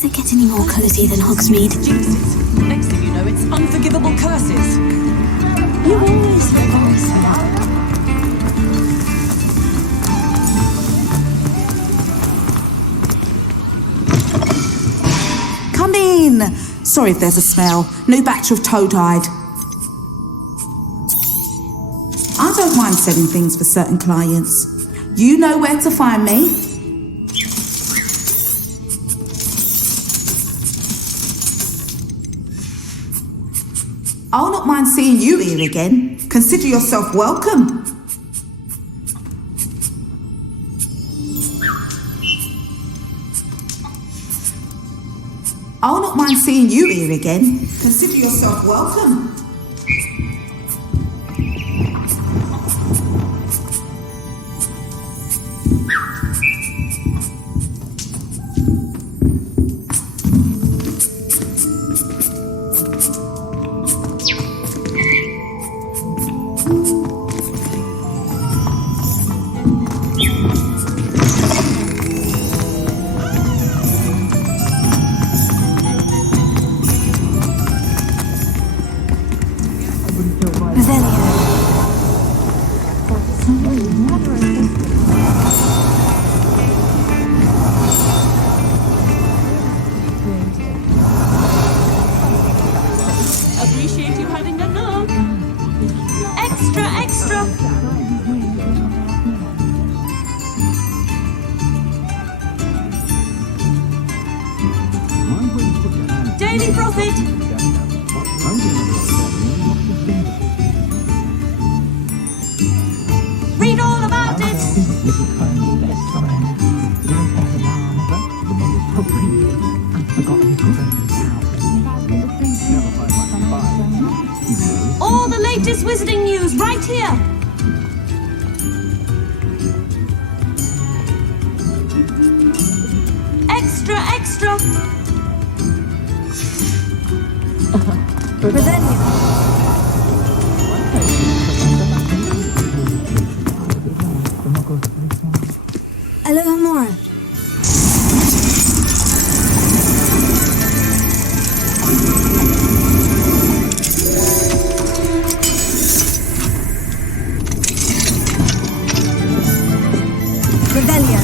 Does it get any more cosy than Hogsmeade? Jinxes. Next thing you know, it's unforgivable curses. You always look very sad. Come in! Sorry if there's a smell. New batch of toe-dyed. I don't mind selling things for certain clients. You know where to find me. I'll not mind seeing you here again. Consider yourself welcome. I'll not mind seeing you here again. Consider yourself welcome. Appreciate you having a look. Extra, extra. Daily profit. Read all about it. All the latest wizarding news right here. Extra, extra. Aloha Mora. Revelio.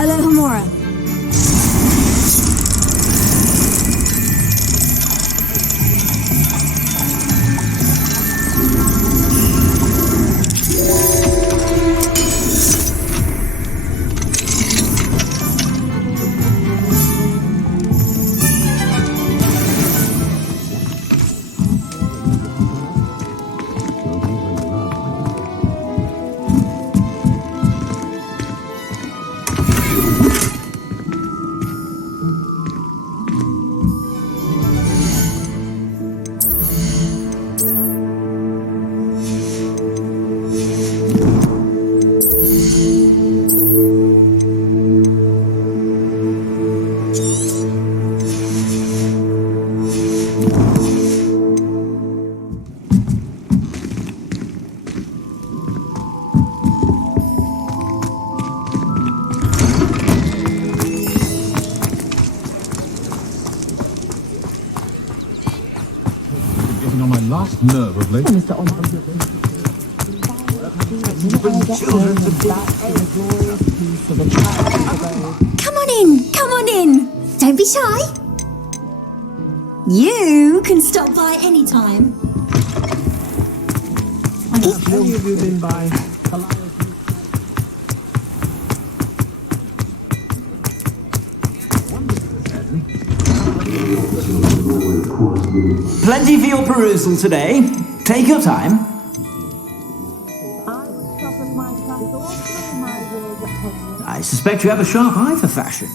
Aloha Mora. On my last nerve of late. Come on in, come on in. Don't be shy. You can stop by anytime. Have any of you been by? Plenty for your perusal today. Take your time. I I suspect you have a sharp eye for fashion.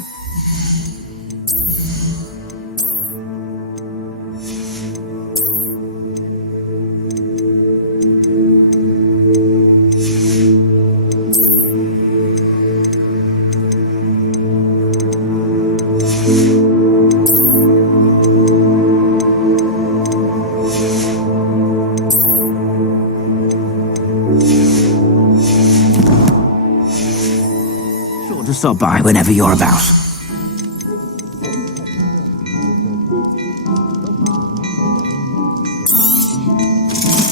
Sure to stop by whenever you're about.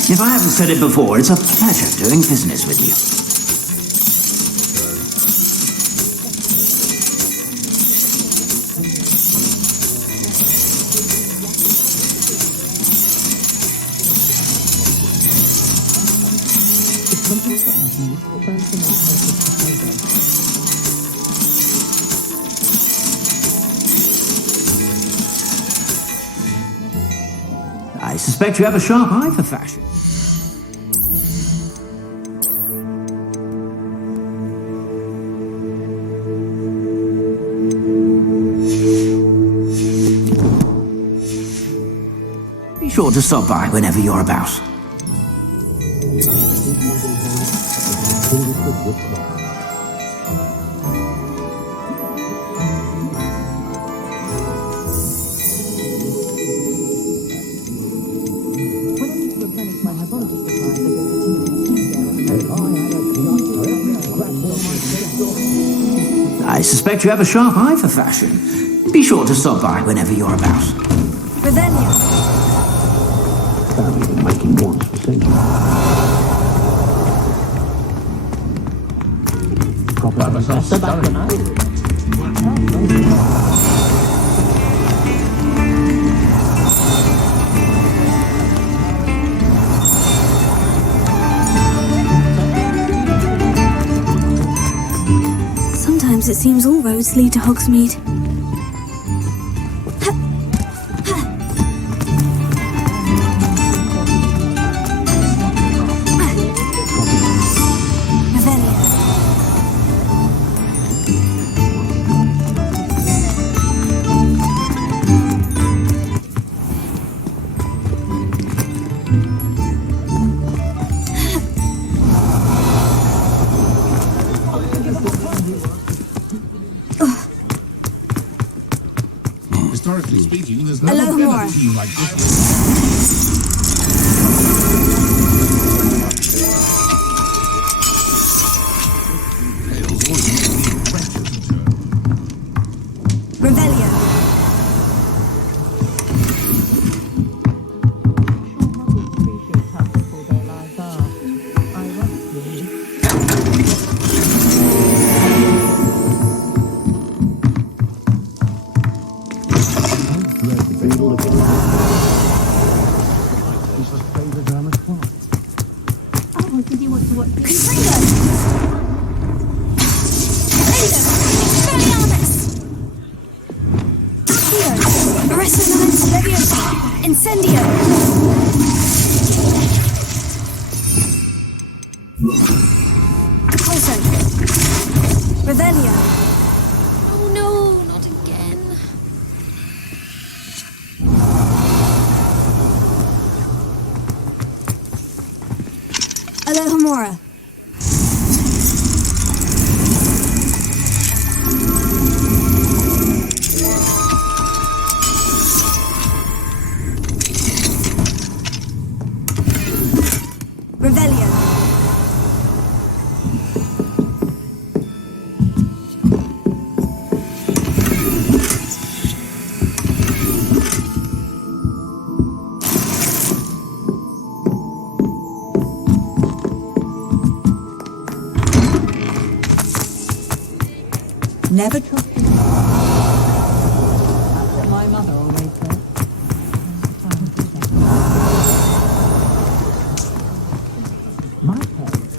If I haven't said it before, it's a pleasure doing business with you. I suspect you have a sharp eye for fashion. Be sure to stop by whenever you're about. I suspect you have a sharp eye for fashion. Be sure to stop by whenever you're about. Revelio. Making wants for centuries. Sometimes it seems all roads lead to Hogsmeade. Historically speaking, there's no never team like this. Revelio. Oh no, not again. Alohomora. Revelio. Never trust him. That's what my mother always said. My parents.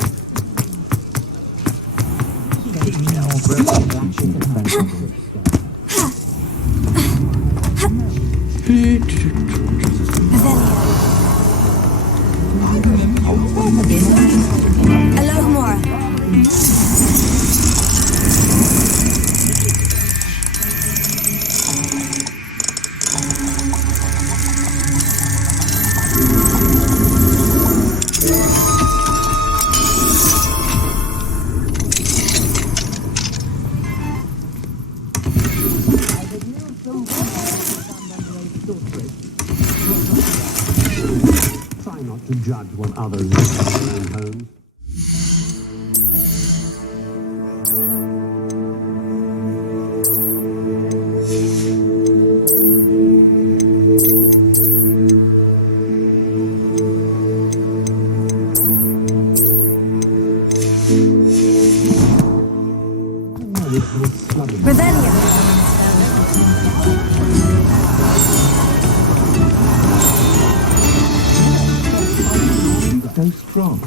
Alohomora. others in homes. So strong.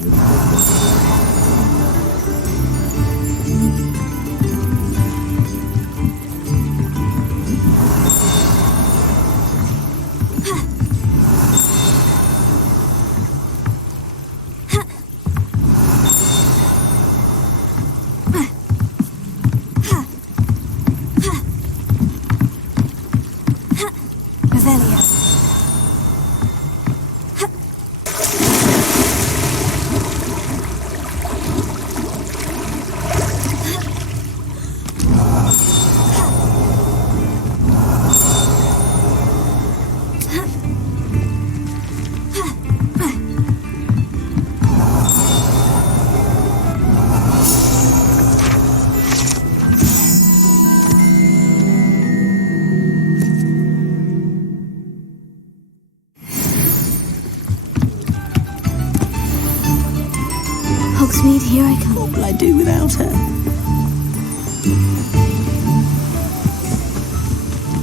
Hogsmeade, here I come. What will I do without her?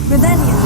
Revelio.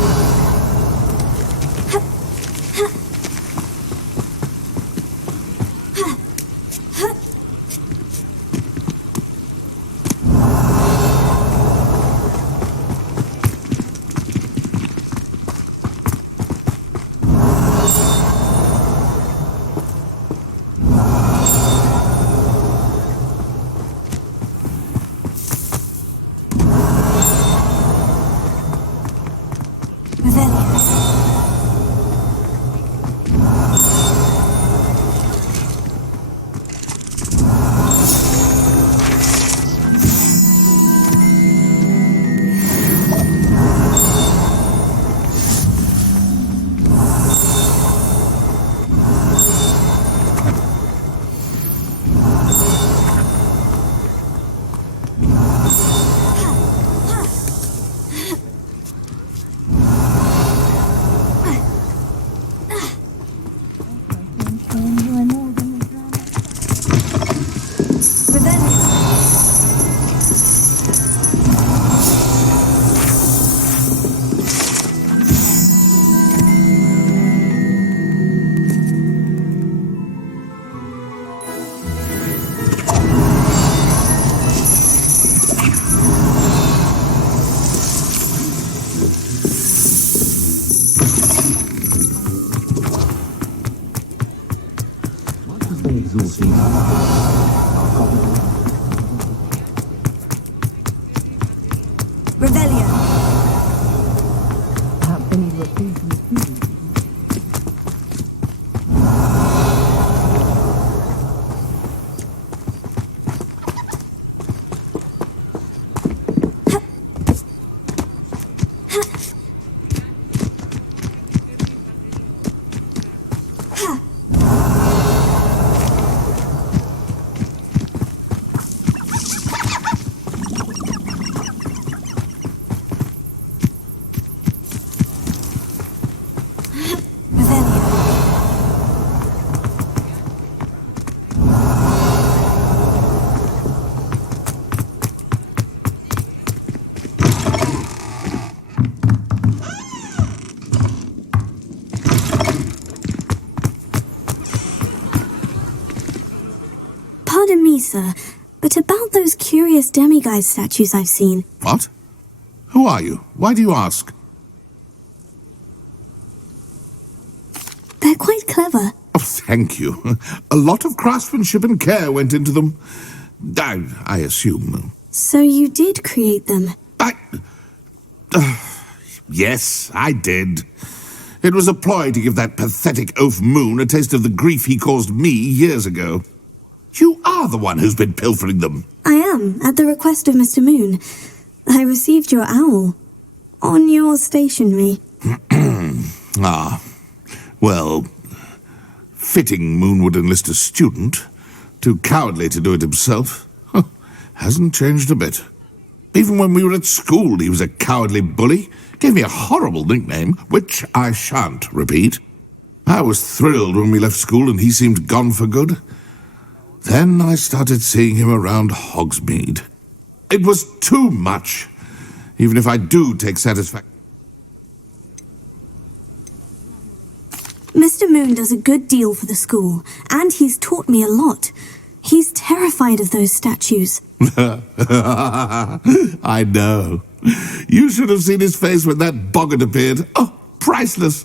Pardon me, sir, but about those curious demiguise statues I've seen. What? Who are you? Why do you ask? They're quite clever. Oh, thank you. A lot of craftsmanship and care went into them. I assume. So you did create them? Yes, I did. It was a ploy to give that pathetic oaf Moon a taste of the grief he caused me years ago. You are the one who's been pilfering them. I am, at the request of Mr. Moon. I received your owl on your stationery. Ah, well, Fitting Moon would enlist a student. Too cowardly to do it himself. Huh, hasn't changed a bit. Even when we were at school, he was a cowardly bully. Gave me a horrible nickname, which I shan't repeat. I was thrilled when we left school and he seemed gone for good. Then I started seeing him around Hogsmeade. It was too much, even if I do take satisfaction. Mr. Moon does a good deal for the school, and he's taught me a lot. He's terrified of those statues. I know. You should have seen his face when that boggart appeared. Oh, priceless.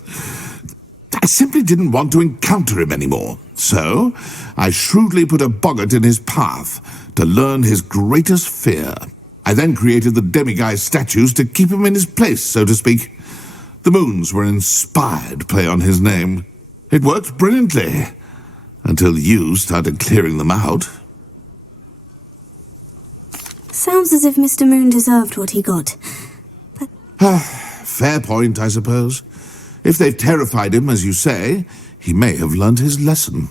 I simply didn't want to encounter him anymore. So, I shrewdly put a boggart in his path to learn his greatest fear. I then created the demiguise statues to keep him in his place, so to speak. The moons were an inspired play on his name. It worked brilliantly, until you started clearing them out. Sounds as if Mr. Moon deserved what he got. Fair point, I suppose. If they've terrified him, as you say, he may have learned his lesson.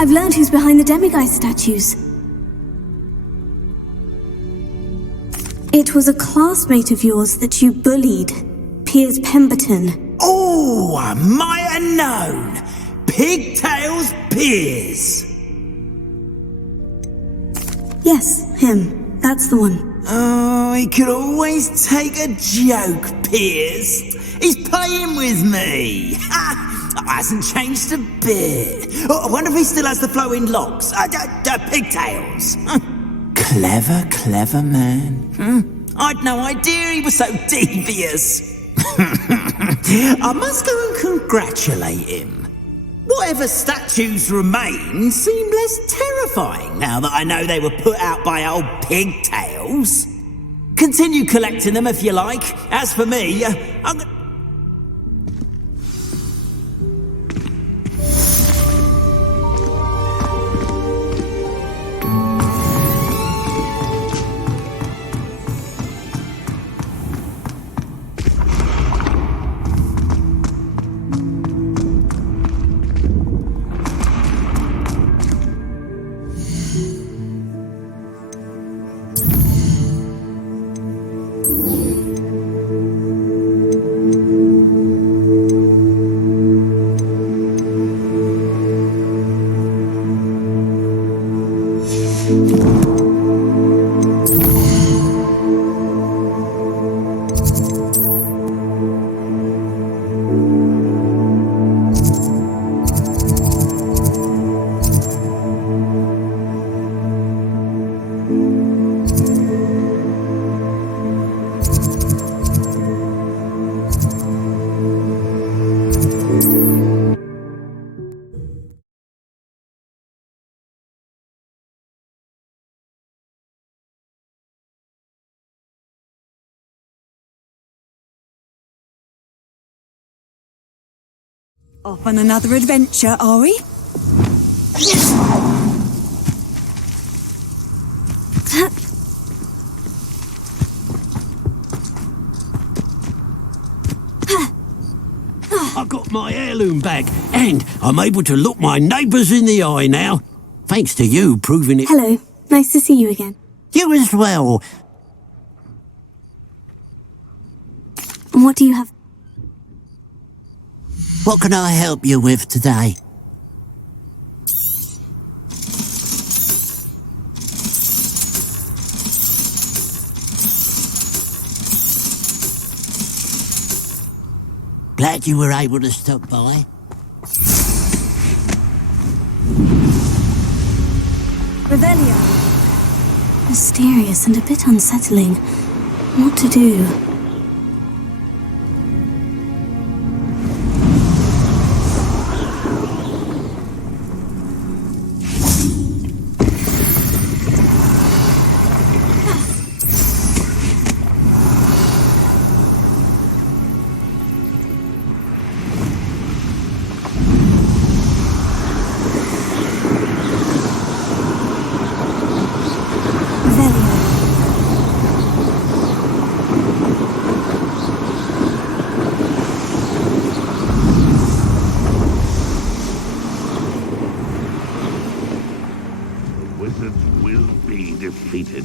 I've learned who's behind the demiguise statues. It was a classmate of yours that you bullied, Piers Pemberton. Oh, I might have known. Pigtails Piers. Yes, him. That's the one. Oh, he could always take a joke, Piers. He's playing with me. Hasn't changed a bit. Oh, I wonder if he still has the flowing locks. Pigtails. Clever man. I'd no idea he was so devious. I must go and congratulate him. Whatever statues remain seem less terrifying now that I know they were put out by old Pigtails. Continue collecting them if you like. As for me, I'm... Off on another adventure, are we? I got my heirloom back, and I'm able to look my neighbours in the eye now. Thanks to you proving it. Hello. Nice to see you again. You as well. What do you have? What can I help you with today? Glad you were able to stop by. Revelio. Mysterious and a bit unsettling. What to do? Wizards will be defeated.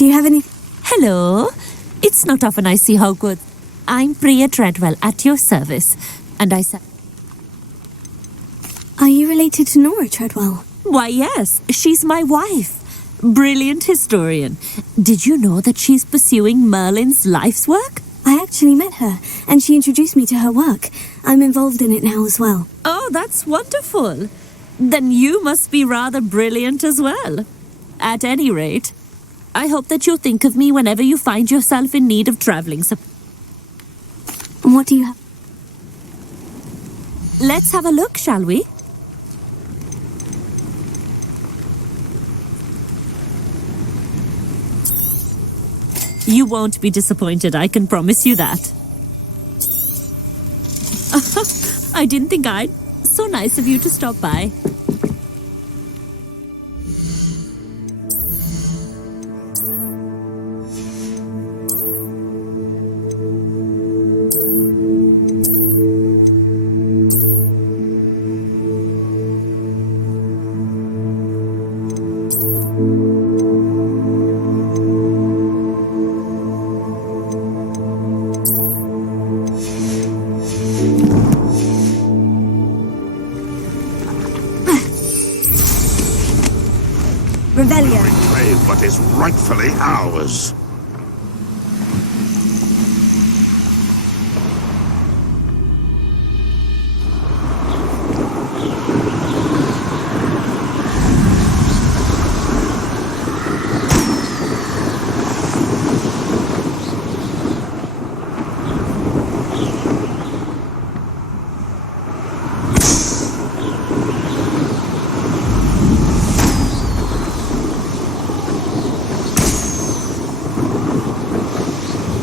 Do you have any... Hello. It's not often I see Hogwarts. I'm Priya Treadwell, at your service. And I said... Are you related to Nora Treadwell? Why, yes. She's my wife. Brilliant historian. Did you know that she's pursuing Merlin's life's work? I actually met her, and she introduced me to her work. I'm involved in it now as well. Oh, that's wonderful. Then you must be rather brilliant as well. At any rate, I hope that you'll think of me whenever you find yourself in need of travelling support. And what do you have? Let's have a look, shall we? You won't be disappointed, I can promise you that. I didn't think I'd... So nice of you to stop by. Revelio. Reclaim what is rightfully ours.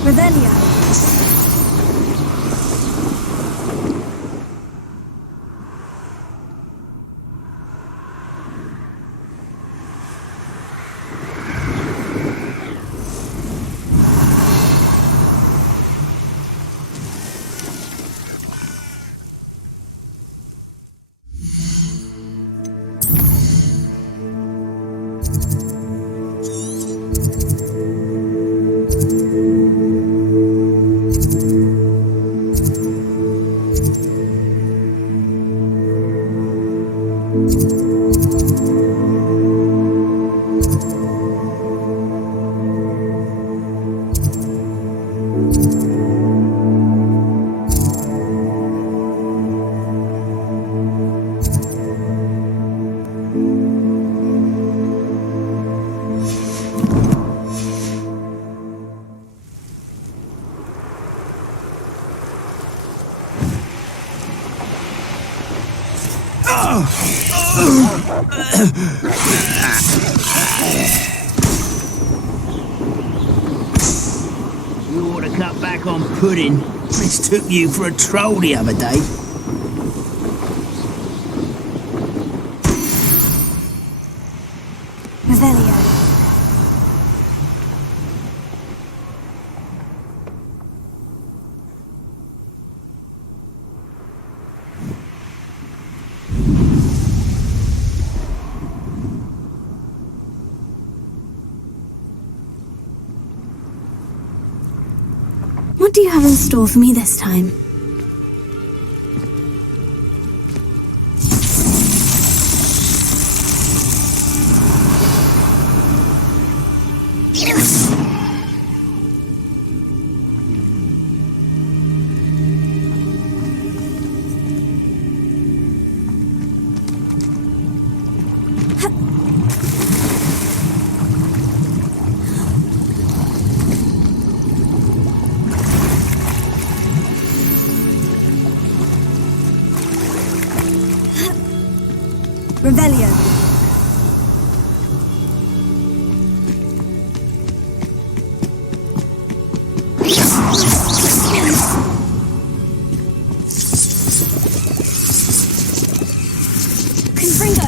Revelio. You ought to cut back on pudding. Mistook you for a troll the other day. Revelio. What do you have in store for me this time? Revelio. Confringo.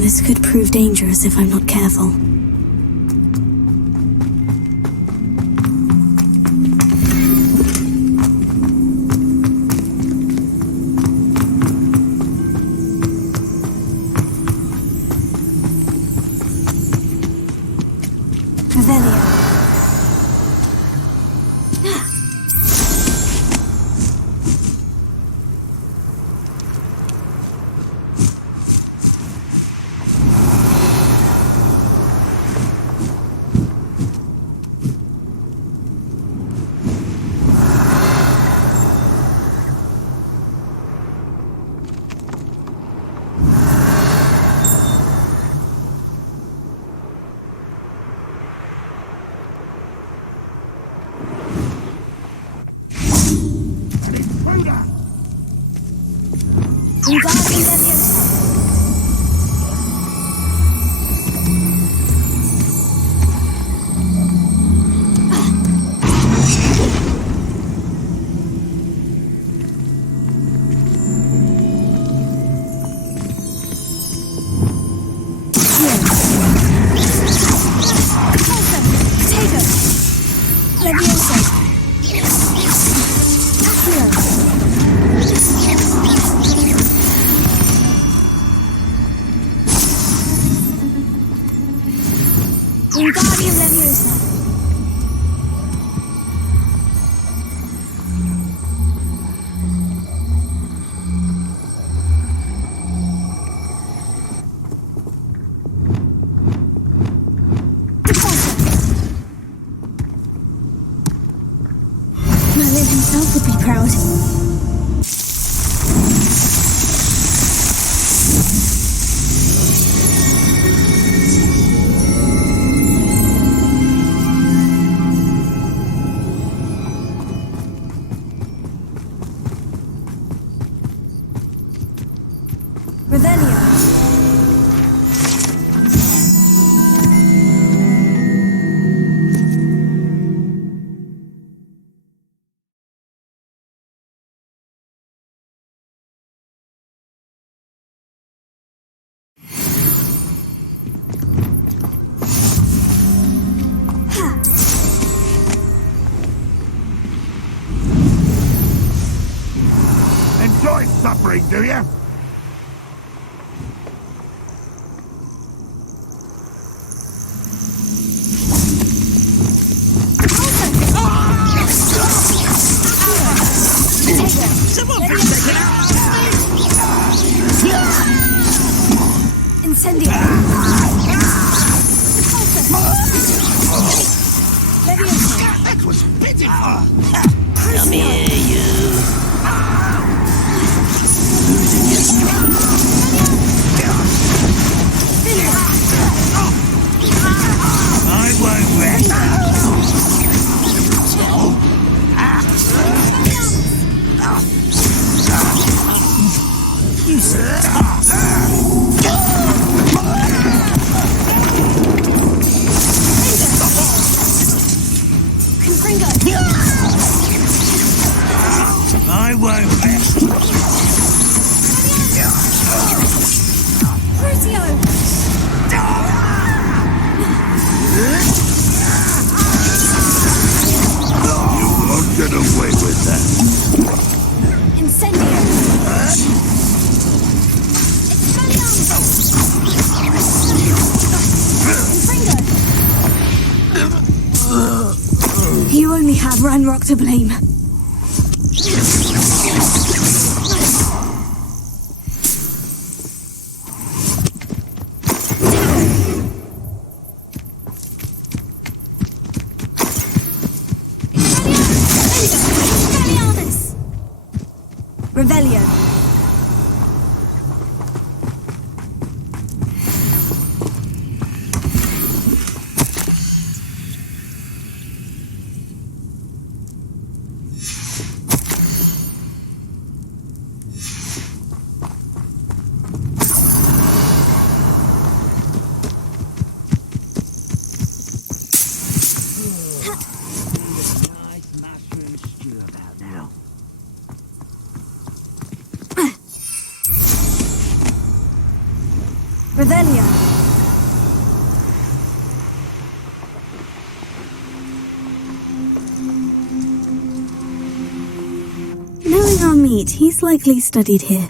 This could prove dangerous if I'm not careful. Wingardium Leviosa. Wingardium Leviosa. Merlin himself would be proud. Enjoy suffering, do you? Someone please take it out! Incendio. Leviosa. That was pitiful! Come here, you! Losing your strength. I won't rest. You I won't rest. Crucio. You won't get away with that. Incendio. You only have Ranrock to blame. Revelio. Nice mushroom stew about now. Revelio. Knowing our meat, he's likely studied here.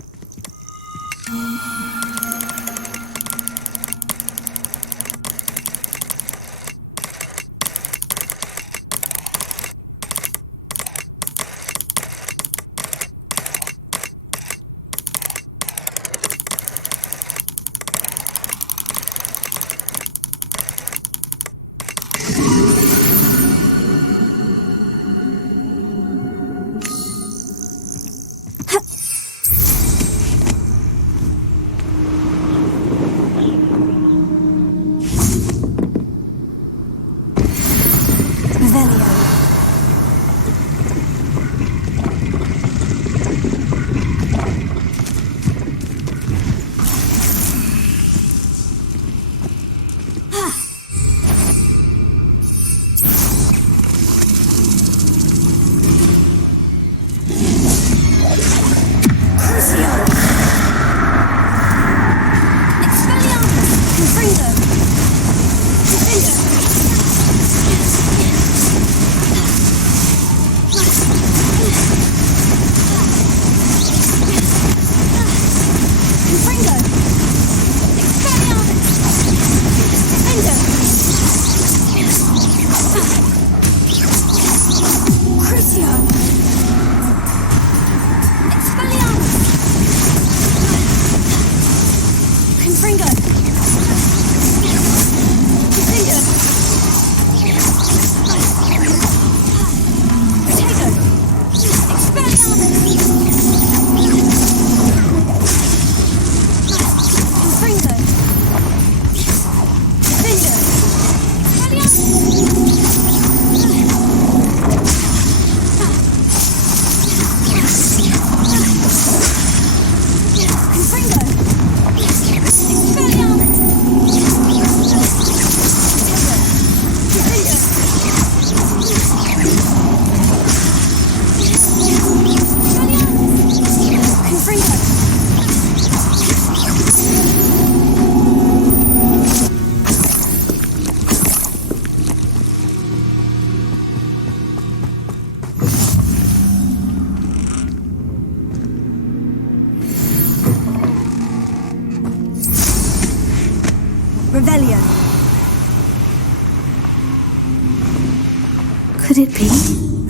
Could it be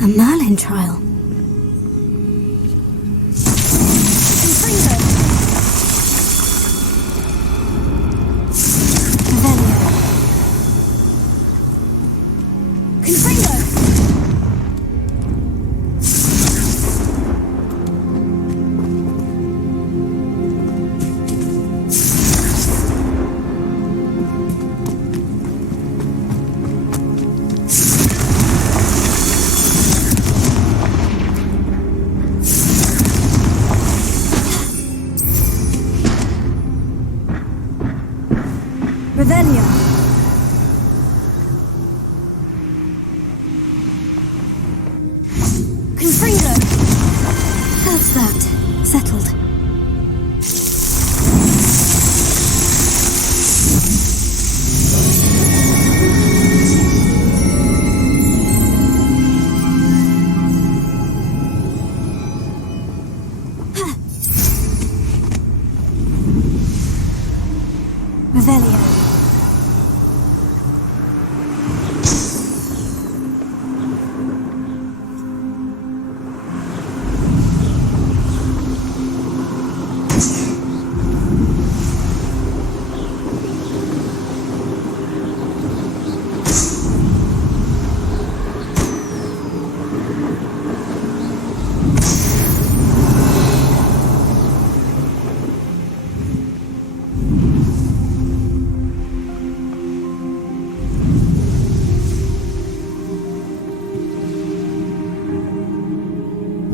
a Merlin trial?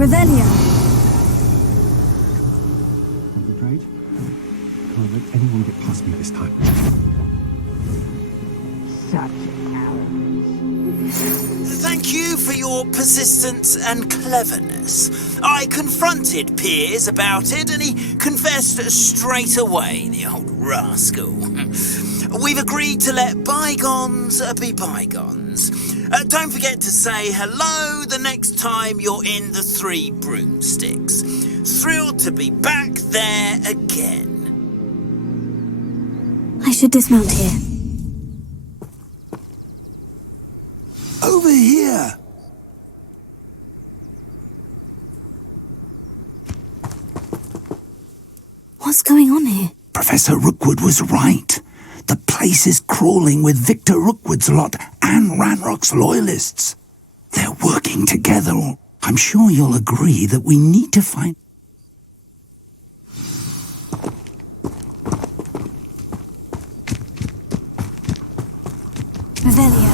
Revelio. Concentrate. Can't let anyone get past me this time. Thank you for your persistence and cleverness. I confronted Piers about it and he confessed straight away, the old rascal. We've agreed to let bygones be bygones. Don't forget to say hello the next time you're in the Three Broomsticks. Thrilled to be back there again. I should dismount here. Over here! What's going on here? Professor Rookwood was right. The place is crawling with Victor Rookwood's lot and Ranrock's loyalists. They're working together. I'm sure you'll agree that we need to find... Revelio.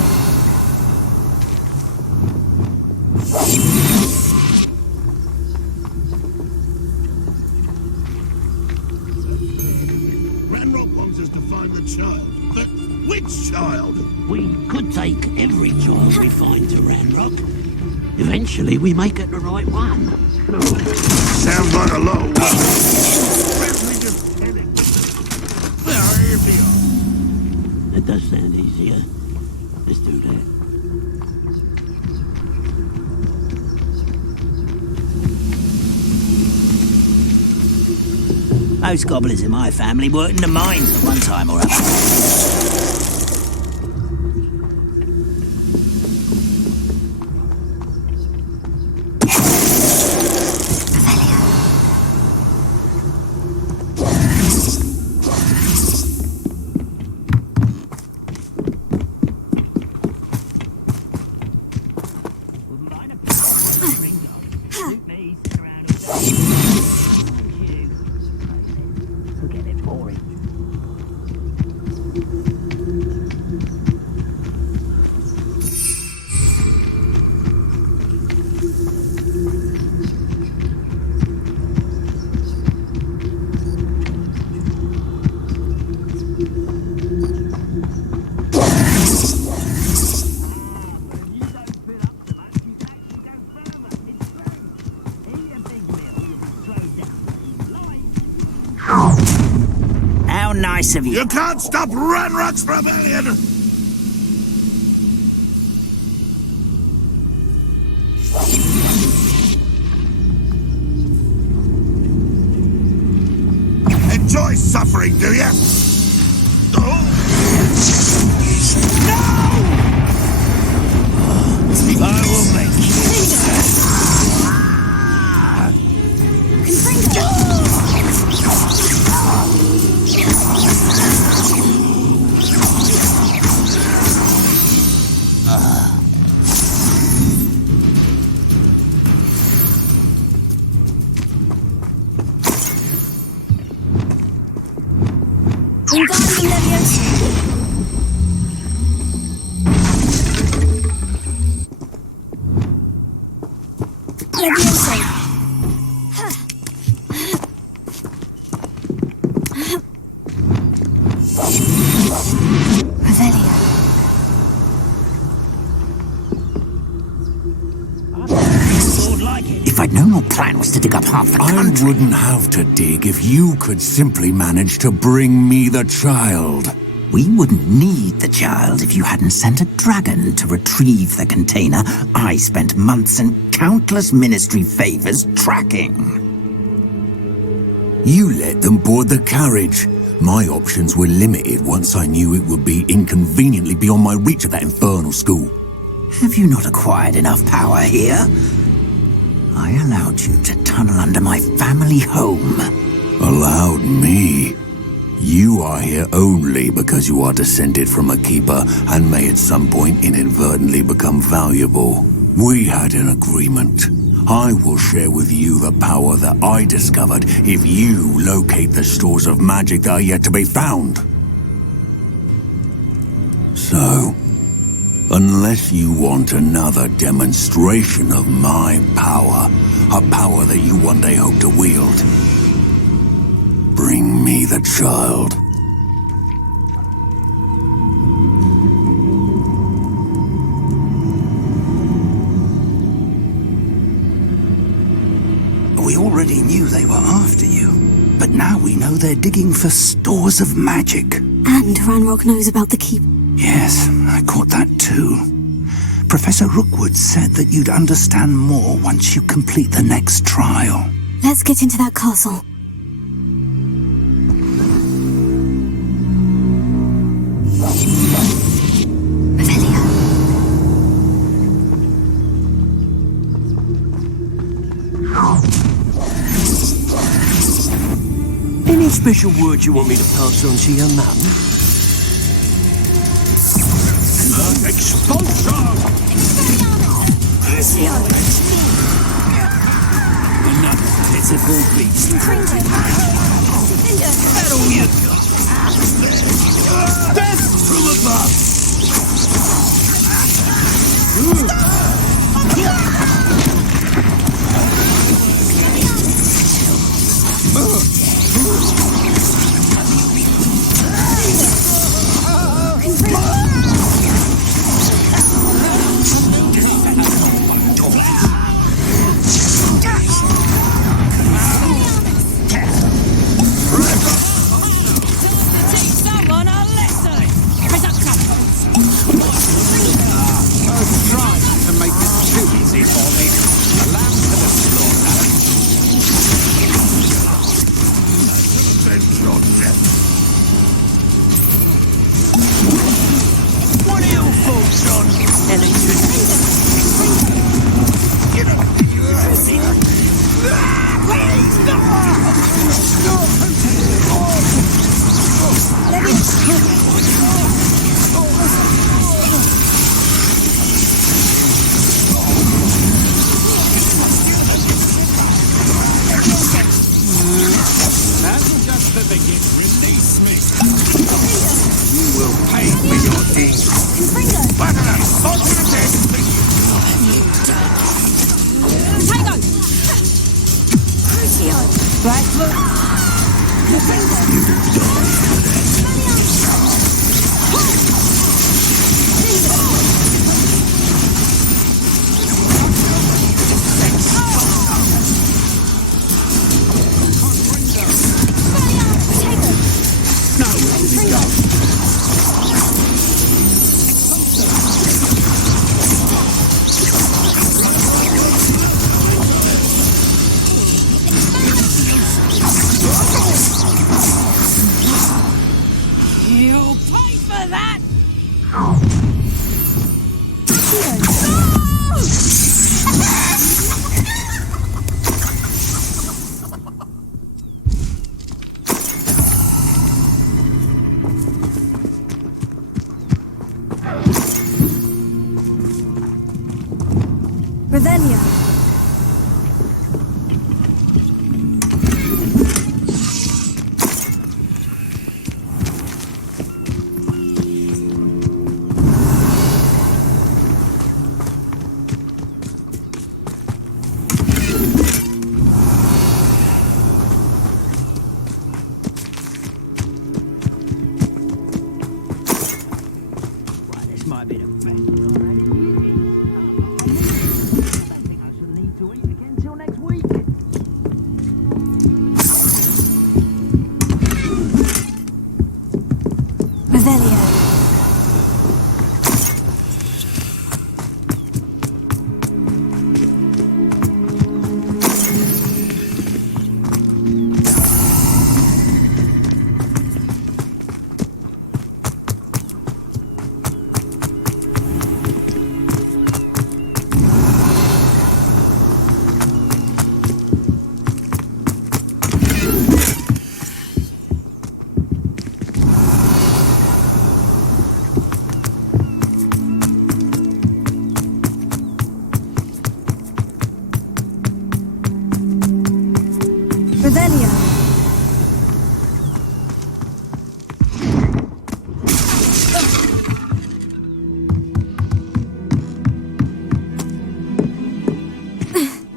Ranrock wants us to find the child. But which child? We could take every child we find to Ranrock. Eventually we may get the right one. Sounds like a low. Weasley just kidding. Well, here we are. That does sound easier. Let's do that. Most goblins in my family worked in the mines at one time or other. How nice of you. You can't stop Ranrock's rebellion! Enjoy suffering, do you? Oh. No! If I'd known your plan was to dig up half the country... I wouldn't have to dig if you could simply manage to bring me the child. We wouldn't need the child if you hadn't sent a dragon to retrieve the container I spent months and countless ministry favors tracking. You let them board the carriage. My options were limited once I knew it would be inconveniently beyond my reach at that infernal school. Have you not acquired enough power here? I allowed you to tunnel under my family home. Allowed me? You are here only because you are descended from a keeper and may at some point inadvertently become valuable. We had an agreement. I will share with you the power that I discovered if you locate the stores of magic that are yet to be found. So, unless you want another demonstration of my power, a power that you one day hope to wield, bring me the child. We already knew they were after you, but now we know they're digging for stores of magic. And Ranrock knows about the keep. Yes, I caught that too. Professor Rookwood said that you'd understand more once you complete the next trial. Let's get into that castle. Any special words you want me to pass on to your mum? Expulsion! Another pitiful beast. That all you got? Death from above!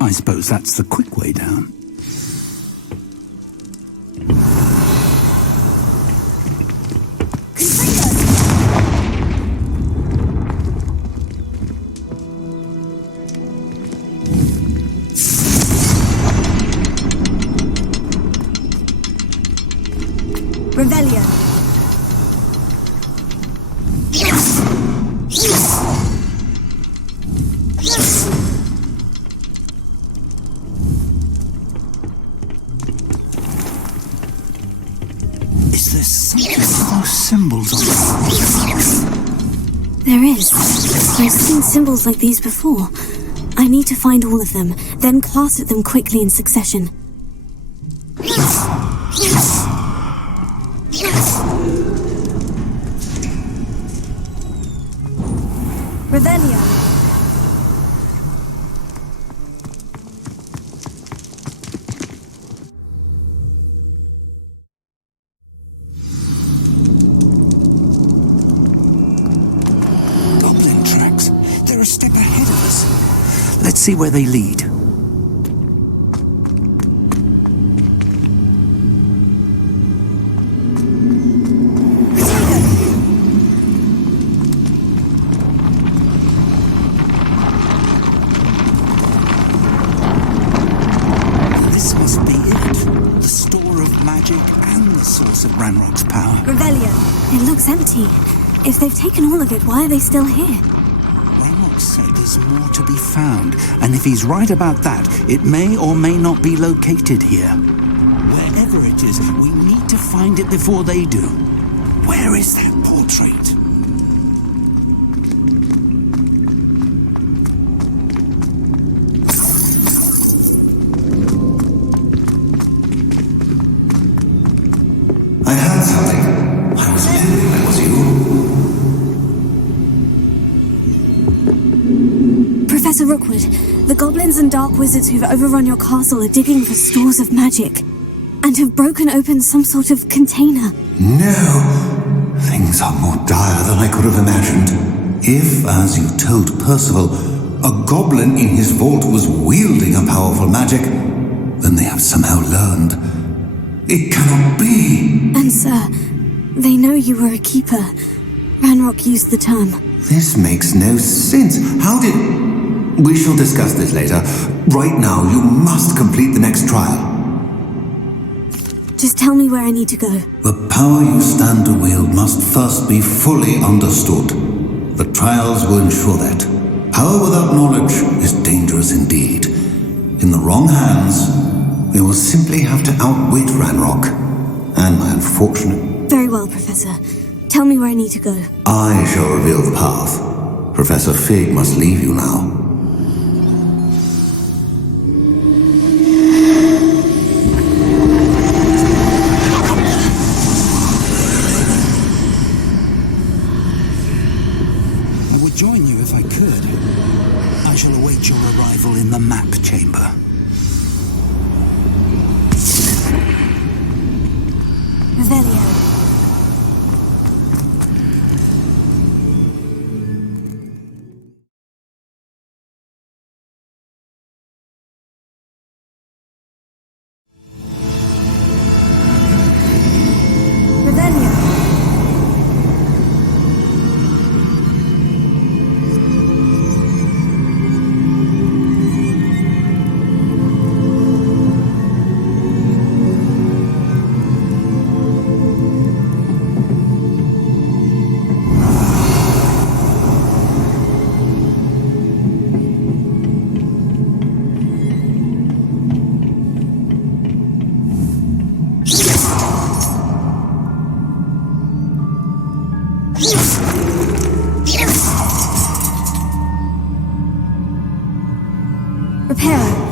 I suppose that's the quick way down. Revelio. Is there something to those symbols on There is. I've seen symbols like these before. I need to find all of them, then cast at them quickly in succession. Revelio. Goblin tracks. They're a step ahead of us. Let's see where they lead. This must be it. The store of magic and the source of Ranrock's power. Revelio. It looks empty. If they've taken all of it, why are they still here? Ranrock said there's more to be found, and if he's right about that, it may or may not be located here. Wherever it is, we need to find it before they do. Where is that portrait? I heard something. I was hoping that was you. Professor Rookwood, the goblins and dark wizards who've overrun your castle are digging for stores of magic and have broken open some sort of container. No. Things are more dire than I could have imagined. If, as you told Percival, a goblin in his vault was wielding a powerful magic, then they have somehow learned. It cannot be. And sir, they know you were a keeper. Ranrock used the term. This makes no sense. How did... We shall discuss this later. Right now, you must complete the next trial. Just tell me where I need to go. The power you stand to wield must first be fully understood. The trials will ensure that. Power without knowledge is dangerous indeed. In the wrong hands, we will simply have to outwit Ranrock. And my unfortunate... Very well, Professor. Tell me where I need to go. I shall reveal the path. Professor Fig must leave you now. I would join you if I could. I shall await your arrival in the map chamber. Revelio. Reparo.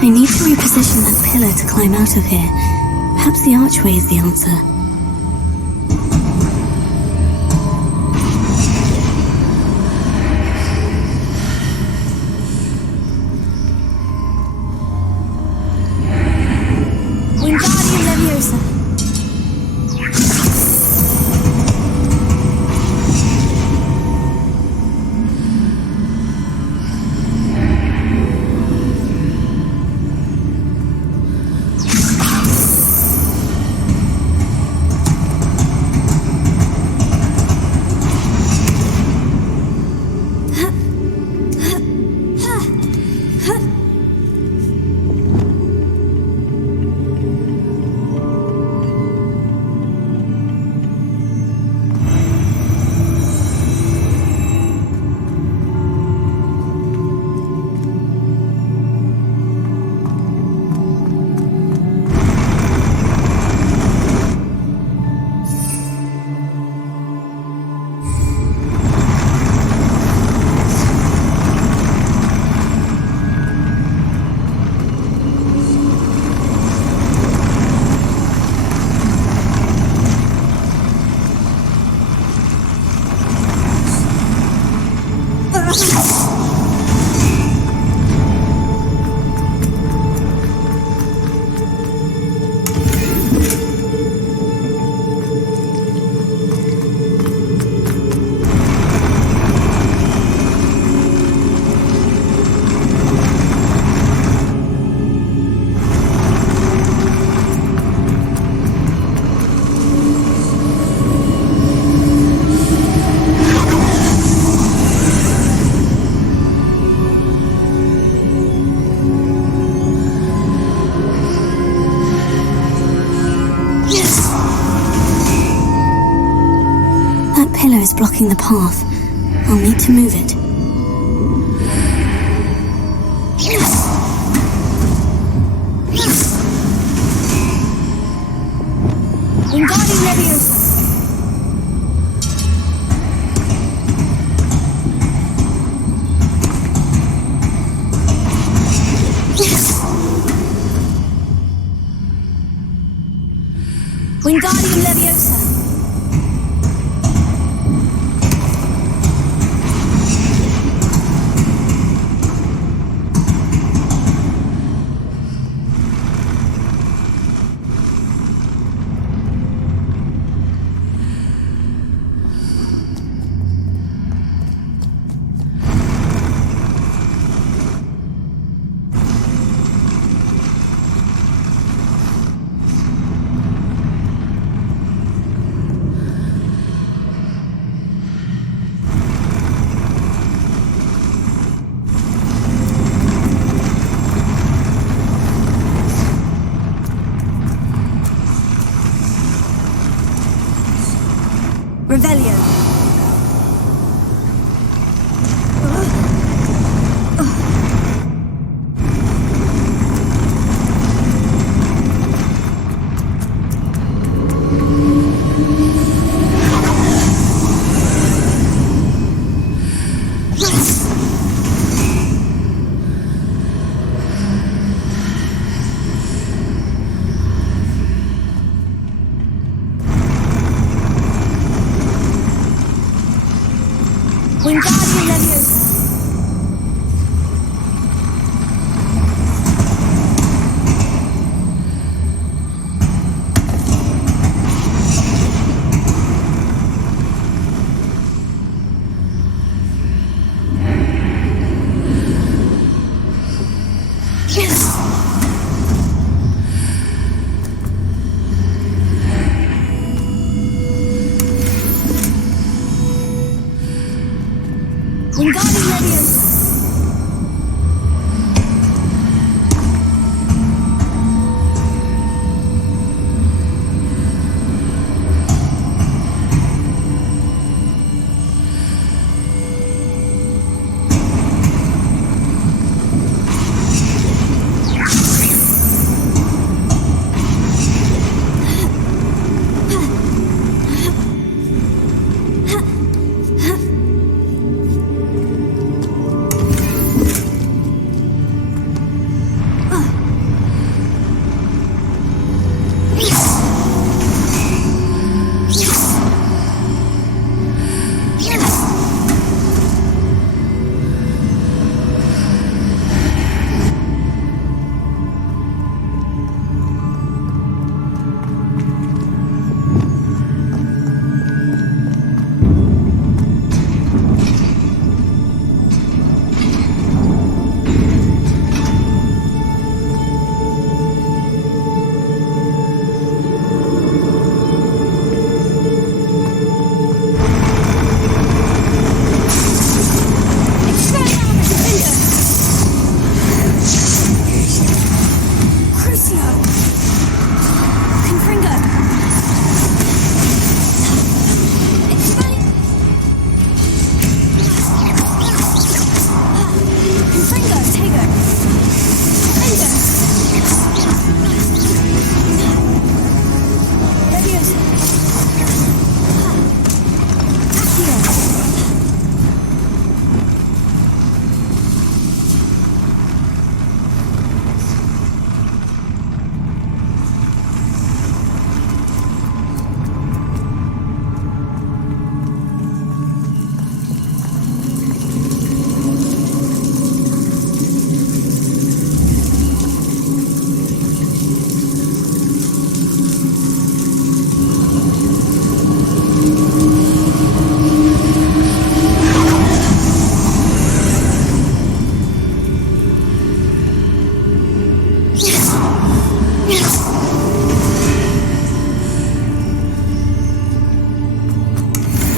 I need to reposition that pillar to climb out of here. Perhaps the archway is the answer. Wingardium Leviosa. Is blocking the path. I'll need to move it. Wingardium Leviosa. Wingardium Leviosa. Revelio. Wingardium Leviosa.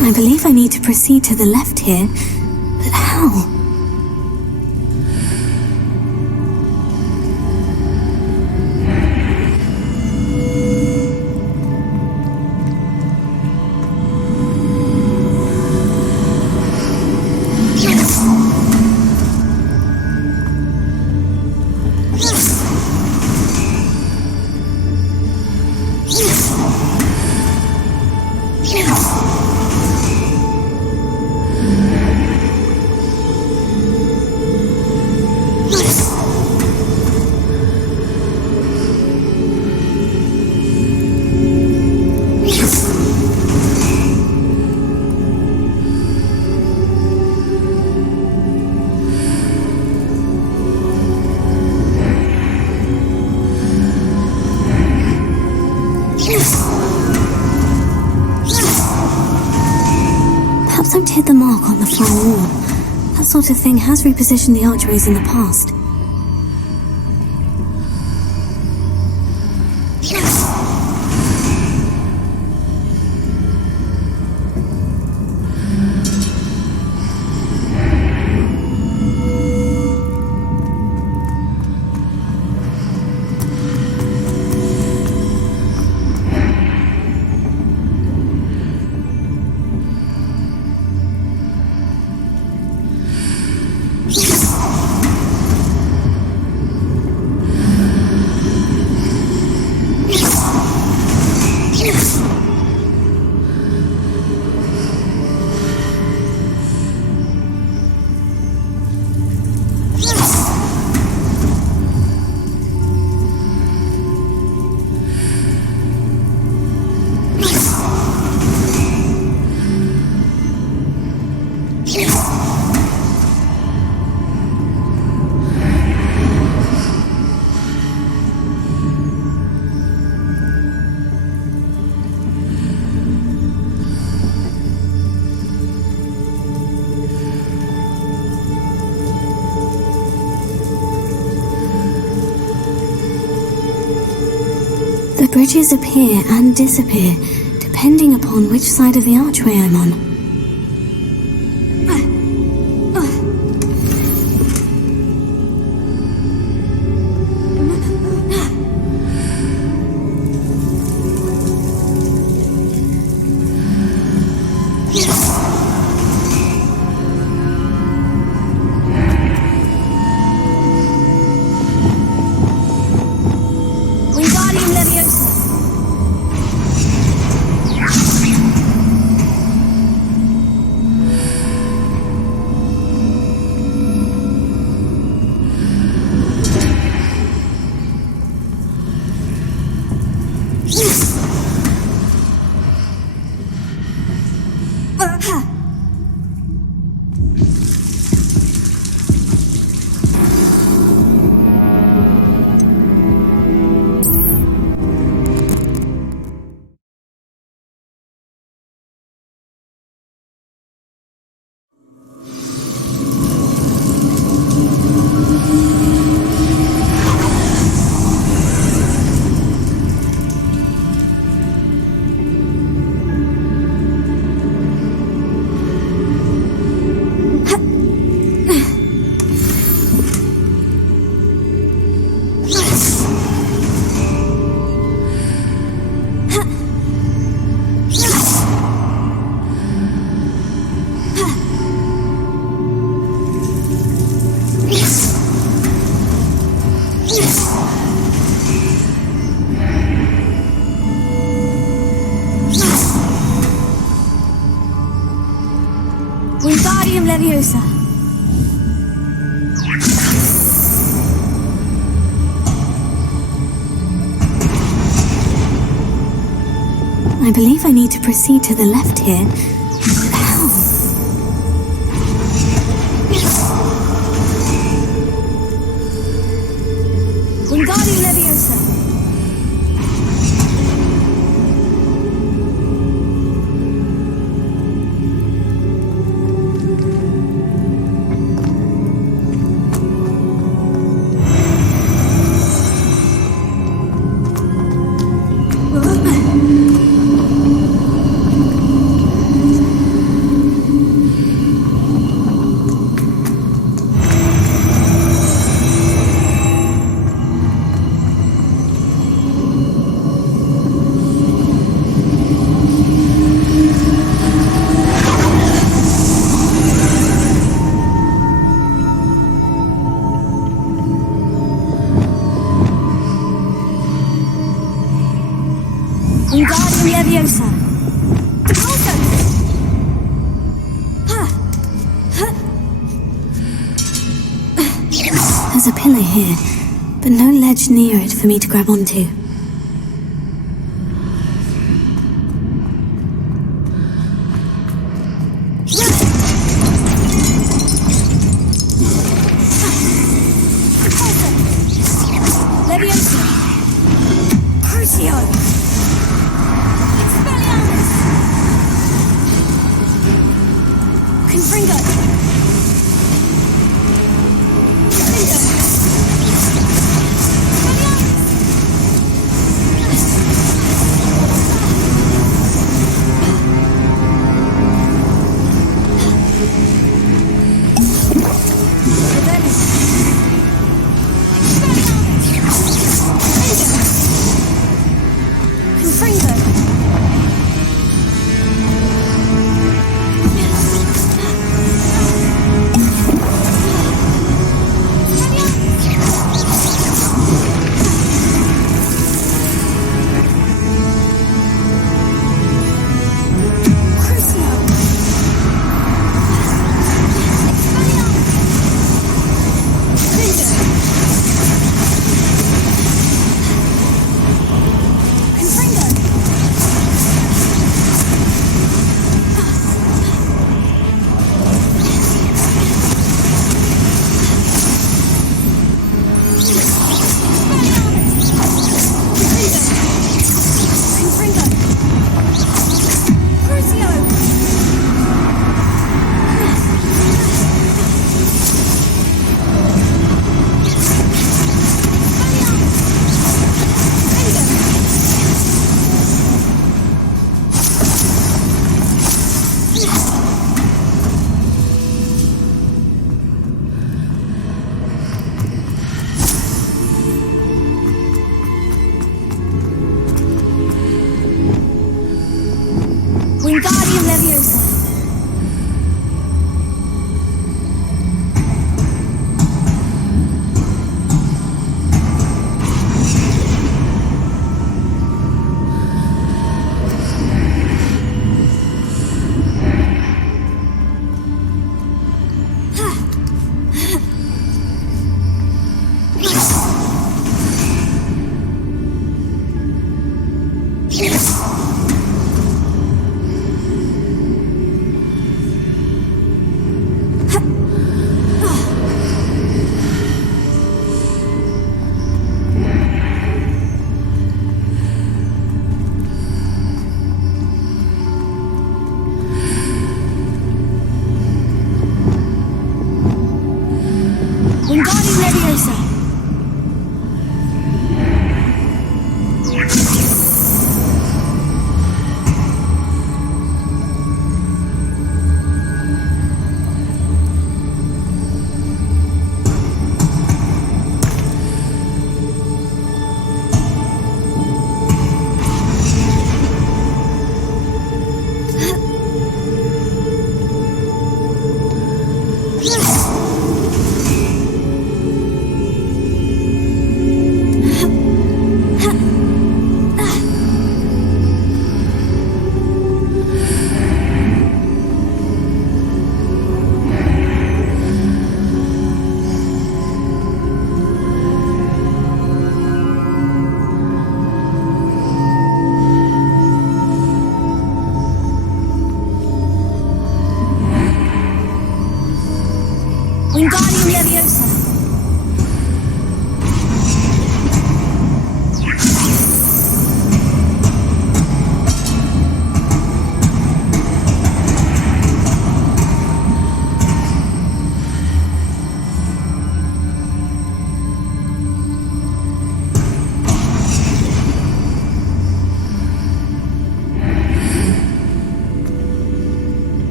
I believe I need to proceed to the left here, but how? Perhaps I've hit the mark on the far wall. That sort of thing has repositioned the archways in the past. bridges appear and disappear, depending upon which side of the archway I'm on. Wingardium Leviosa. I believe I need to proceed to the left here. Ow. Wingardium Leviosa. Wingardium Leviosa. There's a pillar here, but no ledge near it for me to grab onto. Leviosa. Crucio. Confringo! Leviosa!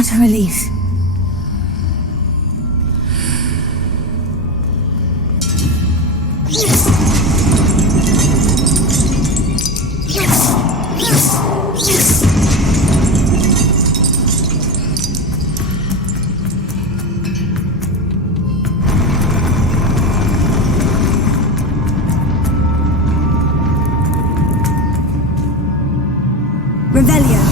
What a relief. Revelio.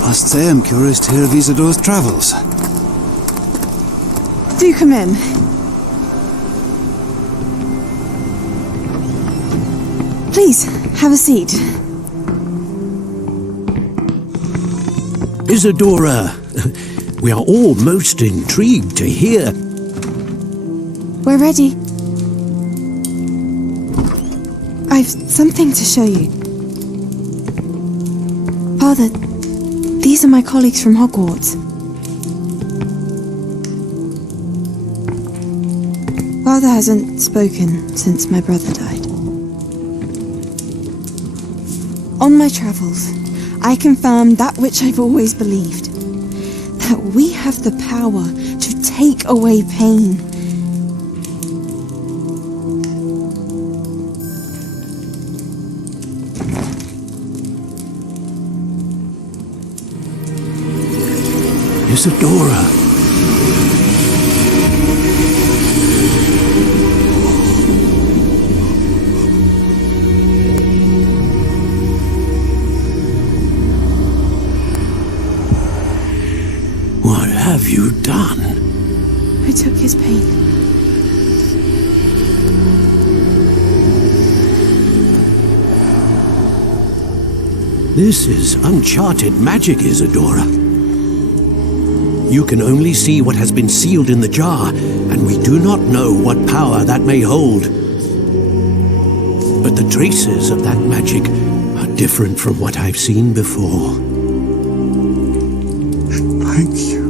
I must say I'm curious to hear of Isadore's travels. Do come in. Please, have a seat. Isadora, we are all most intrigued to hear. We're ready. I've something to show you. Father, these are my colleagues from Hogwarts. Father hasn't spoken since my brother died. On my travels, I confirmed that which I've always believed. That we have the power to take away pain. Isadora. What have you done? I took his pain. This is uncharted magic, Isadora. You can only see what has been sealed in the jar, and we do not know what power that may hold. But the traces of that magic are different from what I've seen before. Thank you.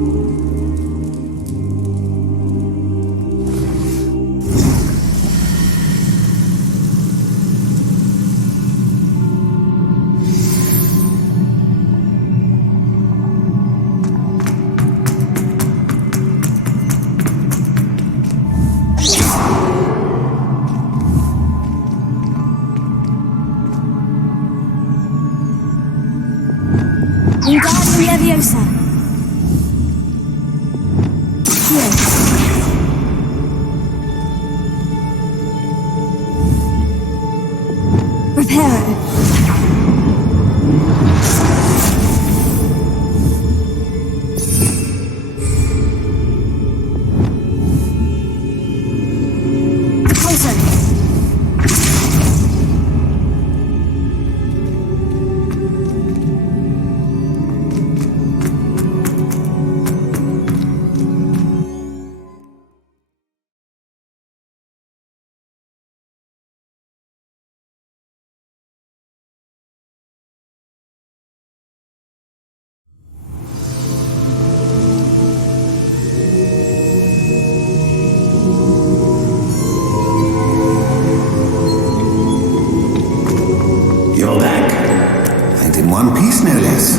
Wingardium Leviosa. Yes. Reparo. You're back. And in one piece, no less.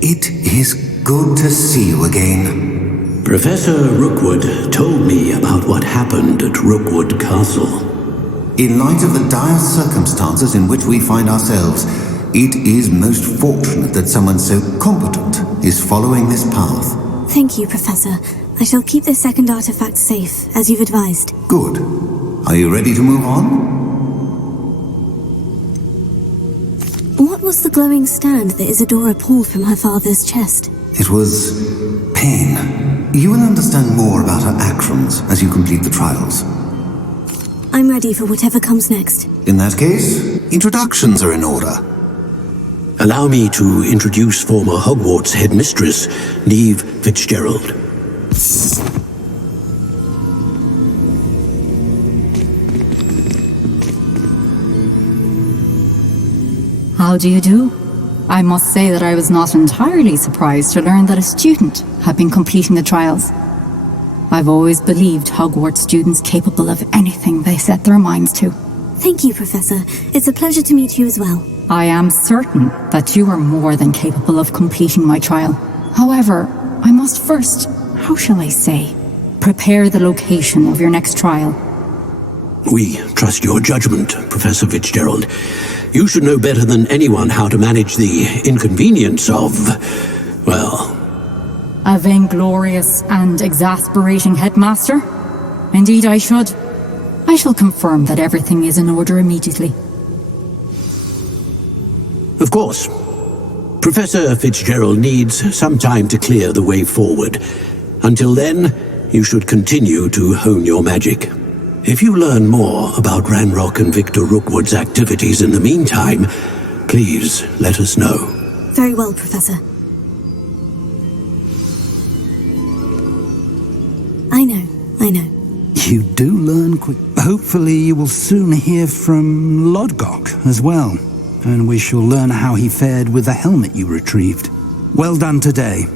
It is good to see you again. Professor Rookwood told me about what happened at Rookwood Castle. In light of the dire circumstances in which we find ourselves, it is most fortunate that someone so competent is following this path. Thank you, Professor. I shall keep this second artifact safe, as you've advised. Good. Are you ready to move on? What was the glowing stand that Isadora pulled from her father's chest? It was pain. You will understand more about her actions as you complete the trials. I'm ready for whatever comes next. In that case, introductions are in order. Allow me to introduce former Hogwarts headmistress, Neve Fitzgerald. How do you do? I must say that I was not entirely surprised to learn that a student had been completing the trials. I've always believed Hogwarts students capable of anything they set their minds to. Thank you, Professor. It's a pleasure to meet you as well. I am certain that you are more than capable of completing my trial. However, I must first, how shall I say, prepare the location of your next trial. We trust your judgment, Professor Fitzgerald. You should know better than anyone how to manage the inconvenience of, well... A vainglorious and exasperating headmaster? Indeed I should. I shall confirm that everything is in order immediately. Of course. Professor Fitzgerald needs some time to clear the way forward. Until then, you should continue to hone your magic. If you learn more about Ranrock and Victor Rookwood's activities in the meantime, please let us know. Very well, Professor. I know. You do learn quick. Hopefully you will soon hear from Lodgok as well, and we shall learn how he fared with the helmet you retrieved. Well done today.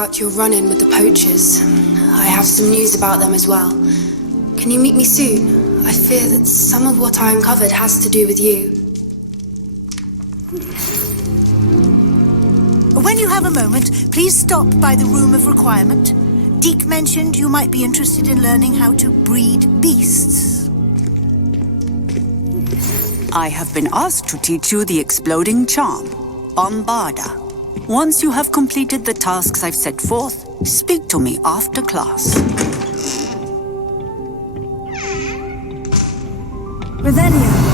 out your run-in with the poachers. I have some news about them as well. Can you meet me soon? I fear that some of what I uncovered has to do with you. When you have a moment, please stop by the Room of Requirement. Deke mentioned you might be interested in learning how to breed beasts. I have been asked to teach you the exploding charm, Bombarda. Once you have completed the tasks I've set forth, speak to me after class. Revelio.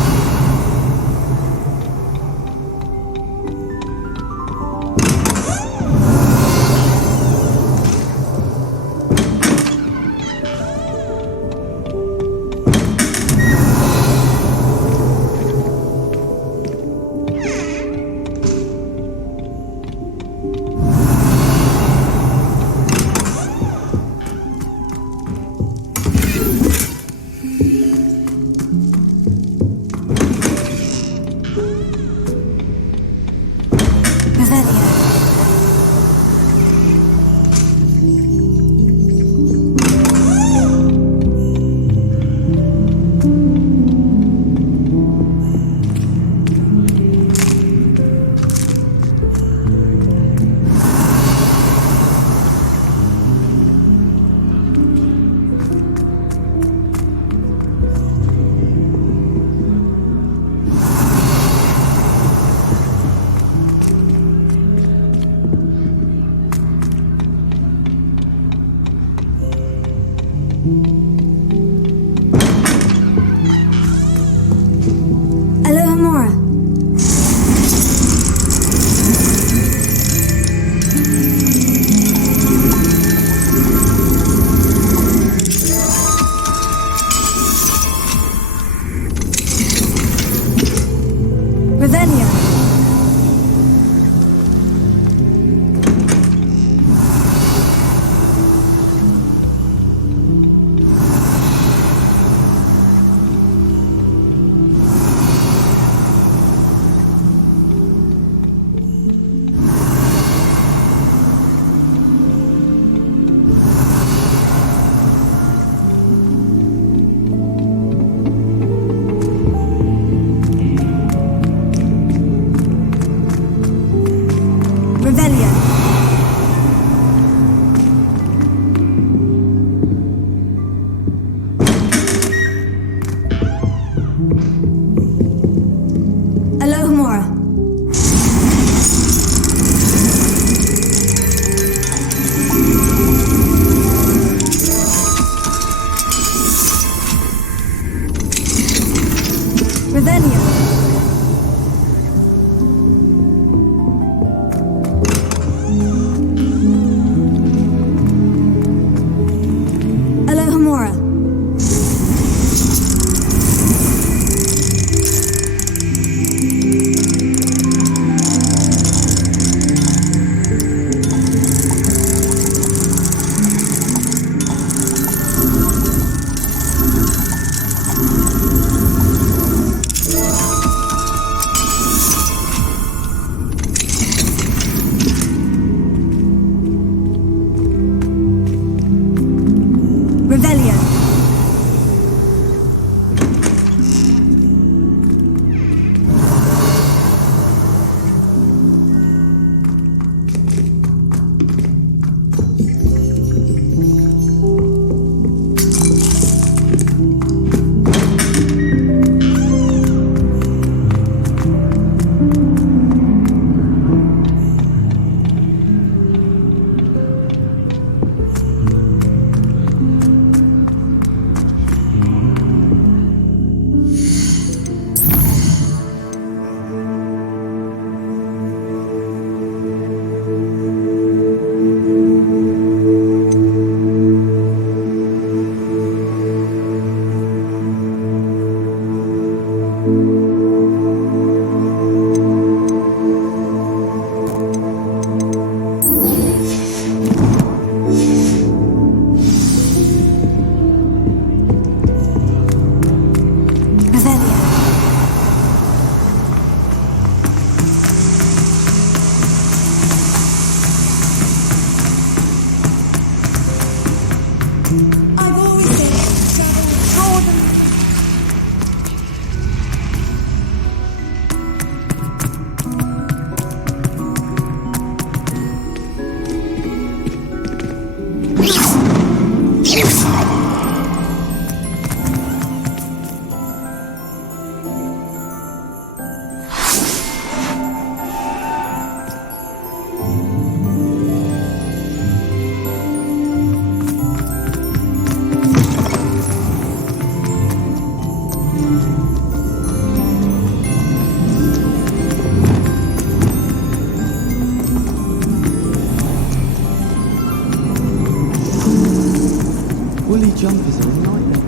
Woolly jumpers are a nightmare.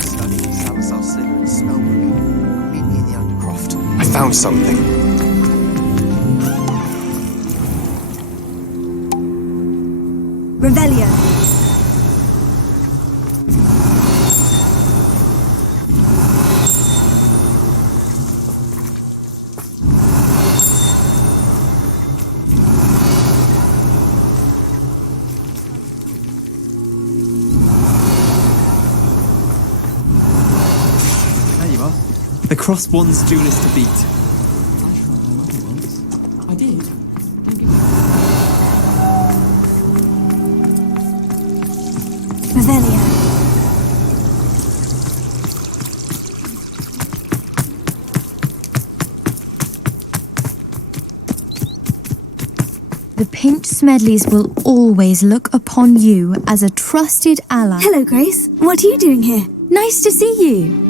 Studying Salazar Slytherin spellbooking. Meet me in the Undercroft. I found something. Revelio. There you are. The crossbond's duelist to beat. I did. Revelio. The Pinch Smedleys will always look upon you as a trusted ally. Hello, Grace. What are you doing here? Nice to see you.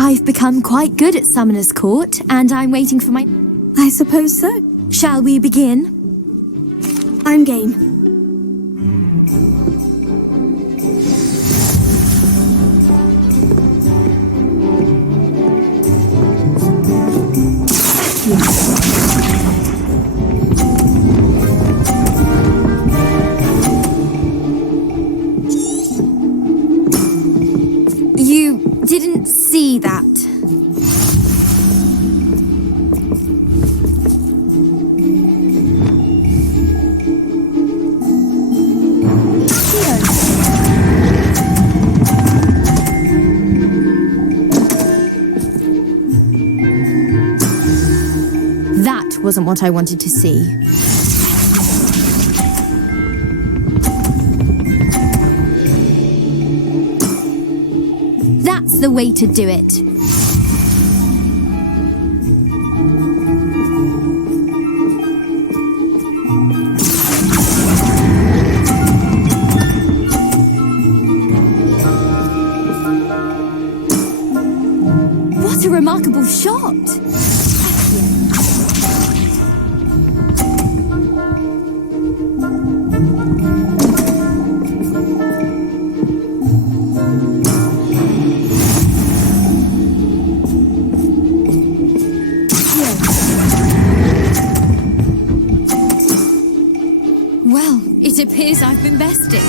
I've become quite good at Summoner's Court, and I'm waiting for my... I suppose so. Shall we begin? I'm game. You didn't see that. That wasn't what I wanted to see. That's the way to do it. What a remarkable shot! Well, it appears I've been bested.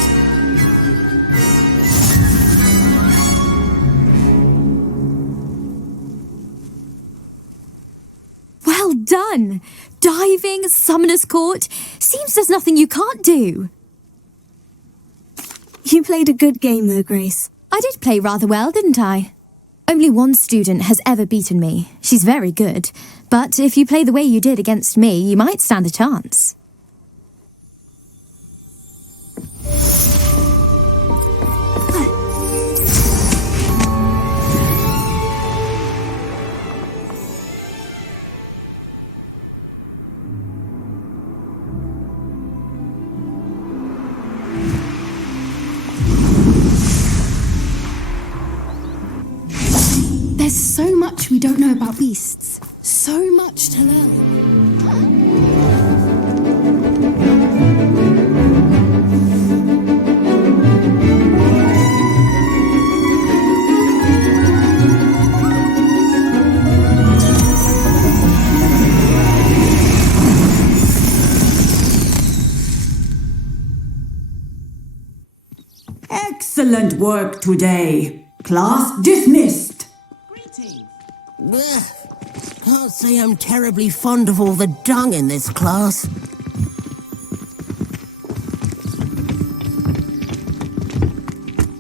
Well done! Diving, Summoner's Court. Seems there's nothing you can't do. You played a good game though, Grace. I did play rather well, didn't I? Only one student has ever beaten me. She's very good. But if you play the way you did against me, you might stand a chance. There's so much we don't know about beasts. So much to learn. Excellent work today. Class dismissed. Can't say I'm terribly fond of all the dung in this class.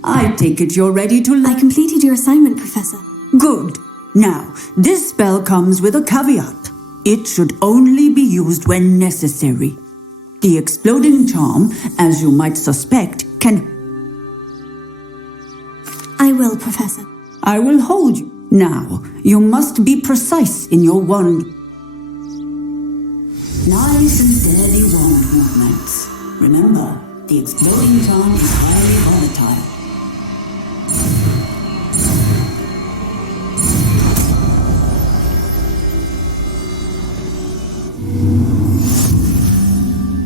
I take it you're ready to... I completed your assignment, Professor. Good. Now, this spell comes with a caveat. It should only be used when necessary. The exploding charm, as you might suspect, can... I will, Professor. I will hold you. Now, you must be precise in your wand. Nice and steady wand movements. Remember, the exploding charm is highly volatile.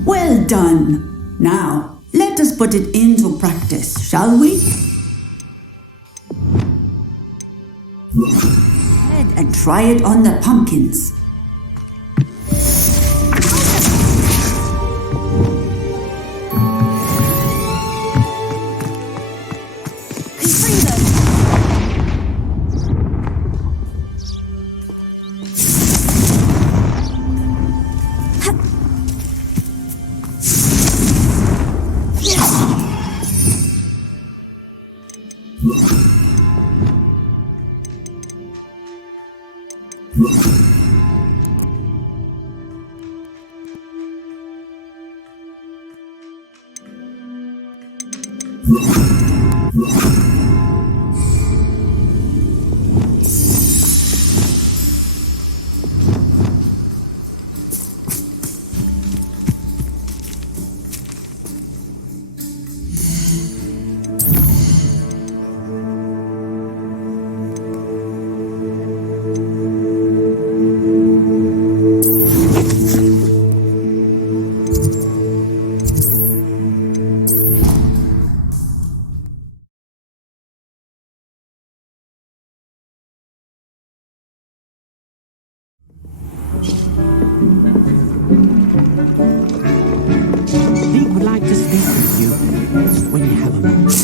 Well done. Now, let us put it into practice, shall we? Head and try it on the pumpkins. He would like to speak with you when you have a moment.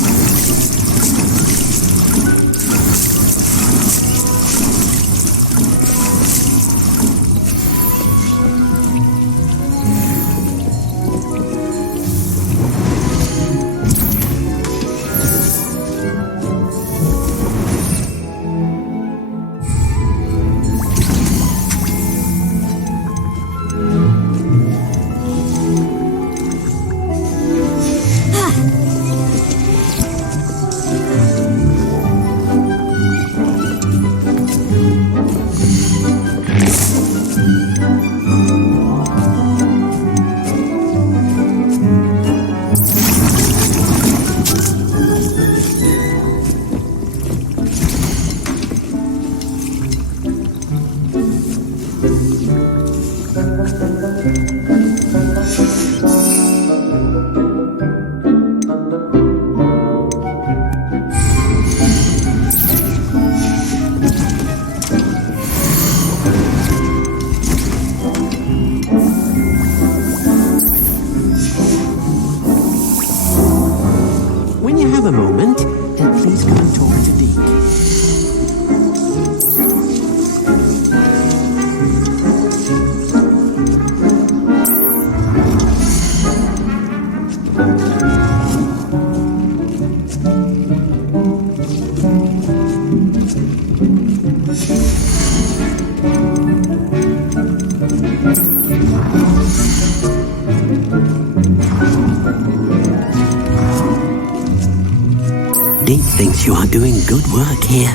Deep thinks you are doing good work here.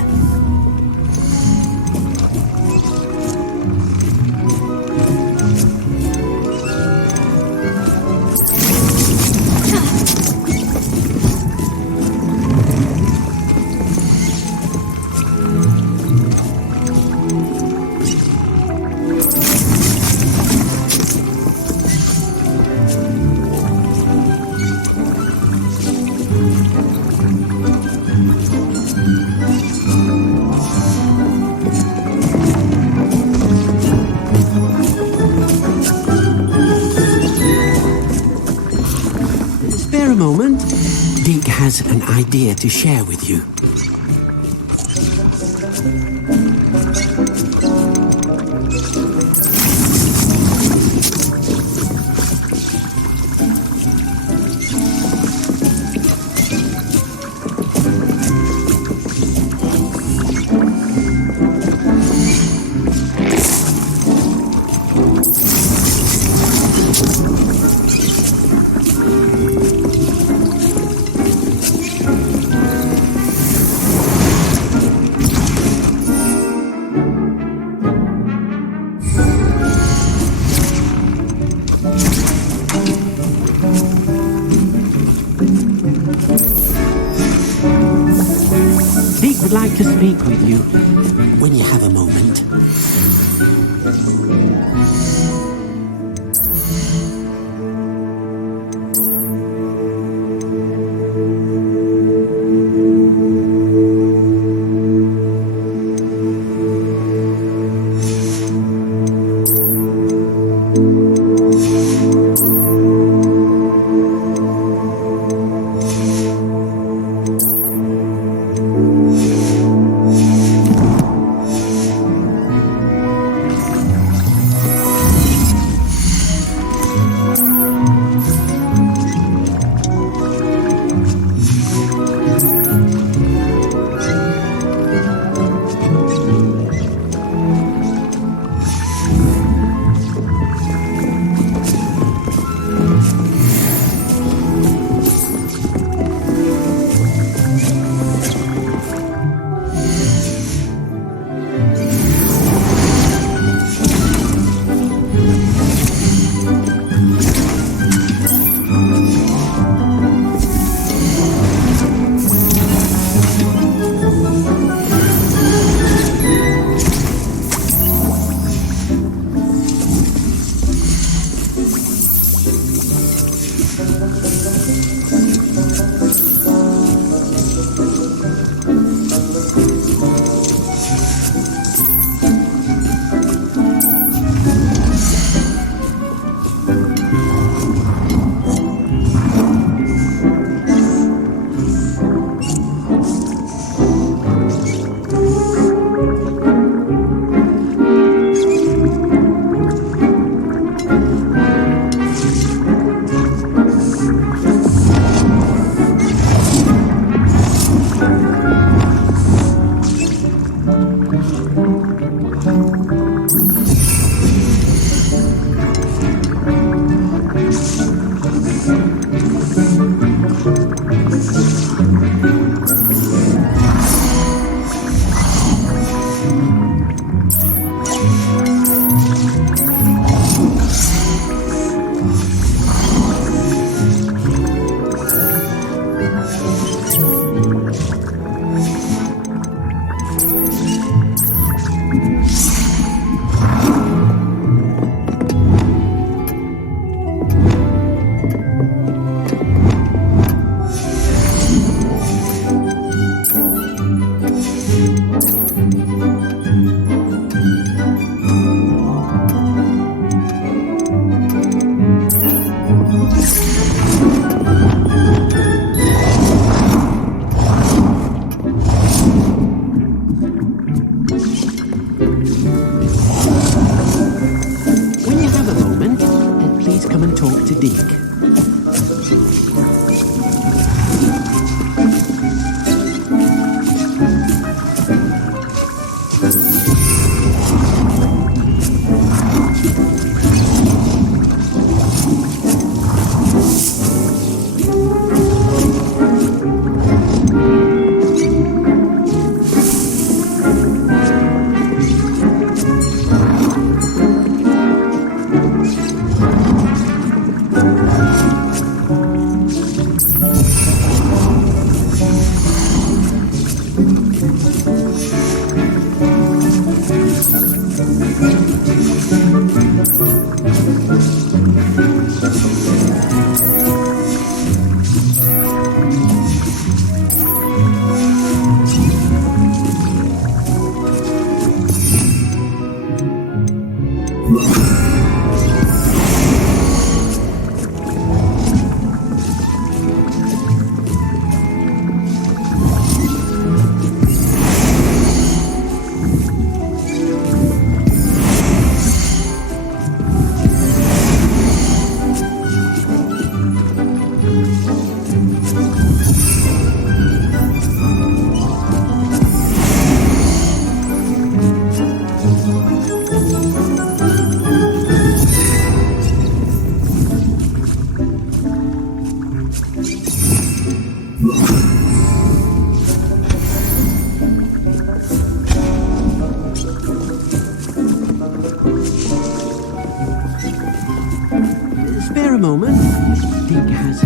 Spare a moment. Deke has an idea to share with you. like to speak with you when you have a moment. Spare a moment. Dick has...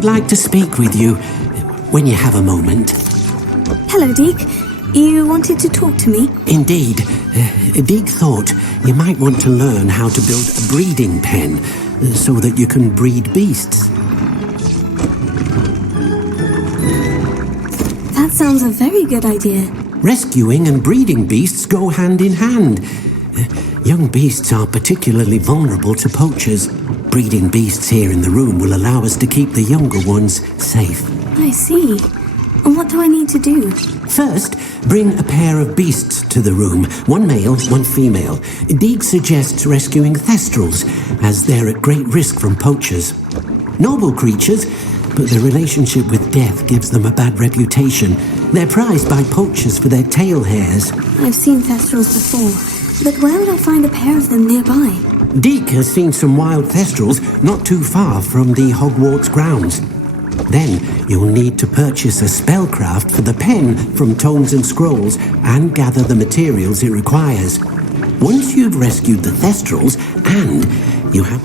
would like to speak with you when you have a moment. Hello, Deke. You wanted to talk to me? Indeed. Deek thought you might want to learn how to build a breeding pen so that you can breed beasts. That sounds a very good idea. Rescuing and breeding beasts go hand in hand. Young beasts are particularly vulnerable to poachers. Breeding beasts here in the room will allow us to keep the younger ones safe. I see. And what do I need to do? First, bring a pair of beasts to the room. One male, one female. Deek suggests rescuing thestrals, as they're at great risk from poachers. Noble creatures, but their relationship with death gives them a bad reputation. They're prized by poachers for their tail hairs. I've seen thestrals before, but where would I find a pair of them nearby? Deek has seen some wild thestrals not too far from the Hogwarts grounds. Then you'll need to purchase a spellcraft for the pen from Tomes and Scrolls and gather the materials it requires. Once you've rescued the Thestrals and you have...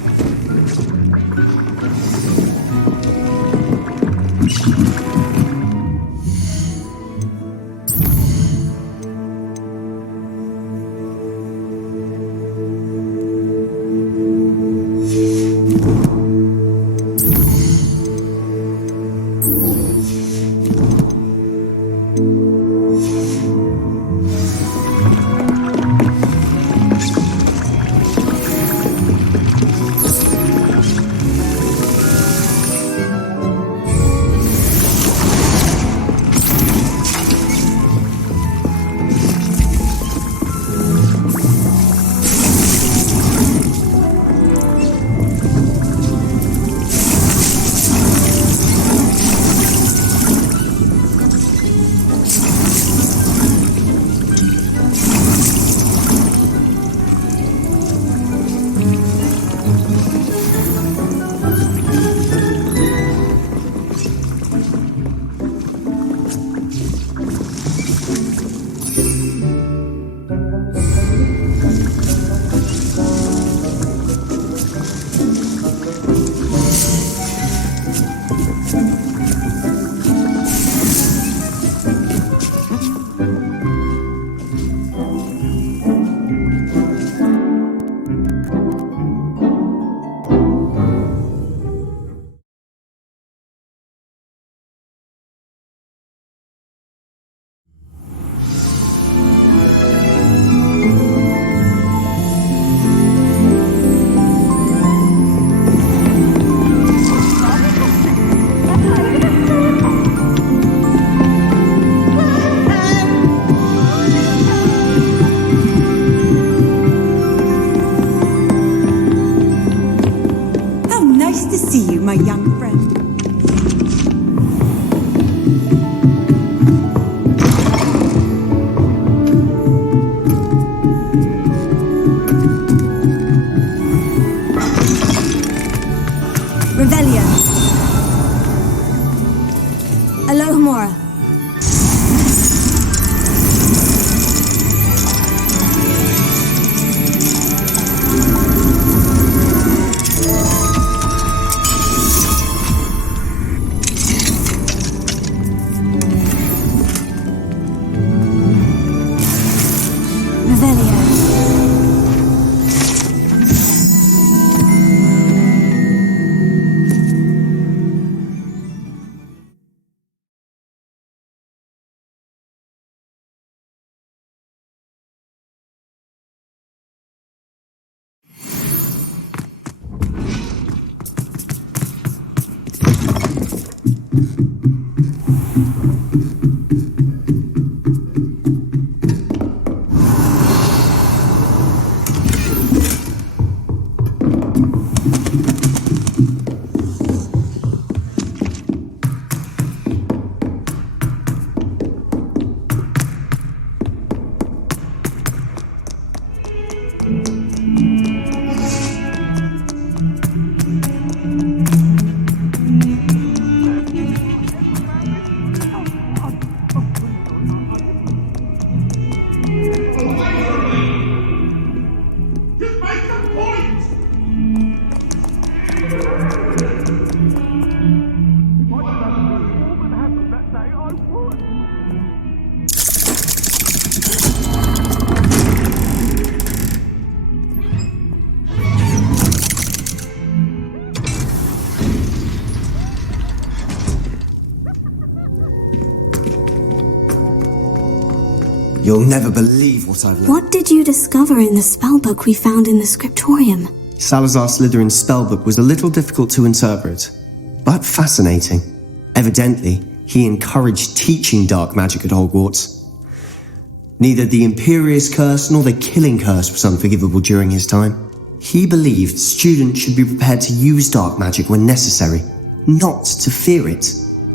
My young friend. Revelio. Alohomora. You'll never believe what I've learned. What did you discover in the spellbook we found in the scriptorium? Salazar Slytherin's spellbook was a little difficult to interpret, but fascinating. Evidently, he encouraged teaching dark magic at Hogwarts. Neither the Imperious Curse nor the Killing Curse was unforgivable during his time. He believed students should be prepared to use dark magic when necessary, not to fear it.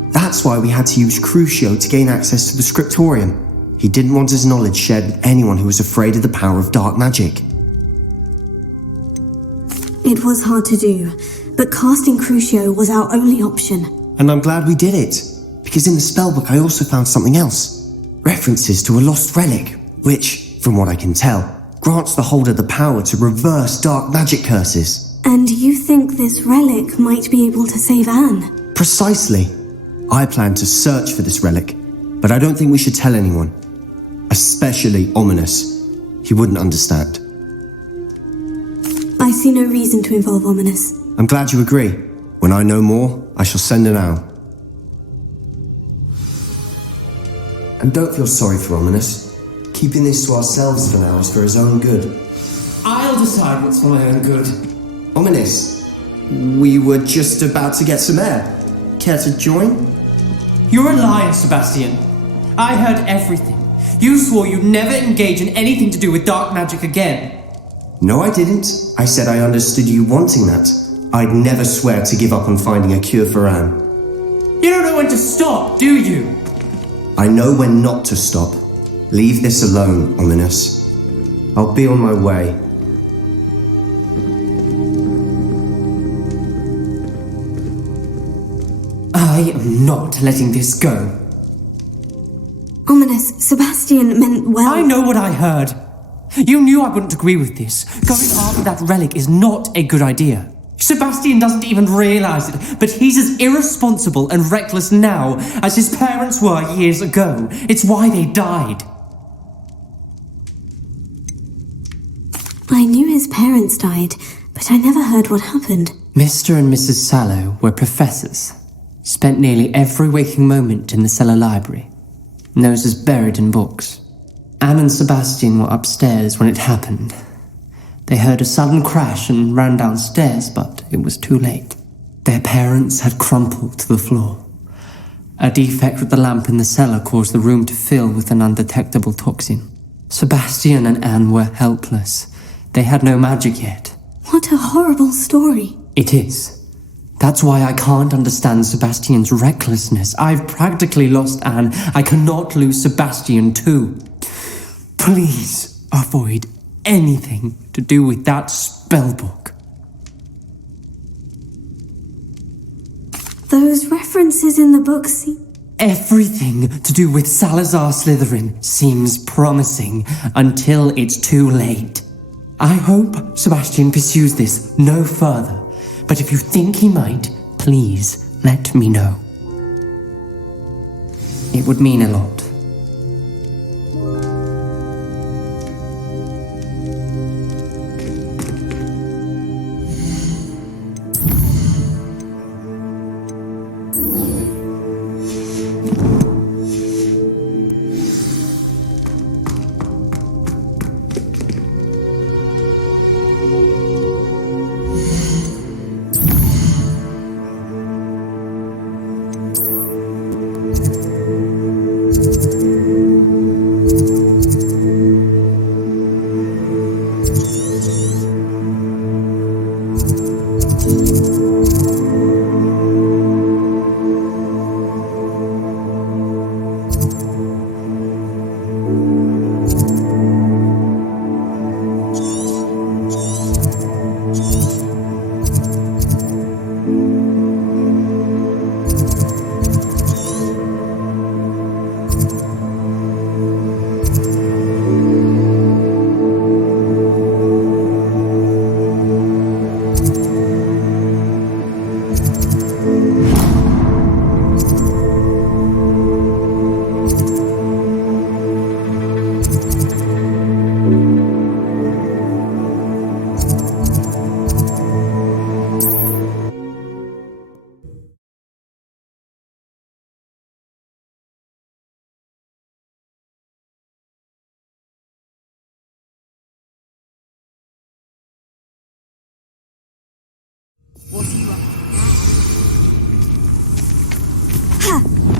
That's why we had to use Crucio to gain access to the scriptorium. He didn't want his knowledge shared with anyone who was afraid of the power of dark magic. It was hard to do, but casting Crucio was our only option. And I'm glad we did it, because in the spellbook I also found something else. References to a lost relic, which, from what I can tell, grants the holder the power to reverse dark magic curses. And you think this relic might be able to save Anne? Precisely. I plan to search for this relic, but I don't think we should tell anyone. Especially Ominous. He wouldn't understand. I see no reason to involve Ominous. I'm glad you agree. When I know more, I shall send an owl. And don't feel sorry for Ominous. Keeping this to ourselves for now is for his own good. I'll decide what's for my own good. Ominous, we were just about to get some air. Care to join? You're a liar, Sebastian. I heard everything. You swore you'd never engage in anything to do with dark magic again. No, I didn't. I said I understood you wanting that. I'd never swear to give up on finding a cure for Anne. You don't know when to stop, do you? I know when not to stop. Leave this alone, Ominous. I'll be on my way. I am not letting this go. Ominous, Sebastian meant well. I know what I heard. You knew I wouldn't agree with this. Going after that relic is not a good idea. Sebastian doesn't even realize it, but he's as irresponsible and reckless now as his parents were years ago. It's why they died. I knew his parents died, but I never heard what happened. Mr. and Mrs. Sallow were professors. Spent nearly every waking moment in the cellar library. Noses buried in books. Anne and Sebastian were upstairs when it happened. They heard a sudden crash and ran downstairs, but it was too late. Their parents had crumpled to the floor. A defect with the lamp in the cellar caused the room to fill with an undetectable toxin. Sebastian and Anne were helpless. They had no magic yet. What a horrible story. It is. That's why I can't understand Sebastian's recklessness. I've practically lost Anne. I cannot lose Sebastian too. Please avoid anything to do with that spellbook. Those references in the book Everything to do with Salazar Slytherin seems promising until it's too late. I hope Sebastian pursues this no further. But if you think he might, please let me know. It would mean a lot.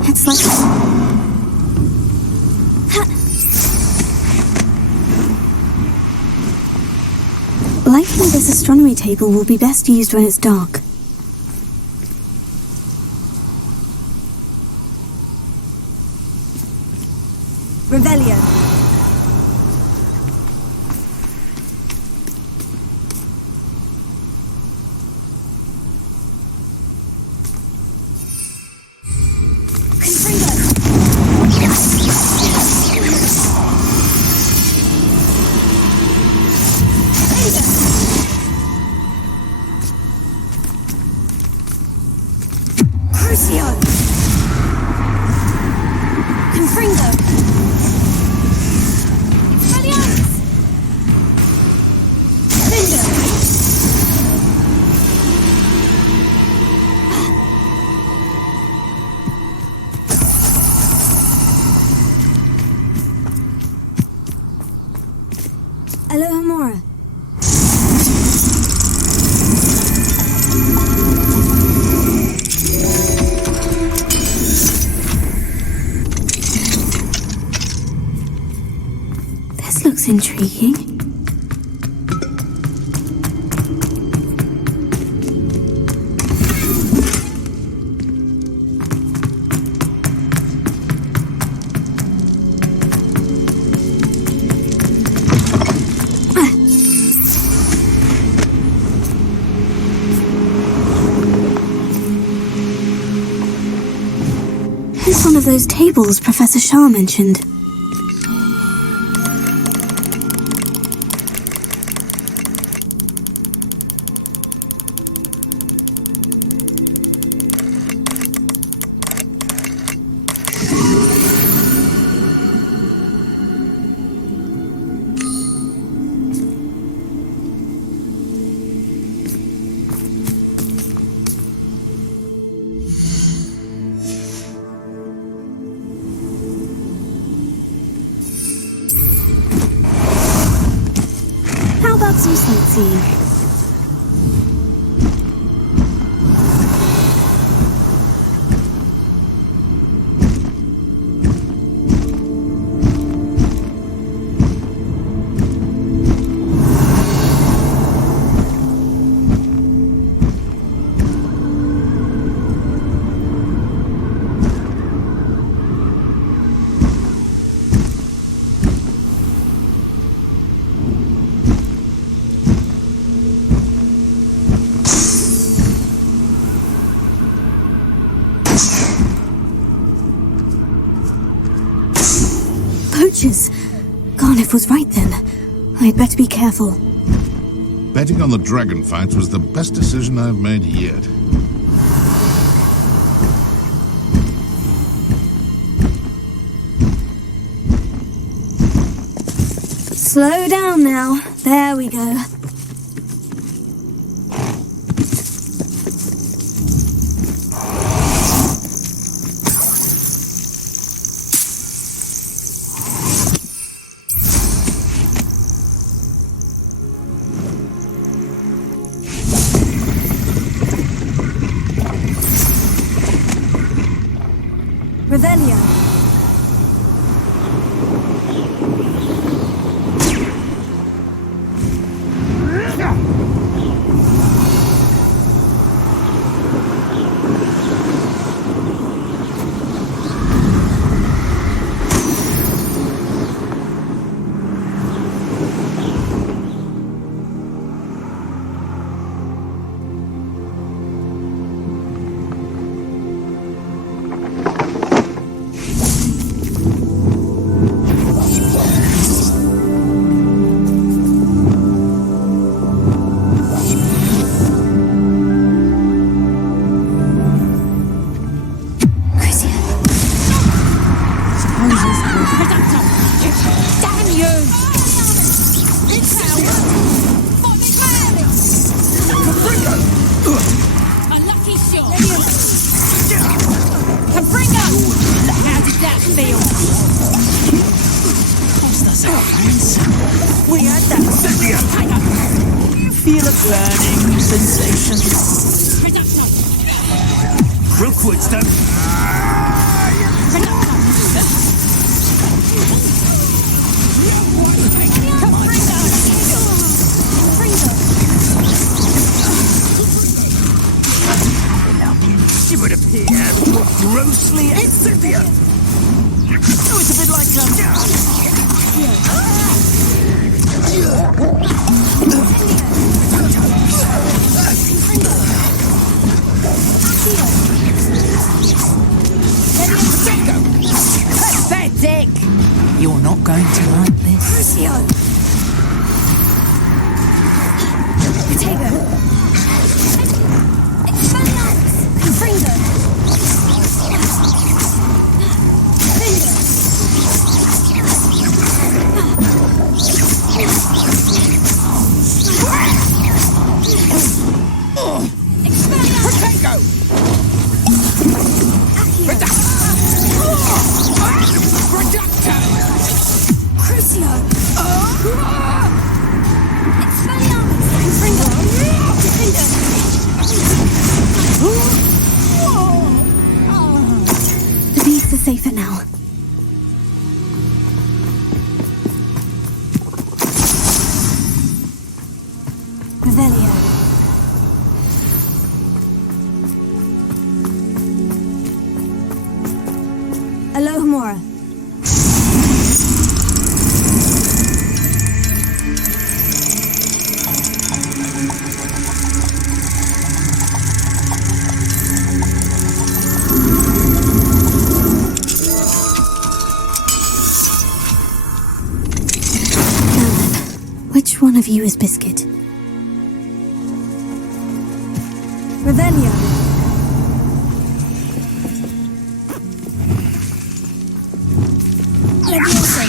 It's like... Likely this astronomy table will be best used when it's dark. Revelio. Alohomora. This looks intriguing. Here's one of those tables Professor Shah mentioned. How about some sightseeing? Poachers! Garniff was right then. I'd better be careful. Betting on the dragon fights was the best decision I've made yet. Slow down now. There we go. Revelio. We had that. You feel a burning sensation. Rookwood's done. She would appear grossly incipient. Oh, it's a bit like pathetic. You're not going to like this. Potato. Confringo. Which one of you is Biscuit? Revelio! Leviosa!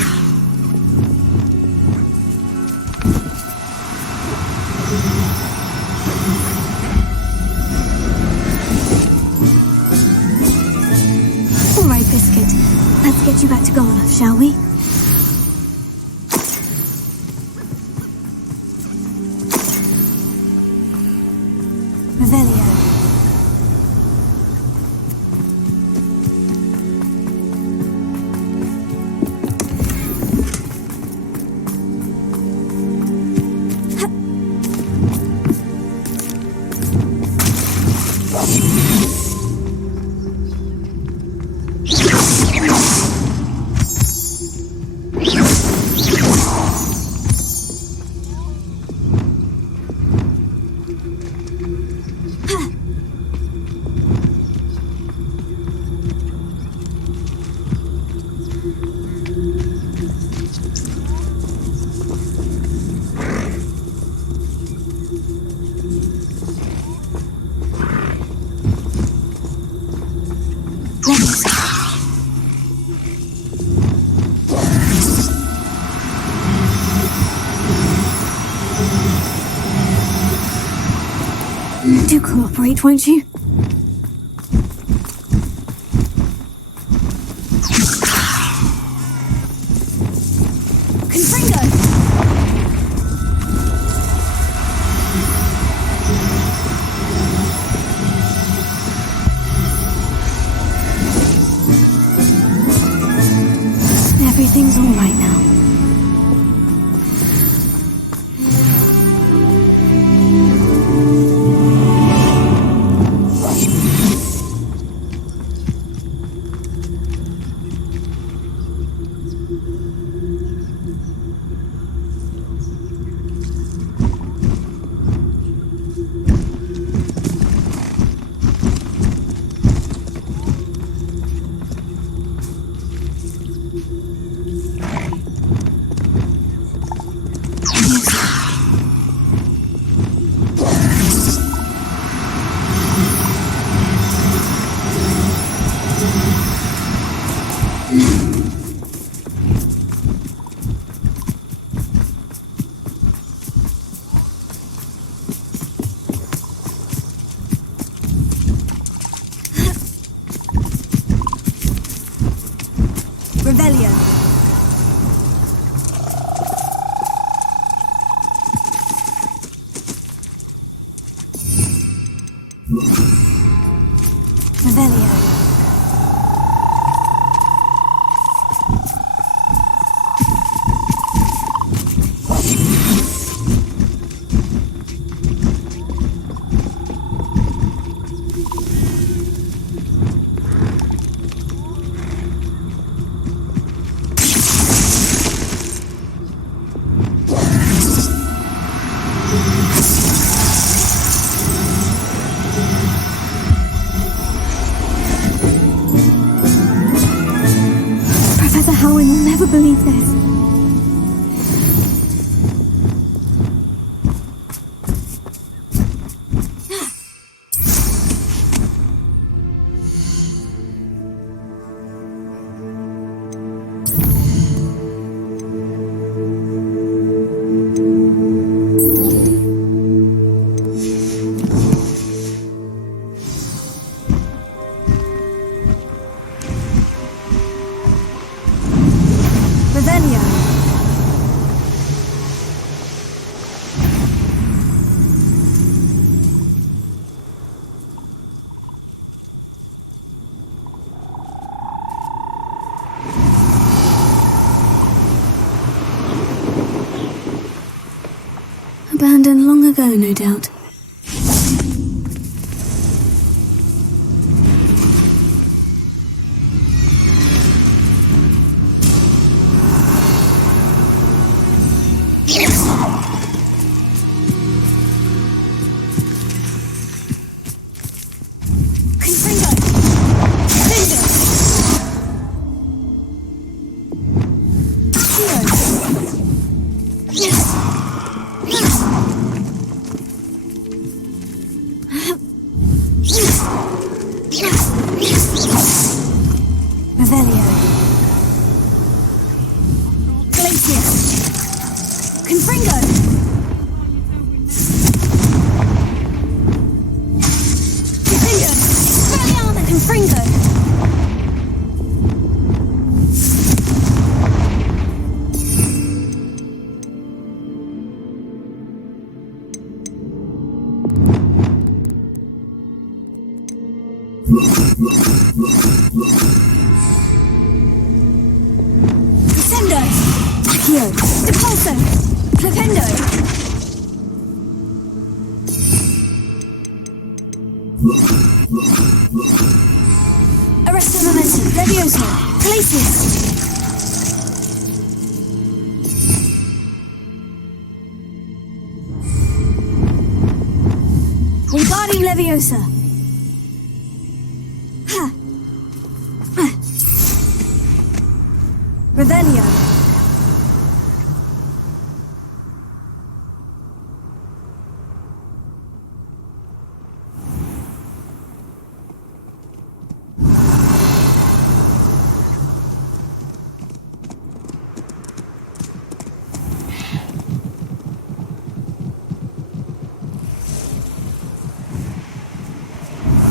All right, Biscuit. Let's get you back to Gala, shall we? Revelio. Do cooperate, won't you? Confringo! Everything's all right now. Revelio. Revelio. Professor Howin will never believe this. Abandoned long ago, no doubt. Glacius! Confringo! Confringo! Expelliarmus Confringo! Descendo! Accio! Depulso! Flipendo! Arresto Momentum! Levioso! Glacius! Wingardium Leviosa! Revelio.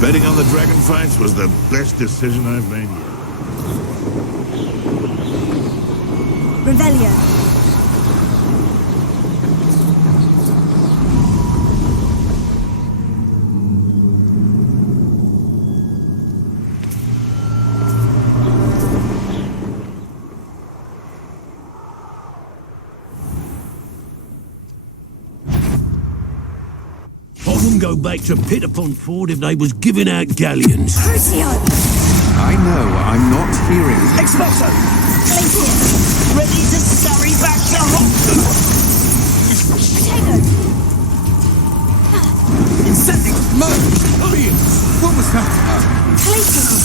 Betting on the dragon fights was the best decision I've made yet. Revelio. I wouldn't go back to Pitterpond Ford if they was giving out galleons. Crucio! I know, I'm not hearing. Expulso! Glacius! Ready to scurry back to Hogwarts! Potato! Incendic! What was that? Glacius!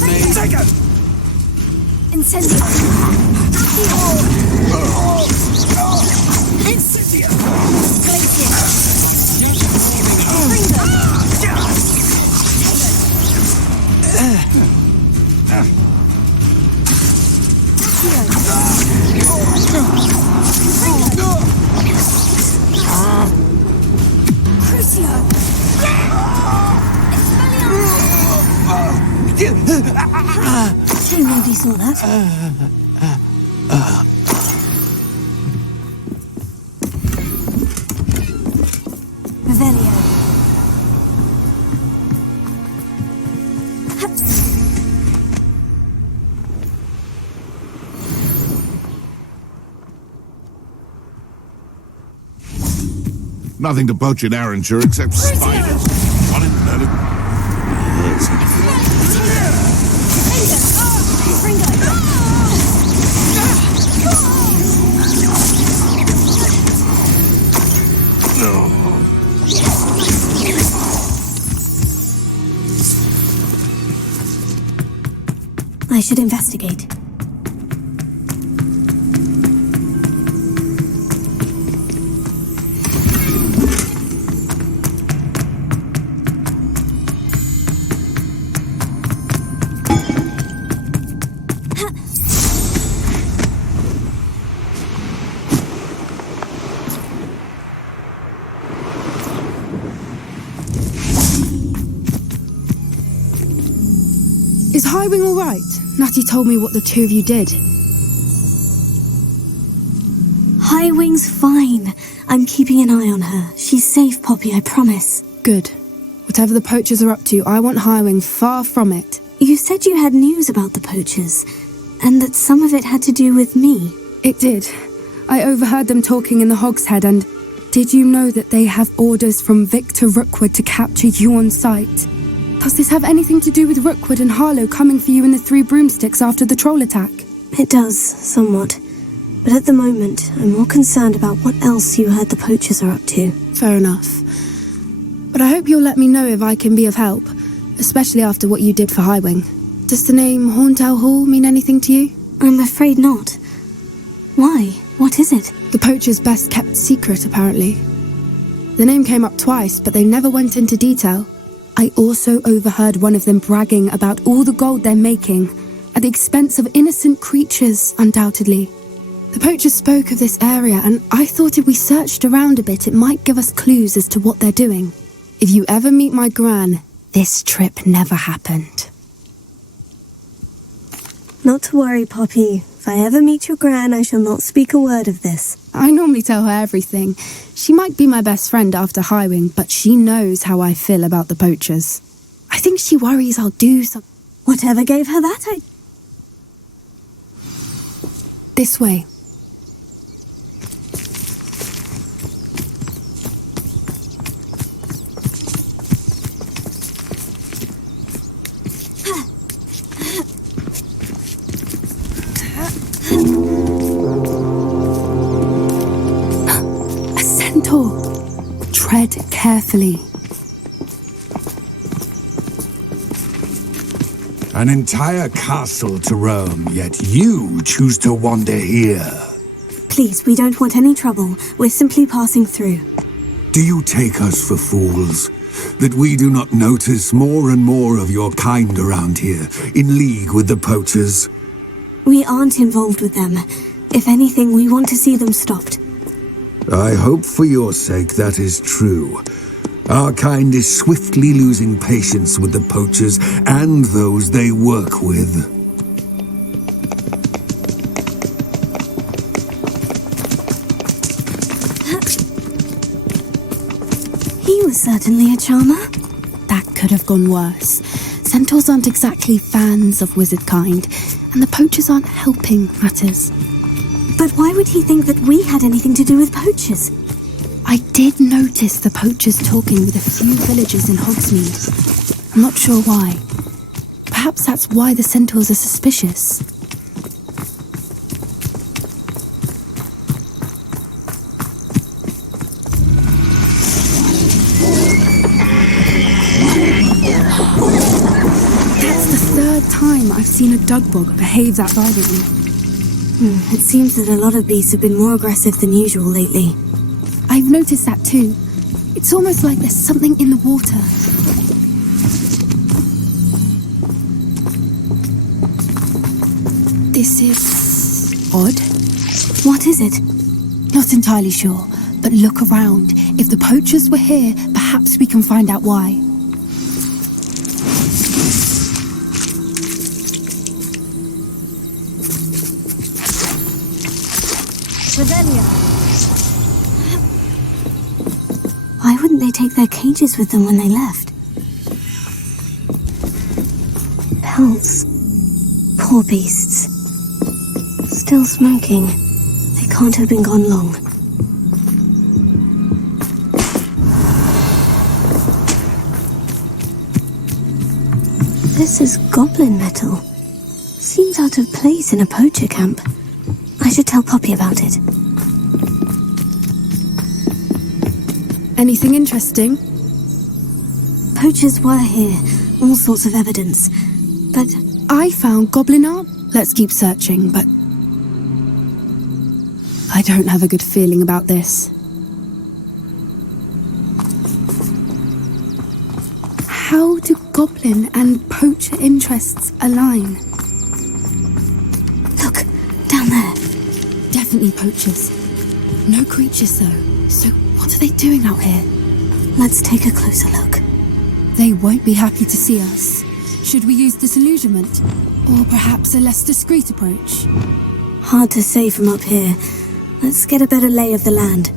Potato! Incendio! Incendio! Glacius! Confringo! Crucio! Shame nobody saw that. Revelio. Nothing to poach in Arrowshire except spiders. What in the I should investigate. Is Howin all right? Natty told me what the two of you did. Highwing's fine. I'm keeping an eye on her. She's safe, Poppy, I promise. Good. Whatever the poachers are up to, I want Howin far from it. You said you had news about the poachers, and that some of it had to do with me. It did. I overheard them talking in the Hogshead, and did you know that they have orders from Victor Rookwood to capture you on sight? Does this have anything to do with Rookwood and Harlow coming for you in the Three Broomsticks after the troll attack? It does, somewhat. But at the moment, I'm more concerned about what else you heard the poachers are up to. Fair enough. But I hope you'll let me know if I can be of help, especially after what you did for Highwing. Does the name Hauntow Hall mean anything to you? I'm afraid not. Why? What is it? The poachers' best kept secret, apparently. The name came up twice, but they never went into detail. I also overheard one of them bragging about all the gold they're making at the expense of innocent creatures, undoubtedly. The poachers spoke of this area, and I thought if we searched around a bit, it might give us clues as to what they're doing. If you ever meet my gran, this trip never happened. Not to worry, Poppy. If I ever meet your gran, I shall not speak a word of this. I normally tell her everything. She might be my best friend after Howin, but she knows how I feel about the poachers. I think she worries I'll do something. Whatever gave her that This way. A centaur. Tread carefully. An entire castle to roam, yet you choose to wander here. Please, we don't want any trouble. We're simply passing through. Do you take us for fools? That we do not notice more and more of your kind around here, in league with the poachers? We aren't involved with them. If anything, we want to see them stopped. I hope for your sake that is true. Our kind is swiftly losing patience with the poachers and those they work with. He was certainly a charmer. That could have gone worse. Centaurs aren't exactly fans of wizard kind, and the poachers aren't helping matters. But why would he think that we had anything to do with poachers? I did notice the poachers talking with a few villagers in Hogsmeade. I'm not sure why. Perhaps that's why the centaurs are suspicious. That's the third time I've seen a dugbog behave that violently. It seems that a lot of beasts have been more aggressive than usual lately. I've noticed that too. It's almost like there's something in the water. This is odd. What is it? Not entirely sure, but look around. If the poachers were here, perhaps we can find out why. Why wouldn't they take their cages with them when they left? Pelts. Poor beasts. Still smoking. They can't have been gone long. This is goblin metal. Seems out of place in a poacher camp. I should tell Poppy about it. Anything interesting? Poachers were here. All sorts of evidence. But I found goblin art. Let's keep searching, but I don't have a good feeling about this. How do goblin and poacher interests align? Look, down there. Definitely poachers. No creatures though, so what are they doing out here? Let's take a closer look. They won't be happy to see us. Should we use disillusionment? Or perhaps a less discreet approach? Hard to say from up here. Let's get a better lay of the land.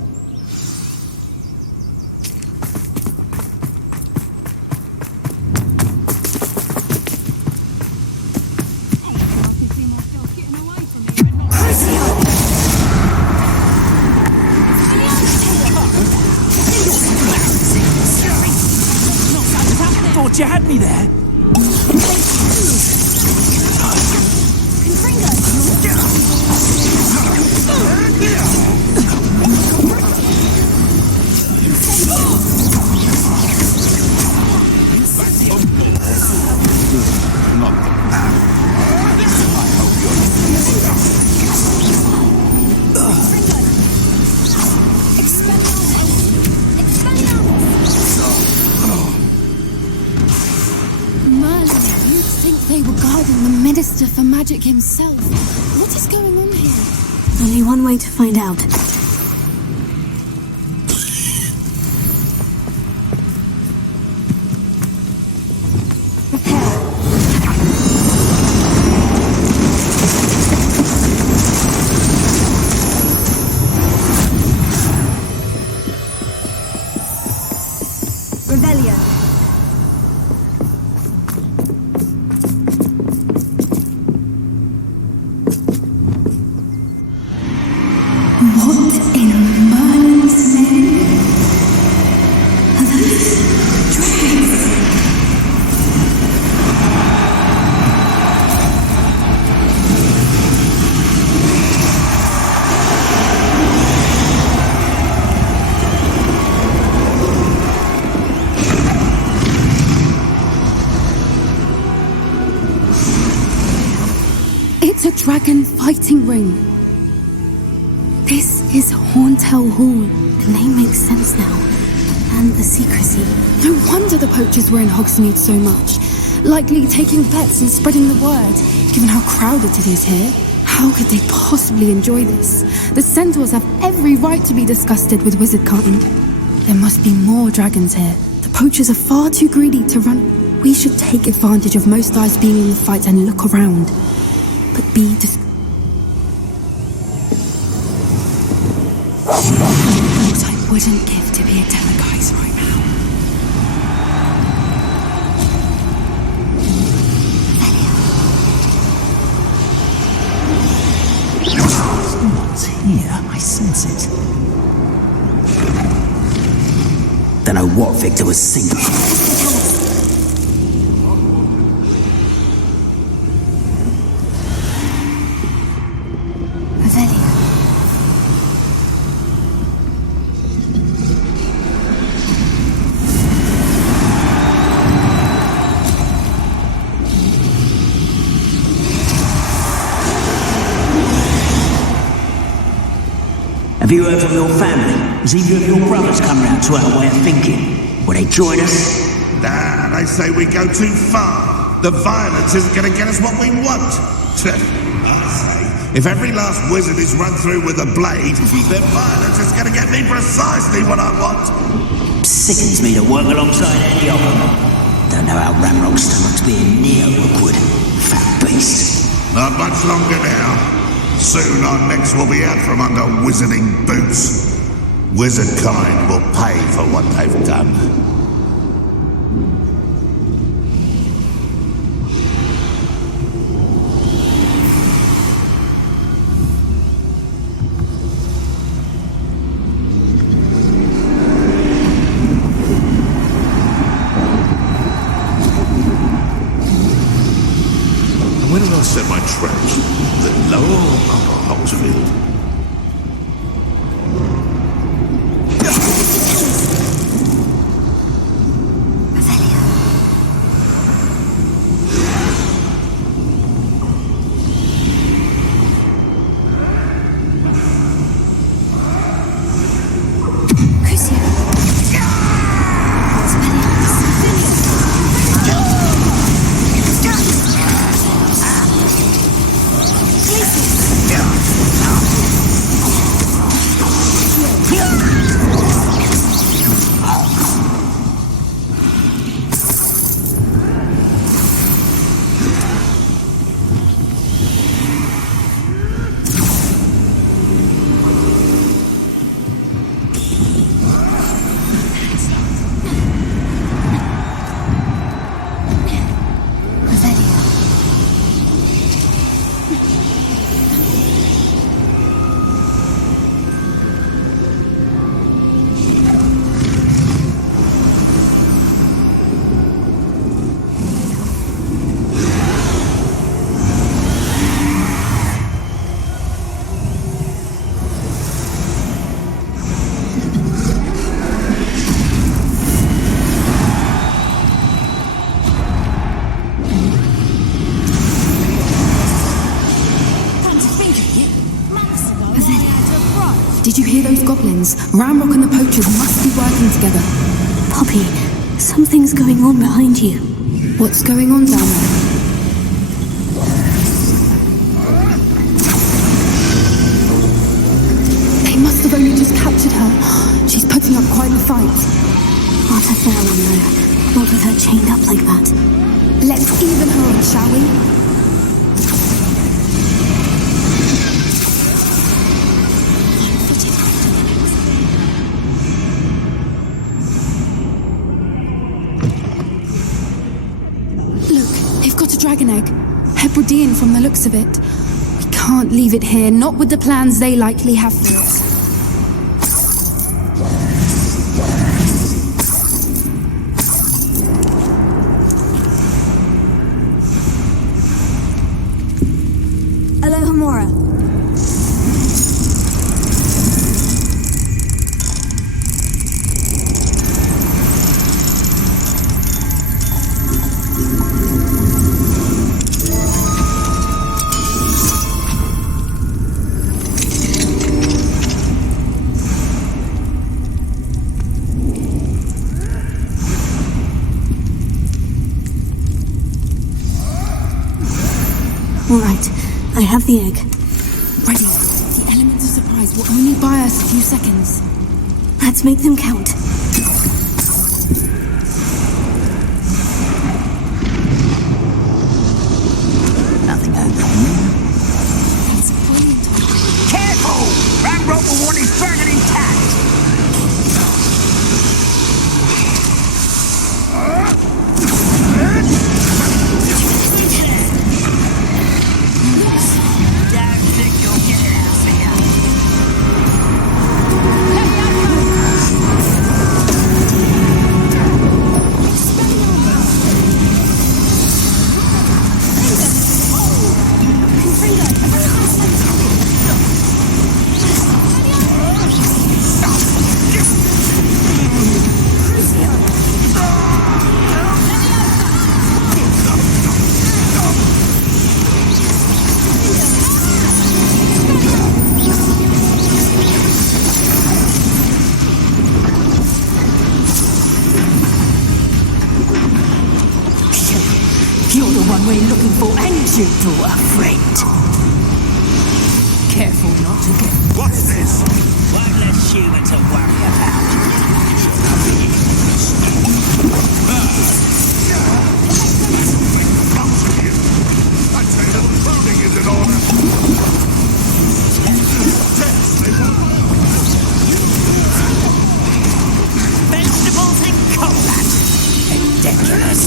Thought you had me there. magic himself. What is going on here? Only one way to find out. Dragon fighting ring. This is Hauntel Hall. The name makes sense now. And the secrecy. No wonder the poachers were in Hogsmeade so much. Likely taking bets and spreading the word. Given how crowded it is here, how could they possibly enjoy this? The centaurs have every right to be disgusted with wizard kind. There must be more dragons here. The poachers are far too greedy to run. We should take advantage of most eyes being in the fight and look around. But be What I wouldn't give to be a Telegeist right now. Someone's here. I sense it. Don't know what Victor was thinking. Have you heard from your family? Has either of your brothers come round to our way of thinking? Will they join us? Nah, they say we go too far. The violence isn't going to get us what we want. I say, if every last wizard is run through with a blade, then violence is going to get me precisely what I want. Sickens me to work alongside any of them. Don't know how Ramrock's stomach's being near Rookwood. Fat beast. Not much longer now. Soon our necks will be out from under wizarding boots. Wizard kind will pay for what they've done. Where did I set my traps? The lower or upper Hogsfield? Did you hear those goblins? Ramrock and the poachers must be working together. Poppy, something's going on behind you. What's going on down there? spotted her. She's putting up quite a fight. What a fair one, though. Not with her chained up like that. Let's even her up, shall we? Look, they've got a dragon egg. Hebridean from the looks of it. We can't leave it here, not with the plans they likely have for us. All right, I have the egg. Ready. The elements of surprise will only buy us a few seconds. Let's make them count. Nothing open. Careful! Ramrock will want his dragon intact! Don't think you'll get it out of here. You're the one we're looking for, and you, daughter, friend. Careful not to get... What's this? One less human to worry about. I'd say a little cloning is in order. Vegetables in combat. Ridiculous.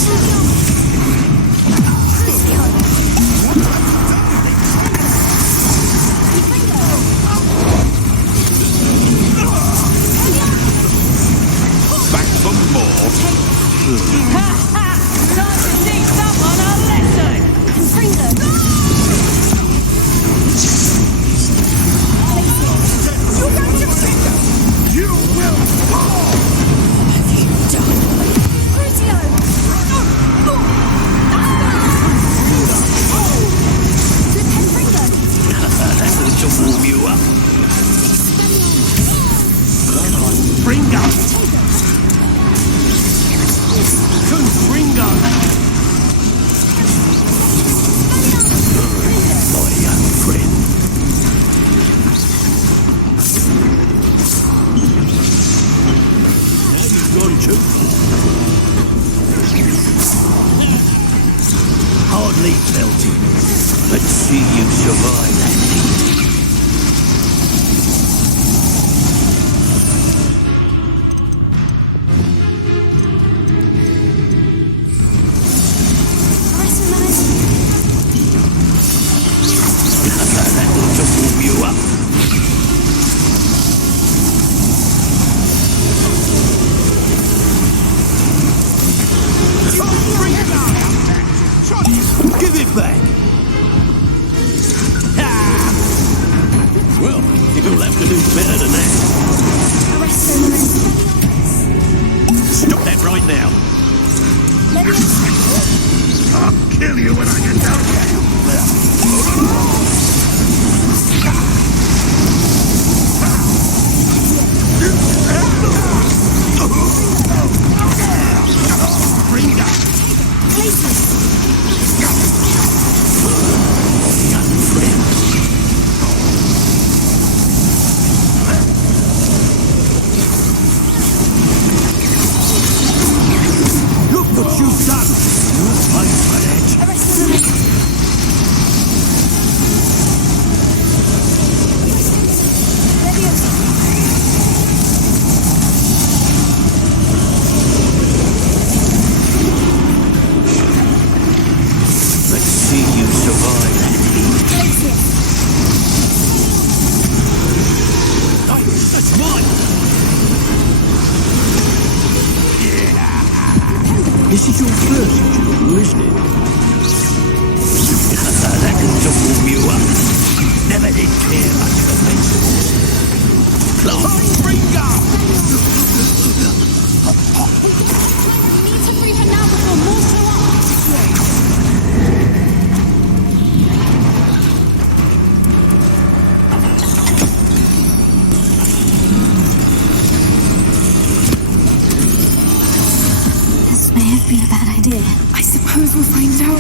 Back for more. Time to teach someone a lesson. You will fall! Have you done? That's to warm you up. Come on, Fringo! Fringo! My young friend. Now you've gone too hardly felt it. Let's see you survive that heat. That will just warm you up. Give it back. Well, you'll have to do better than that. Stop that right now. I'll kill you when I get down there. Bring it up. Young friend. This is your first duel, isn't it? That can warm you up. Never did care much for vegetables. Class bringer! We need to free her now before more show up. This may have been a bad idea. I suppose we'll find out.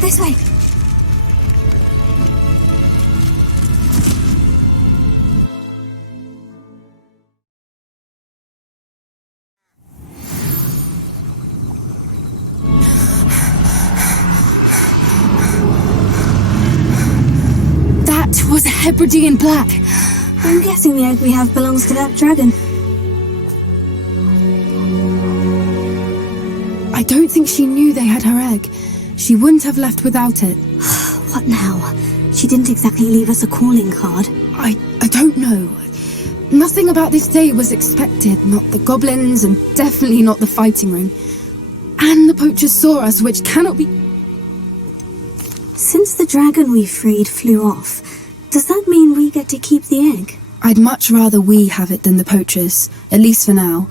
This way. That was a Hebridean black. I'm guessing the egg we have belongs to that dragon. I don't think she knew they had her egg. She wouldn't have left without it. What now? She didn't exactly leave us a calling card. I don't know. Nothing about this day was expected. Not the goblins, and definitely not the fighting ring. And the poachers saw us, which cannot be... Since the dragon we freed flew off, does that mean we get to keep the egg? I'd much rather we have it than the poachers, at least for now.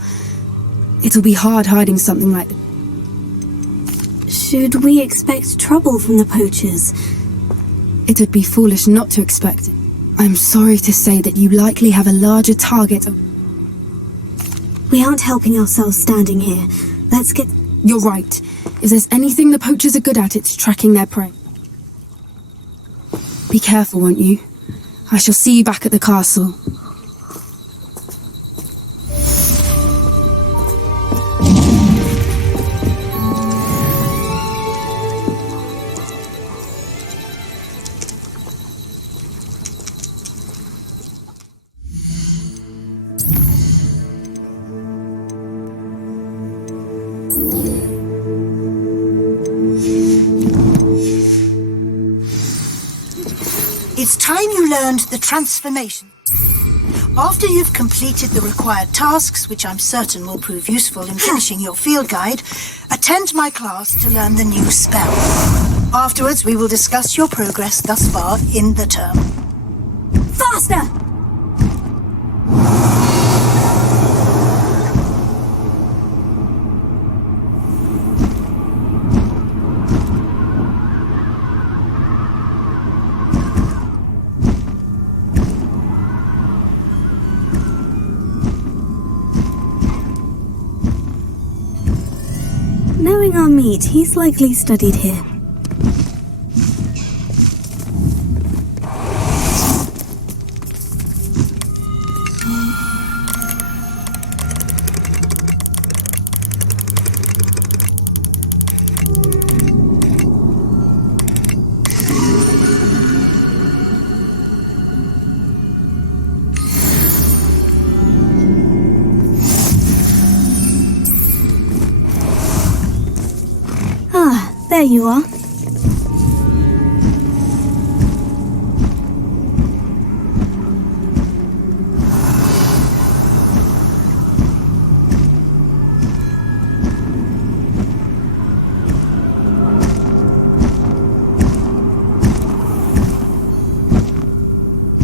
It'll be hard hiding something like... Should we expect trouble from the poachers? It would be foolish not to expect it. I'm sorry to say that you likely have a larger target. We aren't helping ourselves standing here. Let's get... You're right. If there's anything the poachers are good at, it's tracking their prey. Be careful, won't you? I shall see you back at the castle. It's time you learned the transformation. After you've completed the required tasks, which I'm certain will prove useful in finishing your field guide, attend my class to learn the new spell. Afterwards, we will discuss your progress thus far in the term. Faster! Knowing our meat, he's likely studied here. There you are.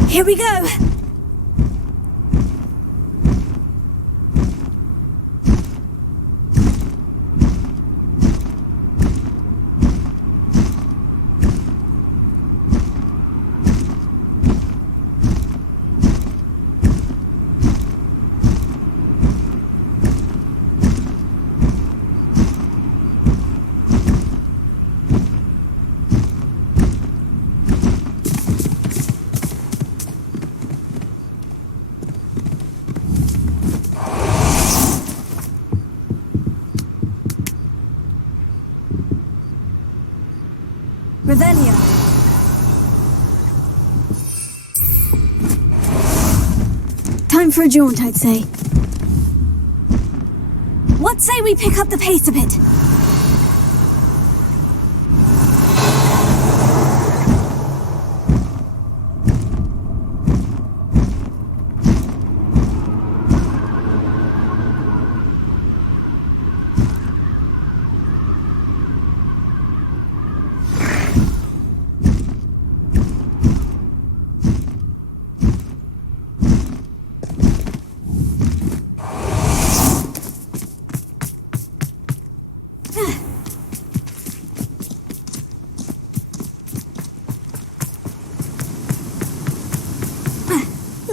Here we go. Revelio. Time for a jaunt, I'd say. What say we pick up the pace a bit?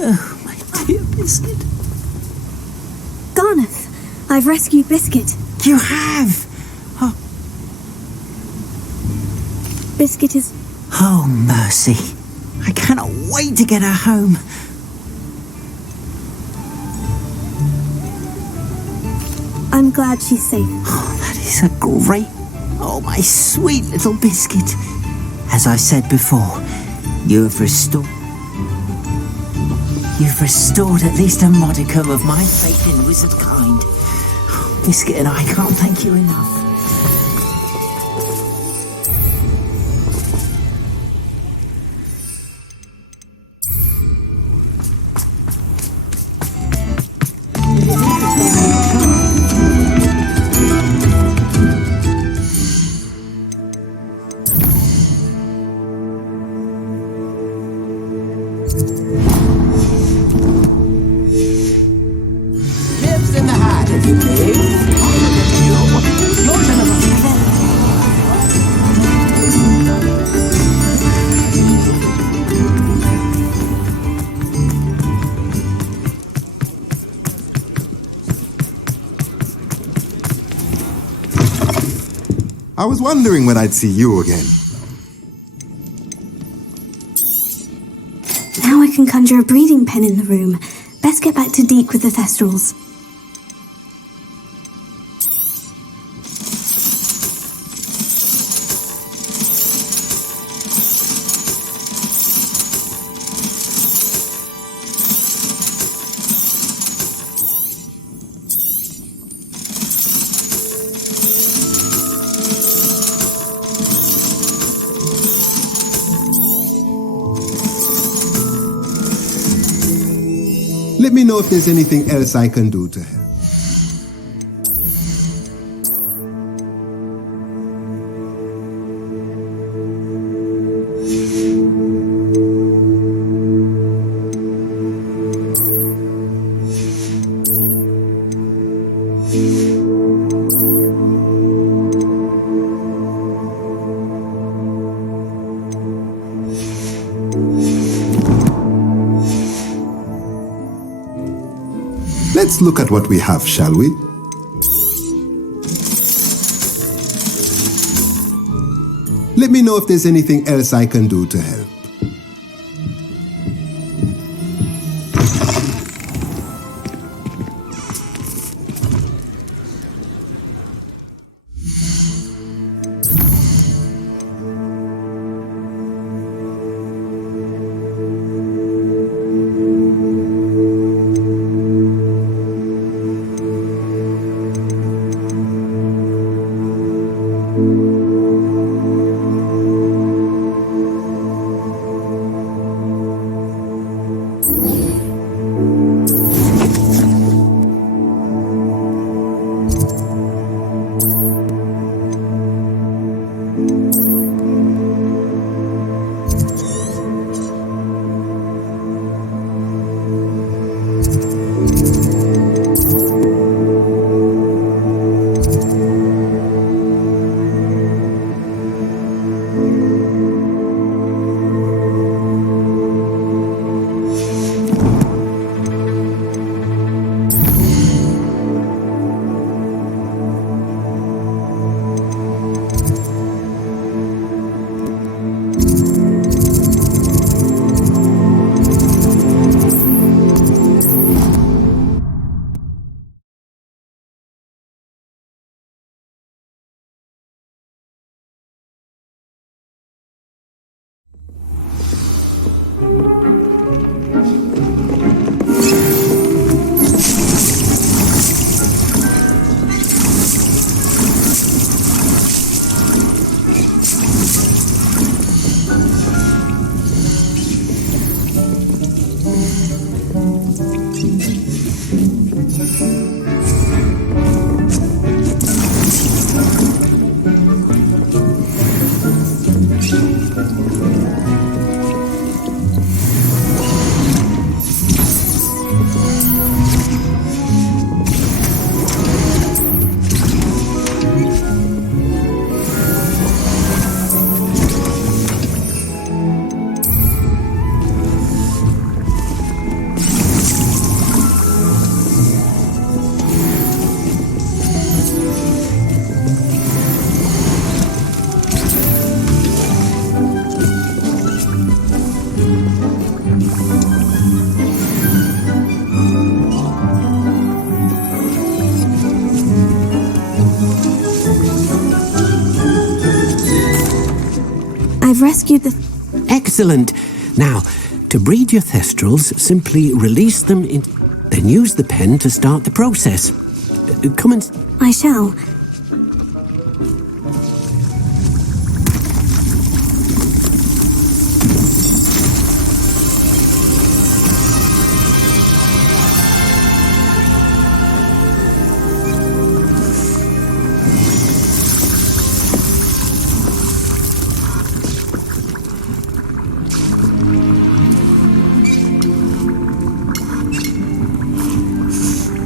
Oh, my dear Biscuit. Garneth, I've rescued Biscuit. You have? Oh. Biscuit is... Oh, mercy. I cannot wait to get her home. I'm glad she's safe. Oh, that is a great... Oh, my sweet little Biscuit. As I said before, you've restored at least a modicum of my faith in wizard kind. Biscuit and I can't thank you enough. I was wondering when I'd see you again. Now I can conjure a breeding pen in the room. Best get back to Deke with the Thestrals. Let me know if there's anything else I can do to help. Let's look at what we have, shall we? Let me know if there's anything else I can do to help. rescued the... Excellent. Now, to breed your thestrals, simply release them in... Then use the pen to start the process. Come and... I shall.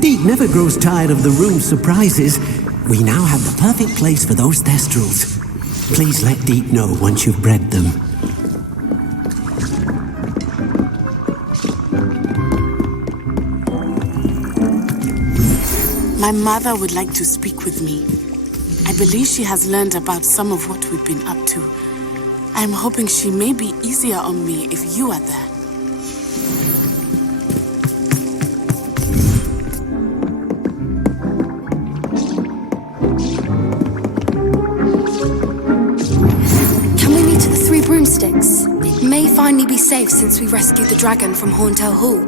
Deek never grows tired of the room's surprises. We now have the perfect place for those thestrals. Please let Deek know once you've bred them. My mother would like to speak with me. I believe she has learned about some of what we've been up to. I'm hoping she may be easier on me if you are there. Can we meet at the Three Broomsticks? It may finally be safe since we rescued the dragon from Horntail Hall.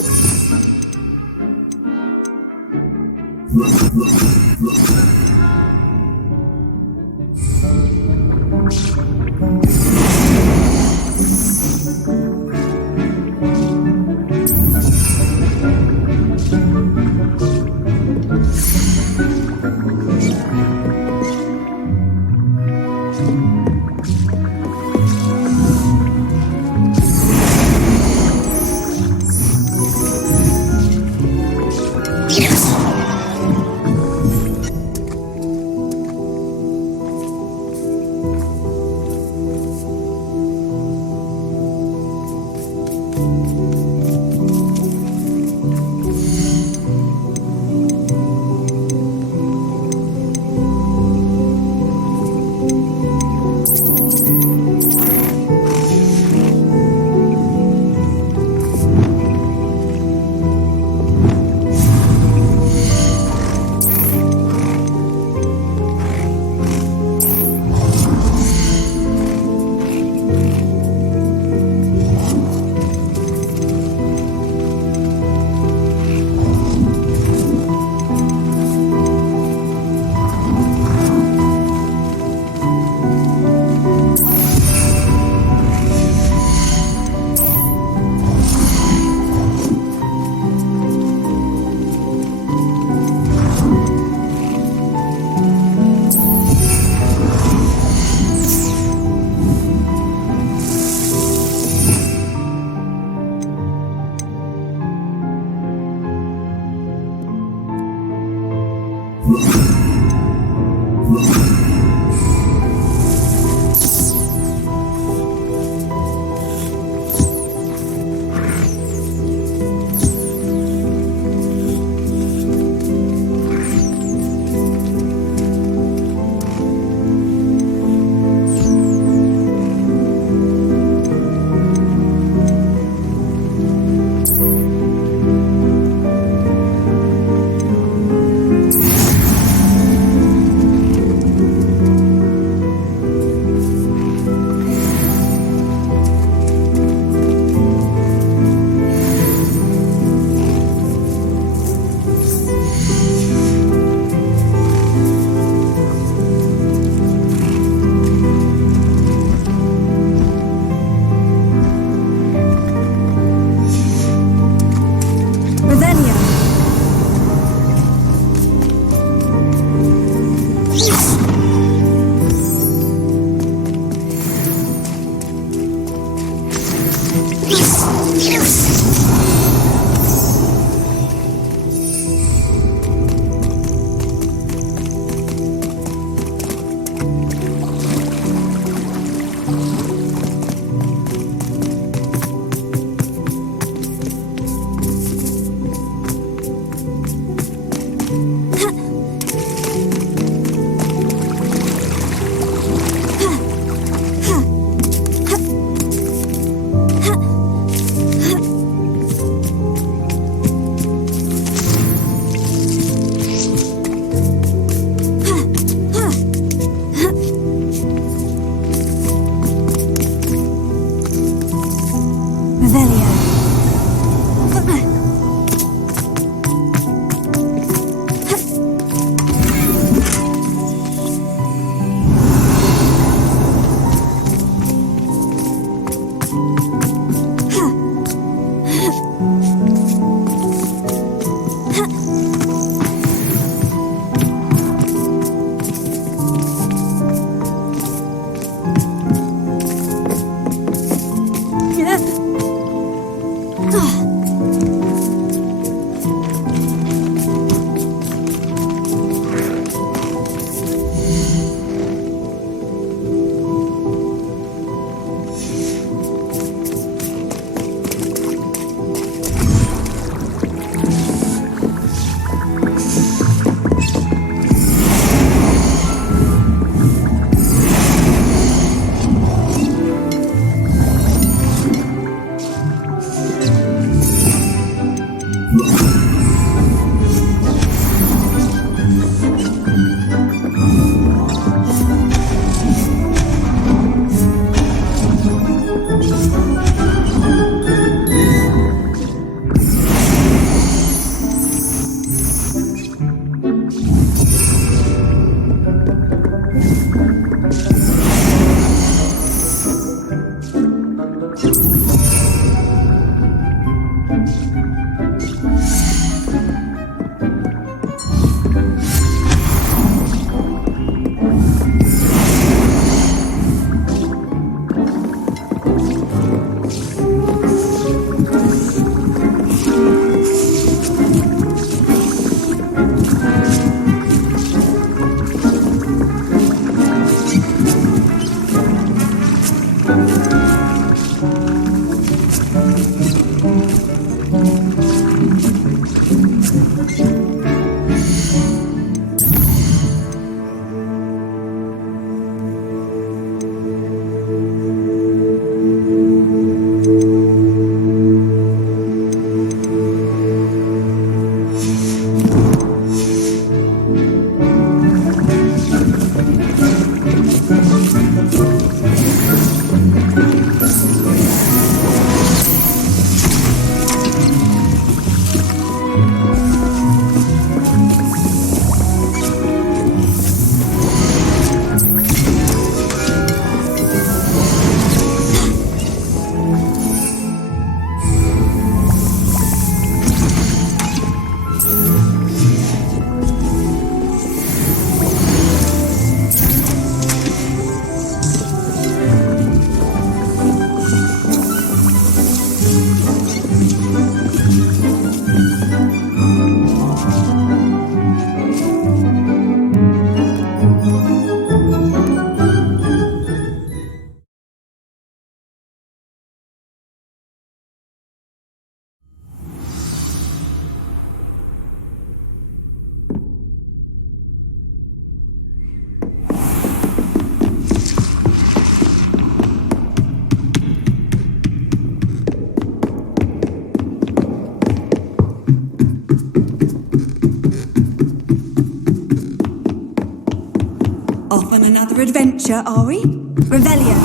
Off on another adventure, are we? Revelio.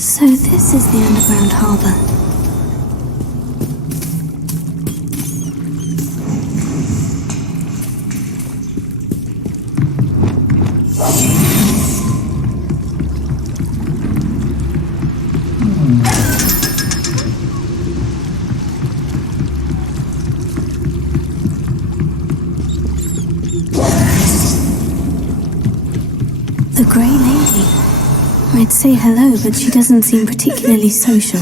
So this is the underground harbour. The Grey Lady. I'd say hello, but she doesn't seem particularly social.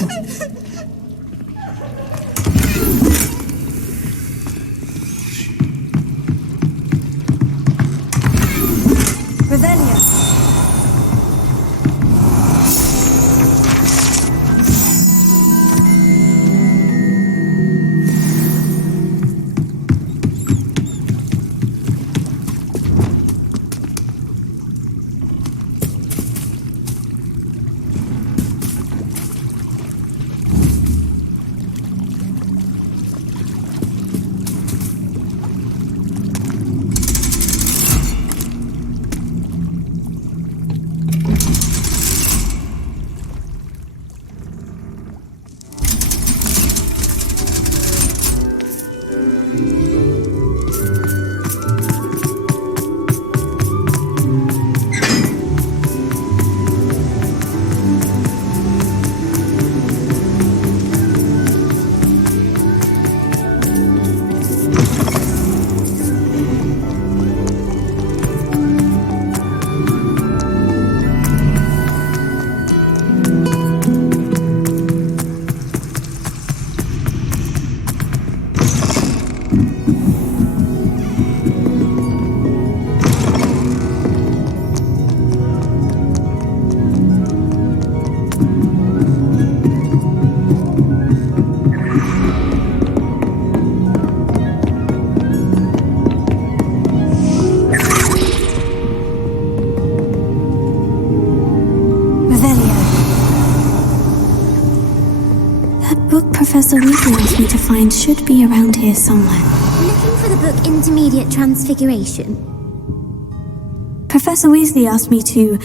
Professor Weasley asked me to find should be around here somewhere. Looking for the book Intermediate Transfiguration? Professor Weasley asked me to,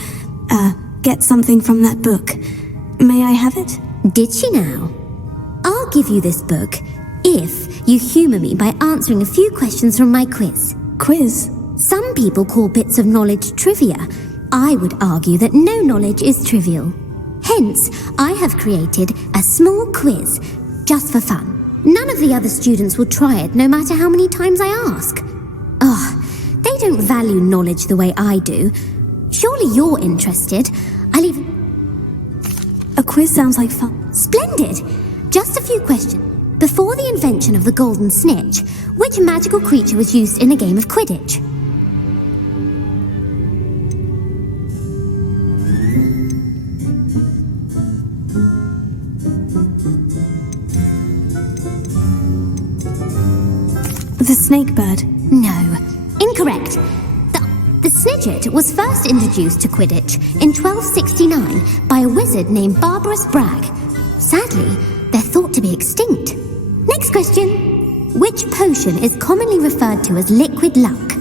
get something from that book. May I have it? Did she now? I'll give you this book if you humour me by answering a few questions from my quiz. Quiz? Some people call bits of knowledge trivia. I would argue that no knowledge is trivial. Hence, I have created a small quiz just for fun. None of the other students will try it, no matter how many times I ask. They don't value knowledge the way I do. Surely you're interested. A quiz sounds like fun. Splendid! Just a few questions. Before the invention of the golden snitch, which magical creature was used in a game of Quidditch? The snake bird. No. Incorrect. The Snidget was first introduced to Quidditch in 1269 by a wizard named Barbarous Bragg. Sadly, they're thought to be extinct. Next question. Which potion is commonly referred to as liquid luck?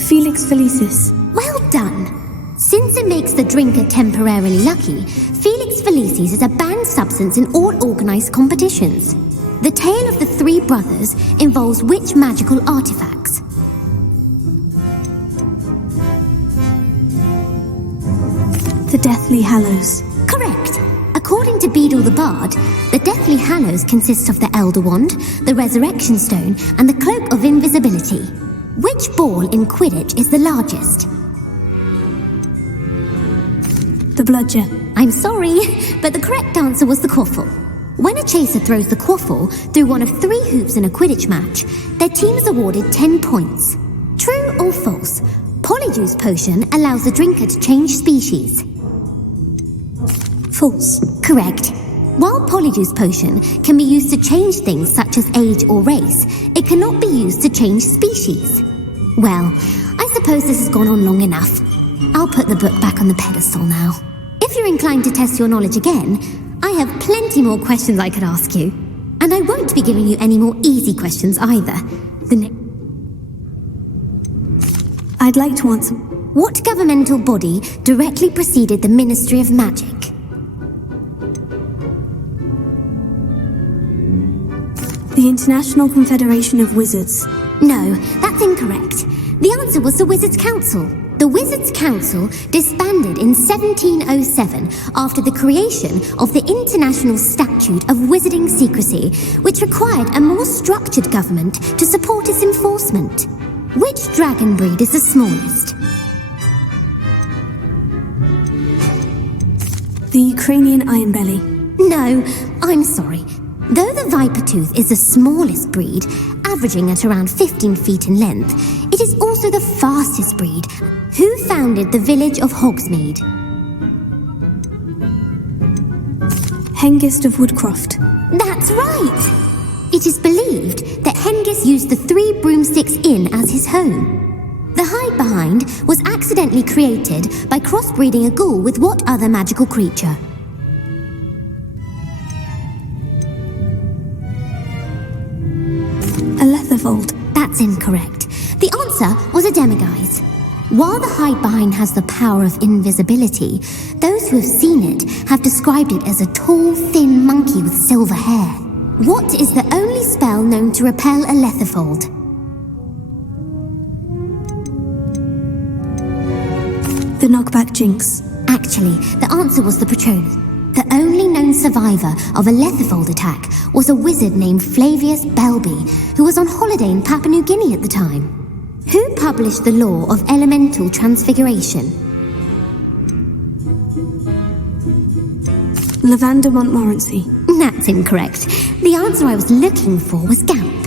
Felix Felicis. Well done. Since it makes the drinker temporarily lucky, Felix Felicis is a banned substance in all organised competitions. The tale of the three brothers involves which magical artifacts? The Deathly Hallows. Correct. According to Beedle the Bard, the Deathly Hallows consists of the Elder Wand, the Resurrection Stone, and the Cloak of Invisibility. Which ball in Quidditch is the largest? The Bludger. I'm sorry, but the correct answer was the Quaffle. When a chaser throws the Quaffle through one of 3 hoops in a Quidditch match, their team is awarded 10 points. True or false? Polyjuice Potion allows the drinker to change species. False. Correct. While Polyjuice Potion can be used to change things such as age or race, it cannot be used to change species. Well, I suppose this has gone on long enough. I'll put the book back on the pedestal now. If you're inclined to test your knowledge again, I have plenty more questions I could ask you. And I won't be giving you any more easy questions either. I'd like to answer. What governmental body directly preceded the Ministry of Magic? The International Confederation of Wizards. No, that's incorrect. The answer was the Wizards' Council. The Wizards' Council disbanded in 1707 after the creation of the International Statute of Wizarding Secrecy, which required a more structured government to support its enforcement. Which dragon breed is the smallest? The Ukrainian ironbelly. No, I'm sorry. Though the viper tooth is the smallest breed, averaging at around 15 feet in length, it is also the fastest breed. Who founded the village of Hogsmeade? Hengist of Woodcroft. That's right! It is believed that Hengist used the Three Broomsticks Inn as his home. The hide behind was accidentally created by crossbreeding a ghoul with what other magical creature? A Letherfold. That's incorrect. The answer was a demiguise. While the hide behind has the power of invisibility, those who have seen it have described it as a tall, thin monkey with silver hair. What is the only spell known to repel a Letherfold? The Knockback Jinx. Actually, the answer was the Patronus. The only known survivor of a Letherfold attack was a wizard named Flavius Belby, who was on holiday in Papua New Guinea at the time. Who published the law of elemental transfiguration? Lavender Montmorency. That's incorrect. The answer I was looking for was Gamp.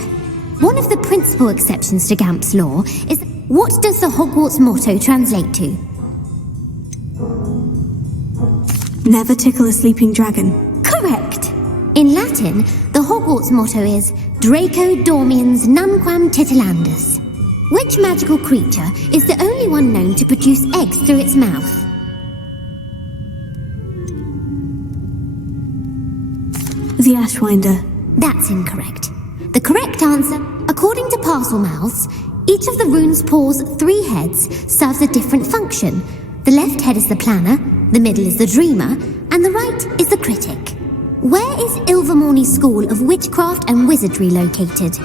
One of the principal exceptions to Gamp's law is what does the Hogwarts motto translate to? Never tickle a sleeping dragon. Correct. In Latin, the Hogwarts motto is Draco Dormiens Nunquam Titilandus. Which magical creature is the only one known to produce eggs through its mouth? The Ashwinder. That's incorrect. The correct answer, according to Parselmouths, each of the runes paws 3 heads serves a different function. The left head is the planner, the middle is the dreamer, and the right is the critic. Where is Ilvermorny's School of Witchcraft and Wizardry located?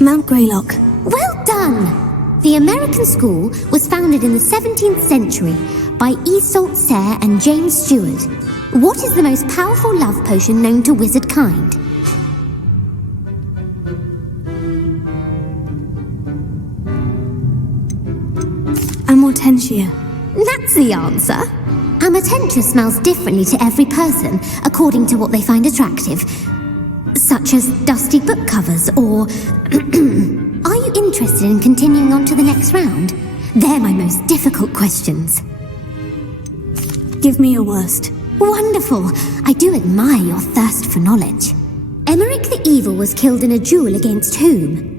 Mount Greylock. Well done! The American school was founded in the 17th century by Iseult Sayre and James Stewart. What is the most powerful love potion known to wizard kind? Amortentia. That's the answer. Amortentia smells differently to every person, according to what they find attractive, such as dusty book covers or... Are you interested in continuing on to the next round? They're my most difficult questions. Give me your worst. Wonderful. I do admire your thirst for knowledge. Emmerich the Evil was killed in a duel against whom?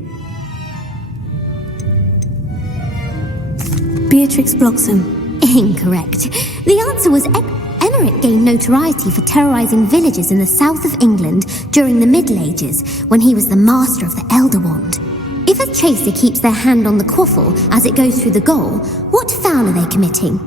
Beatrix Bloxham. Incorrect. The answer was Emmerich gained notoriety for terrorizing villages in the south of England during the Middle Ages when he was the master of the Elder Wand. If a chaser keeps their hand on the quaffle as it goes through the goal, what foul are they committing?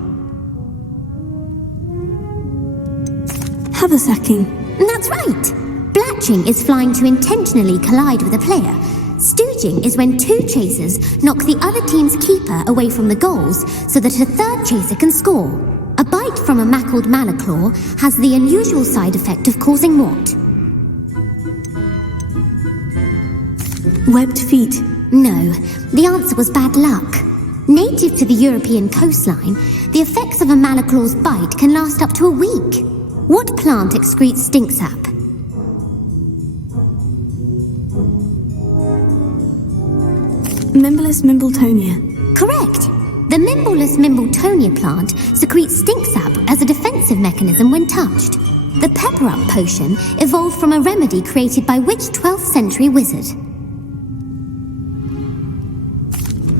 Haversacking. That's right. Blatching is flying to intentionally collide with a player. Stooging is when 2 chasers knock the other team's keeper away from the goals so that a third chaser can score. A bite from a mackled malaclaw has the unusual side effect of causing what? Webbed feet. No, the answer was bad luck. Native to the European coastline, the effects of a malaclaw's bite can last up to a week. What plant excretes stink sap? Mimblelus Mimbletonia. Correct. The Mimblelus Mimbletonia plant secretes stink sap as a defensive mechanism when touched. The pepper-up potion evolved from a remedy created by which 12th century wizard?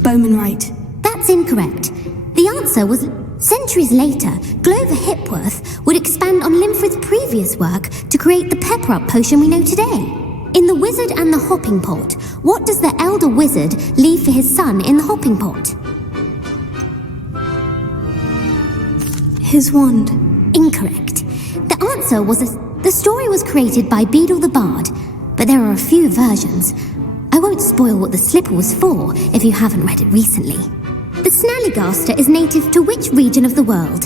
Bowman Wright. That's incorrect. The answer was centuries later, Glover Hipworth would expand on Limford's previous work to create the pepper-up potion we know today. In The Wizard and the Hopping Pot, what does the elder wizard leave for his son in the hopping pot? His wand. Incorrect. The answer was the story was created by Beadle the Bard, but there are a few versions. I won't spoil what the slipper was for if you haven't read it recently. The Snallygaster is native to which region of the world?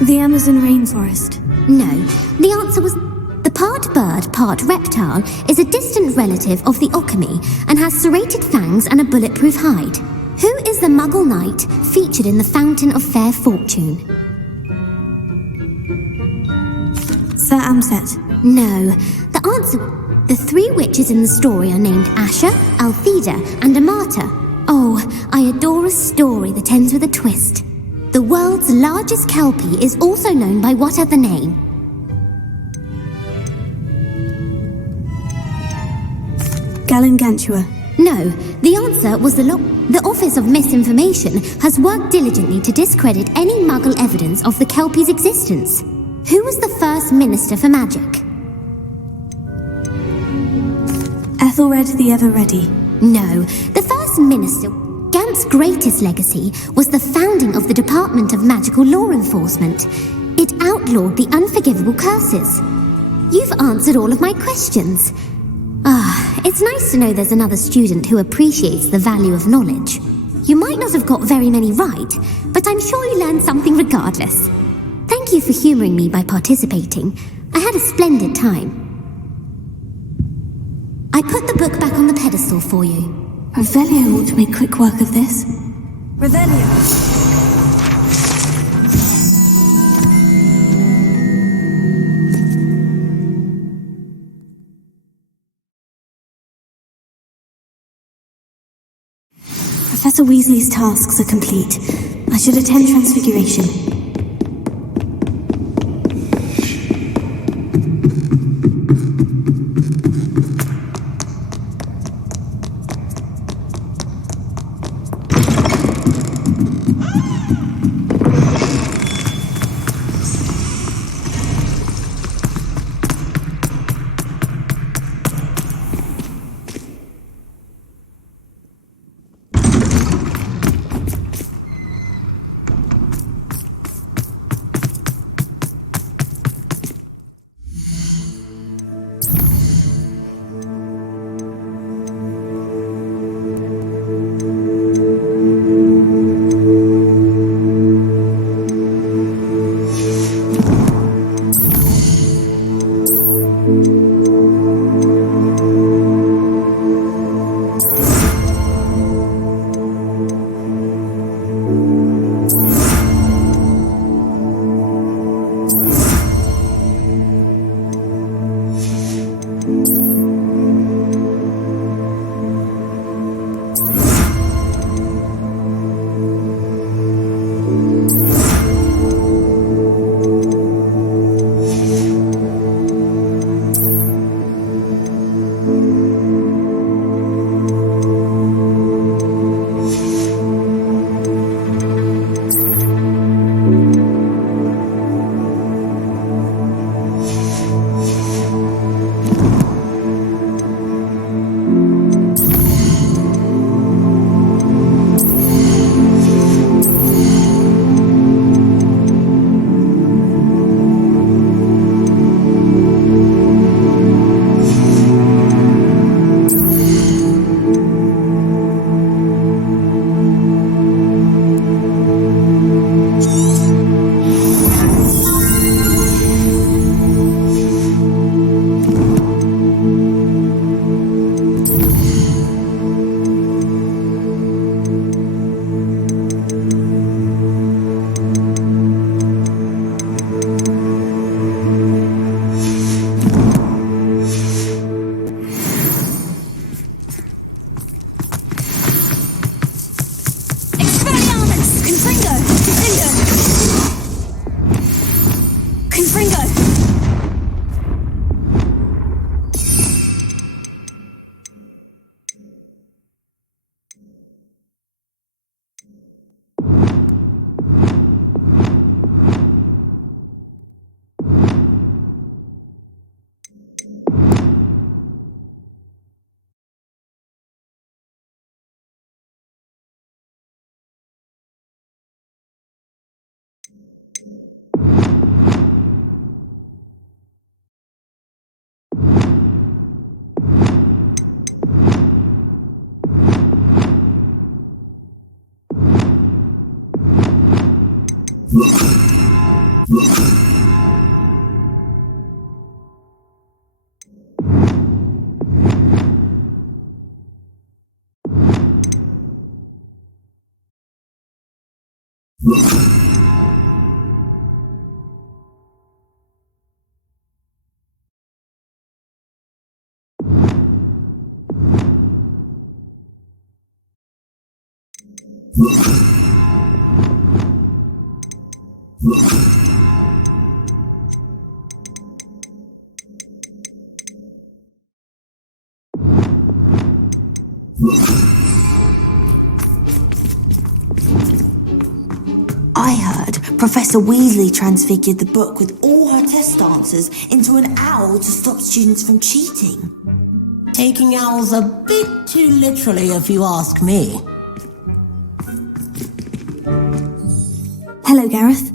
The Amazon rainforest. No, the answer was the part bird, part reptile, is a distant relative of the Occamy and has serrated fangs and a bulletproof hide. Who is the Muggle knight featured in the Fountain of Fair Fortune? Sir Amset. No. The answer... The 3 witches in the story are named Asher, Altheda, and Amata. Oh, I adore a story that ends with a twist. The world's largest kelpie is also known by what other name? Galangantua. No, the answer was the Office of Misinformation has worked diligently to discredit any Muggle evidence of the kelpie's existence. Who was the first Minister for Magic? Ethelred the Ever-Ready. No, the first minister... Gamp's greatest legacy was the founding of the Department of Magical Law Enforcement. It outlawed the unforgivable curses. You've answered all of my questions. It's nice to know there's another student who appreciates the value of knowledge. You might not have got very many right, but I'm sure you learned something regardless. Thank you for humouring me by participating. I had a splendid time. I put the book back on the pedestal for you. Revelio ought to make quick work of this. Revelio! Professor Weasley's tasks are complete. I should attend Transfiguration. I heard Professor Weasley transfigured the book with all her test answers into an owl to stop students from cheating. Taking owls a bit too literally, if you ask me. Hello, Gareth.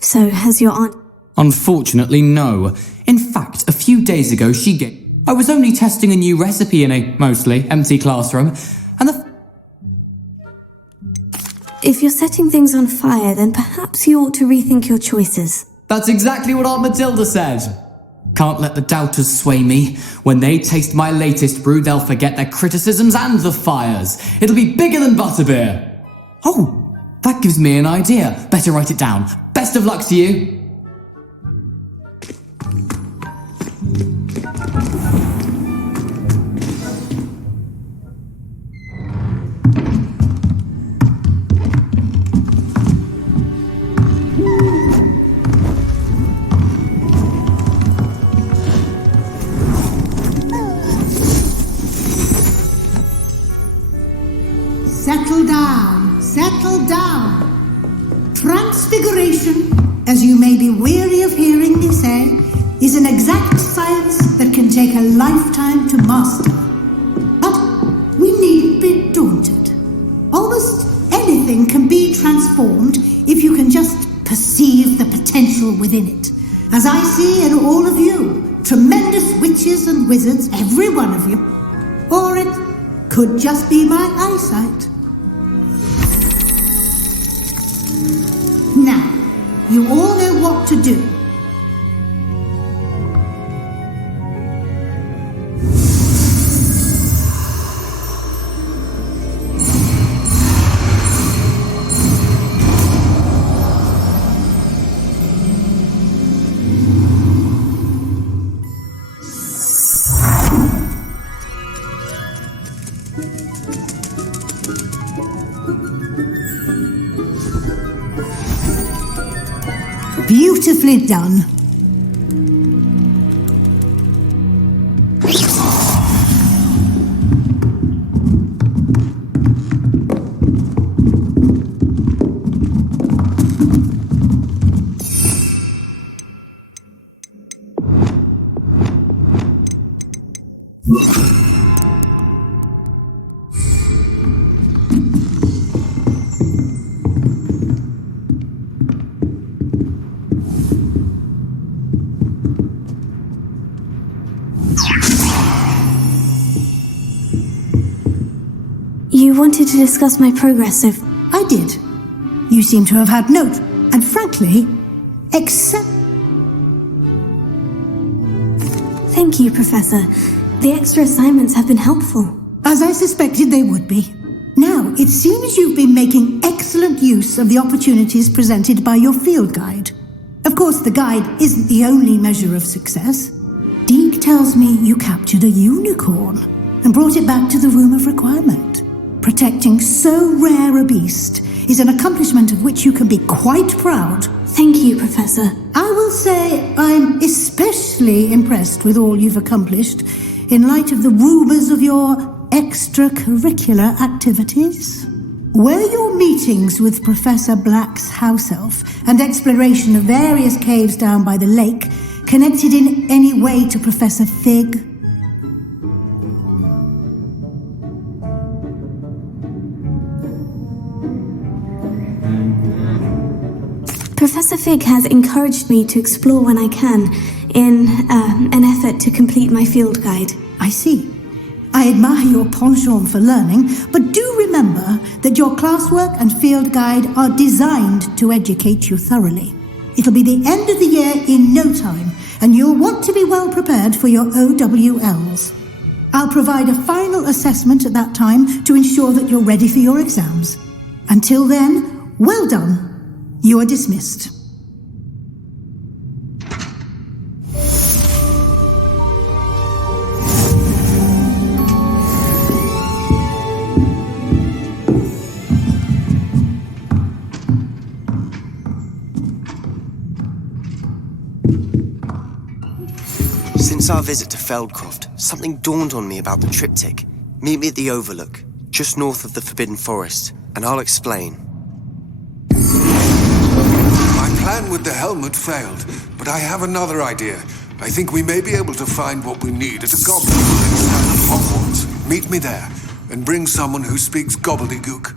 So, has your aunt... Unfortunately, no. In fact, a few days ago I was only testing a new recipe in a mostly empty classroom, and If you're setting things on fire, then perhaps you ought to rethink your choices. That's exactly what Aunt Matilda said. Can't let the doubters sway me. When they taste my latest brew, they'll forget their criticisms and the fires. It'll be bigger than butterbeer. Oh, that gives me an idea. Better write it down. Best of luck to you. Settle down. Transfiguration, as you may be weary of hearing me say, is an exact science that can take a lifetime to master. But we needn't be daunted. Almost anything can be transformed if you can just perceive the potential within it. As I see in all of you, tremendous witches and wizards, every one of you. Or it could just be my eyesight. Now, you all know what to do. Beautifully done. You wanted to discuss my progress, so... I did. You seem to have had note, and frankly, except... Thank you, Professor. The extra assignments have been helpful. As I suspected they would be. Now, it seems you've been making excellent use of the opportunities presented by your field guide. Of course, the guide isn't the only measure of success. Deke tells me you captured a unicorn and brought it back to the Room of Requirement. Protecting so rare a beast is an accomplishment of which you can be quite proud. Thank you, Professor. I will say I'm especially impressed with all you've accomplished in light of the rumours of your extracurricular activities. Were your meetings with Professor Black's house elf and exploration of various caves down by the lake connected in any way to Professor Fig? Professor Fig has encouraged me to explore when I can, in an effort to complete my field guide. I see. I admire your penchant for learning, but do remember that your classwork and field guide are designed to educate you thoroughly. It'll be the end of the year in no time, and you'll want to be well prepared for your OWLs. I'll provide a final assessment at that time to ensure that you're ready for your exams. Until then, well done. You are dismissed. Since our visit to Feldcroft, something dawned on me about the triptych. Meet me at the Overlook, just north of the Forbidden Forest, and I'll explain. My plan with the helmet failed, but I have another idea. I think we may be able to find what we need at a goblin village south of Hogwarts. Meet me there, and bring someone who speaks gobbledygook.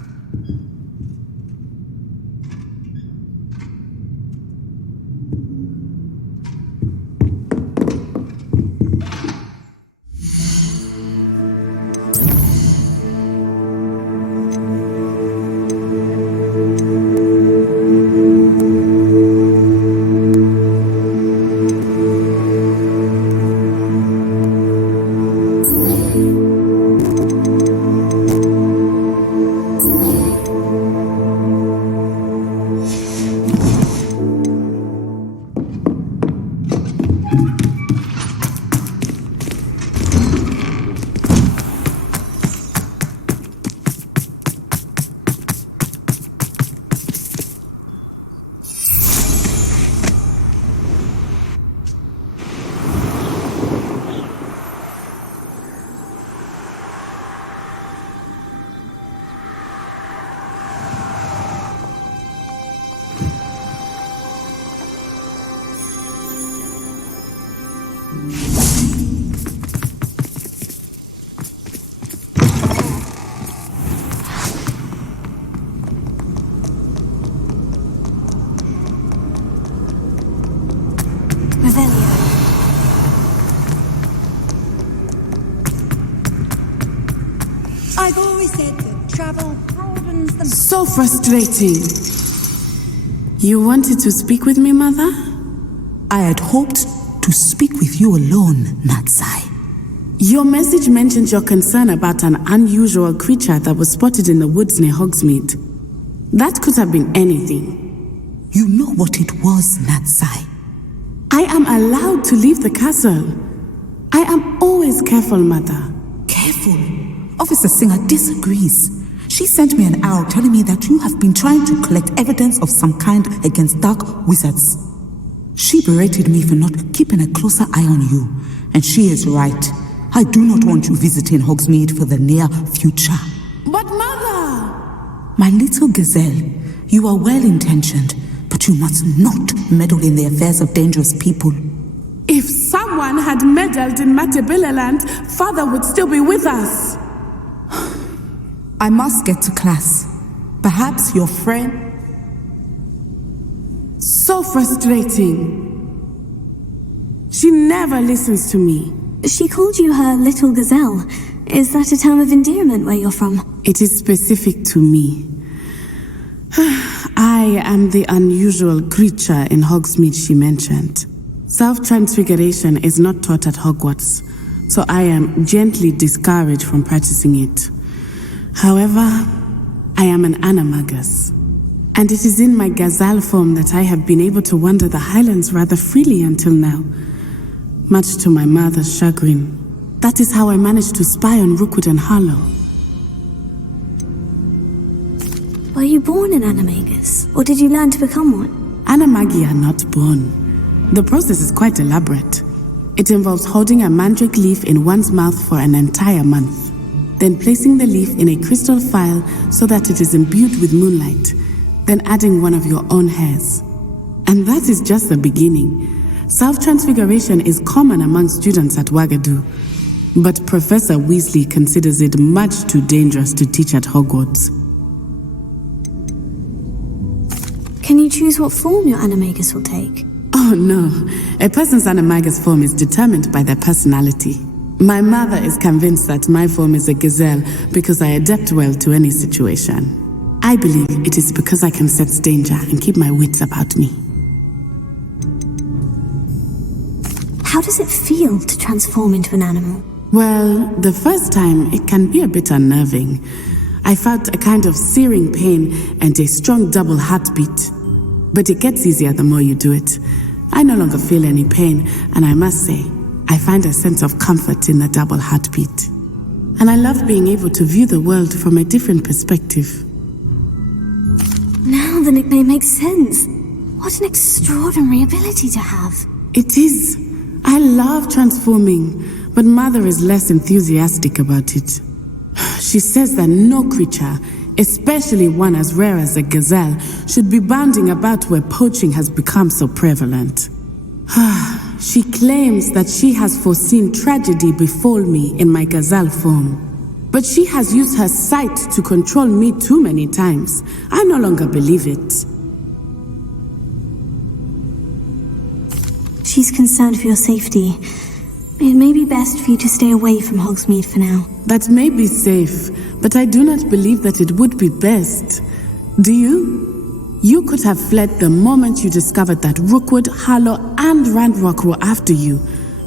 I've always said that travel broadens the... So frustrating. You wanted to speak with me, Mother? I had hoped to speak with you alone, Natsai. Your message mentioned your concern about an unusual creature that was spotted in the woods near Hogsmeade. That could have been anything. You know what it was, Natsai. I am allowed to leave the castle. I am always careful, Mother. Careful? Officer Singer disagrees. She sent me an owl telling me that you have been trying to collect evidence of some kind against dark wizards. She berated me for not keeping a closer eye on you, and she is right. I do not want you visiting Hogsmeade for the near future. But Mother! My little gazelle, you are well-intentioned, but you must not meddle in the affairs of dangerous people. If someone had meddled in Matabeleland, Father would still be with us. I must get to class. Perhaps your friend... So frustrating. She never listens to me. She called you her little gazelle. Is that a term of endearment where you're from? It is specific to me. I am the unusual creature in Hogsmeade she mentioned. Self-transfiguration is not taught at Hogwarts, so I am gently discouraged from practicing it. However, I am an animagus, and it is in my gazelle form that I have been able to wander the Highlands rather freely until now, much to my mother's chagrin. That is how I managed to spy on Rookwood and Harlow. Were you born an animagus, or did you learn to become one? Animagi are not born. The process is quite elaborate. It involves holding a mandrake leaf in one's mouth for an entire month, then placing the leaf in a crystal phial so that it is imbued with moonlight, then adding one of your own hairs. And that is just the beginning. Self-transfiguration is common among students at Wagadu, but Professor Weasley considers it much too dangerous to teach at Hogwarts. Can you choose what form your animagus will take? Oh no, a person's animagus form is determined by their personality. My mother is convinced that my form is a gazelle because I adapt well to any situation. I believe it is because I can sense danger and keep my wits about me. How does it feel to transform into an animal? Well, the first time it can be a bit unnerving. I felt a kind of searing pain and a strong double heartbeat. But it gets easier the more you do it. I no longer feel any pain, and I must say, I find a sense of comfort in the double heartbeat. And I love being able to view the world from a different perspective. Now the nickname makes sense. What an extraordinary ability to have. It is. I love transforming, but Mother is less enthusiastic about it. She says that no creature, especially one as rare as a gazelle, should be bounding about where poaching has become so prevalent. She claims that she has foreseen tragedy befall me in my gazelle form. But she has used her sight to control me too many times. I no longer believe it. She's concerned for your safety. It may be best for you to stay away from Hogsmeade for now. That may be safe, but I do not believe that it would be best. Do you? You could have fled the moment you discovered that Rookwood, Harlow, and Ranrock were after you,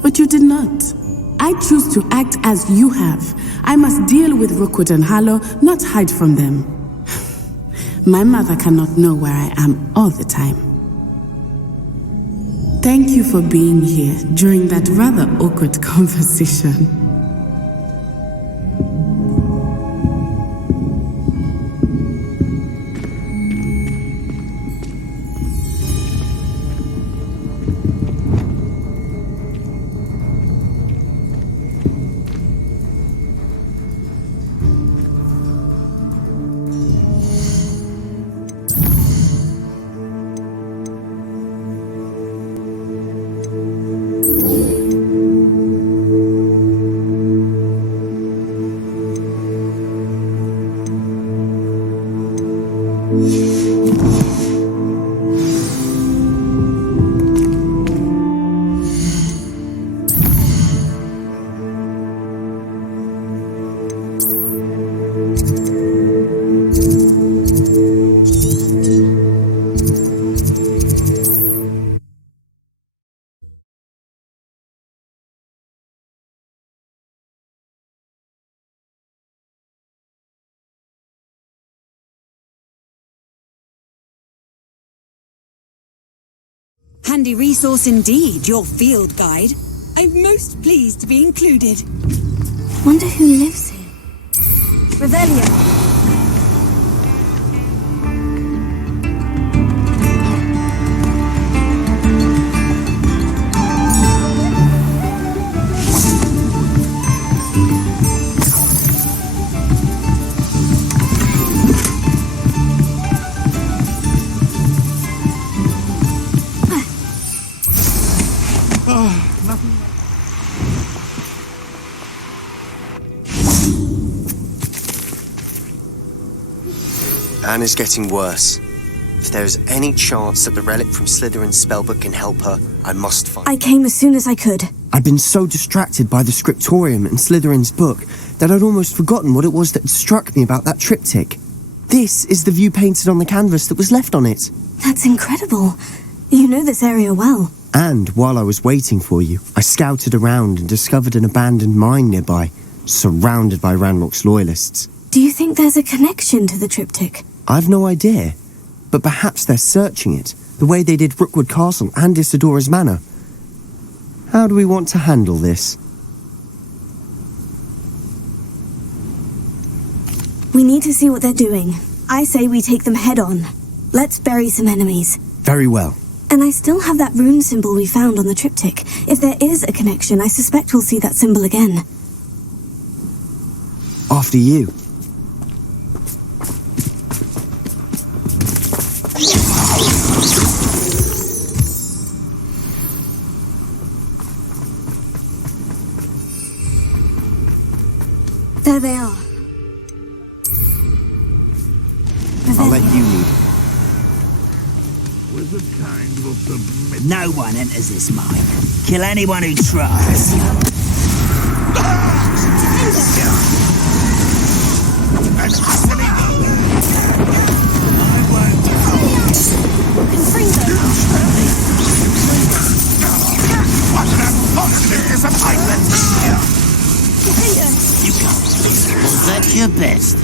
but you did not. I choose to act as you have. I must deal with Rookwood and Harlow, not hide from them. My mother cannot know where I am all the time. Thank you for being here during that rather awkward conversation. Handy resource indeed, your field guide. I'm most pleased to be included. Wonder who lives here. Revelio. Anne is getting worse. If there is any chance that the relic from Slytherin's spellbook can help her, I must find it. I came as soon as I could. I'd been so distracted by the scriptorium and Slytherin's book that I'd almost forgotten what it was that struck me about that triptych. This is the view painted on the canvas that was left on it. That's incredible. You know this area well. And while I was waiting for you, I scouted around and discovered an abandoned mine nearby, surrounded by Ranrock's loyalists. Do you think there's a connection to the triptych? I've no idea, but perhaps they're searching it, the way they did Rookwood Castle and Isidora's Manor. How do we want to handle this? We need to see what they're doing. I say we take them head on. Let's bury some enemies. Very well. And I still have that rune symbol we found on the triptych. If there is a connection, I suspect we'll see that symbol again. After you. There they are. I'll let you lead. No one enters this mine. Kill anyone who tries. You can't. Was that your best?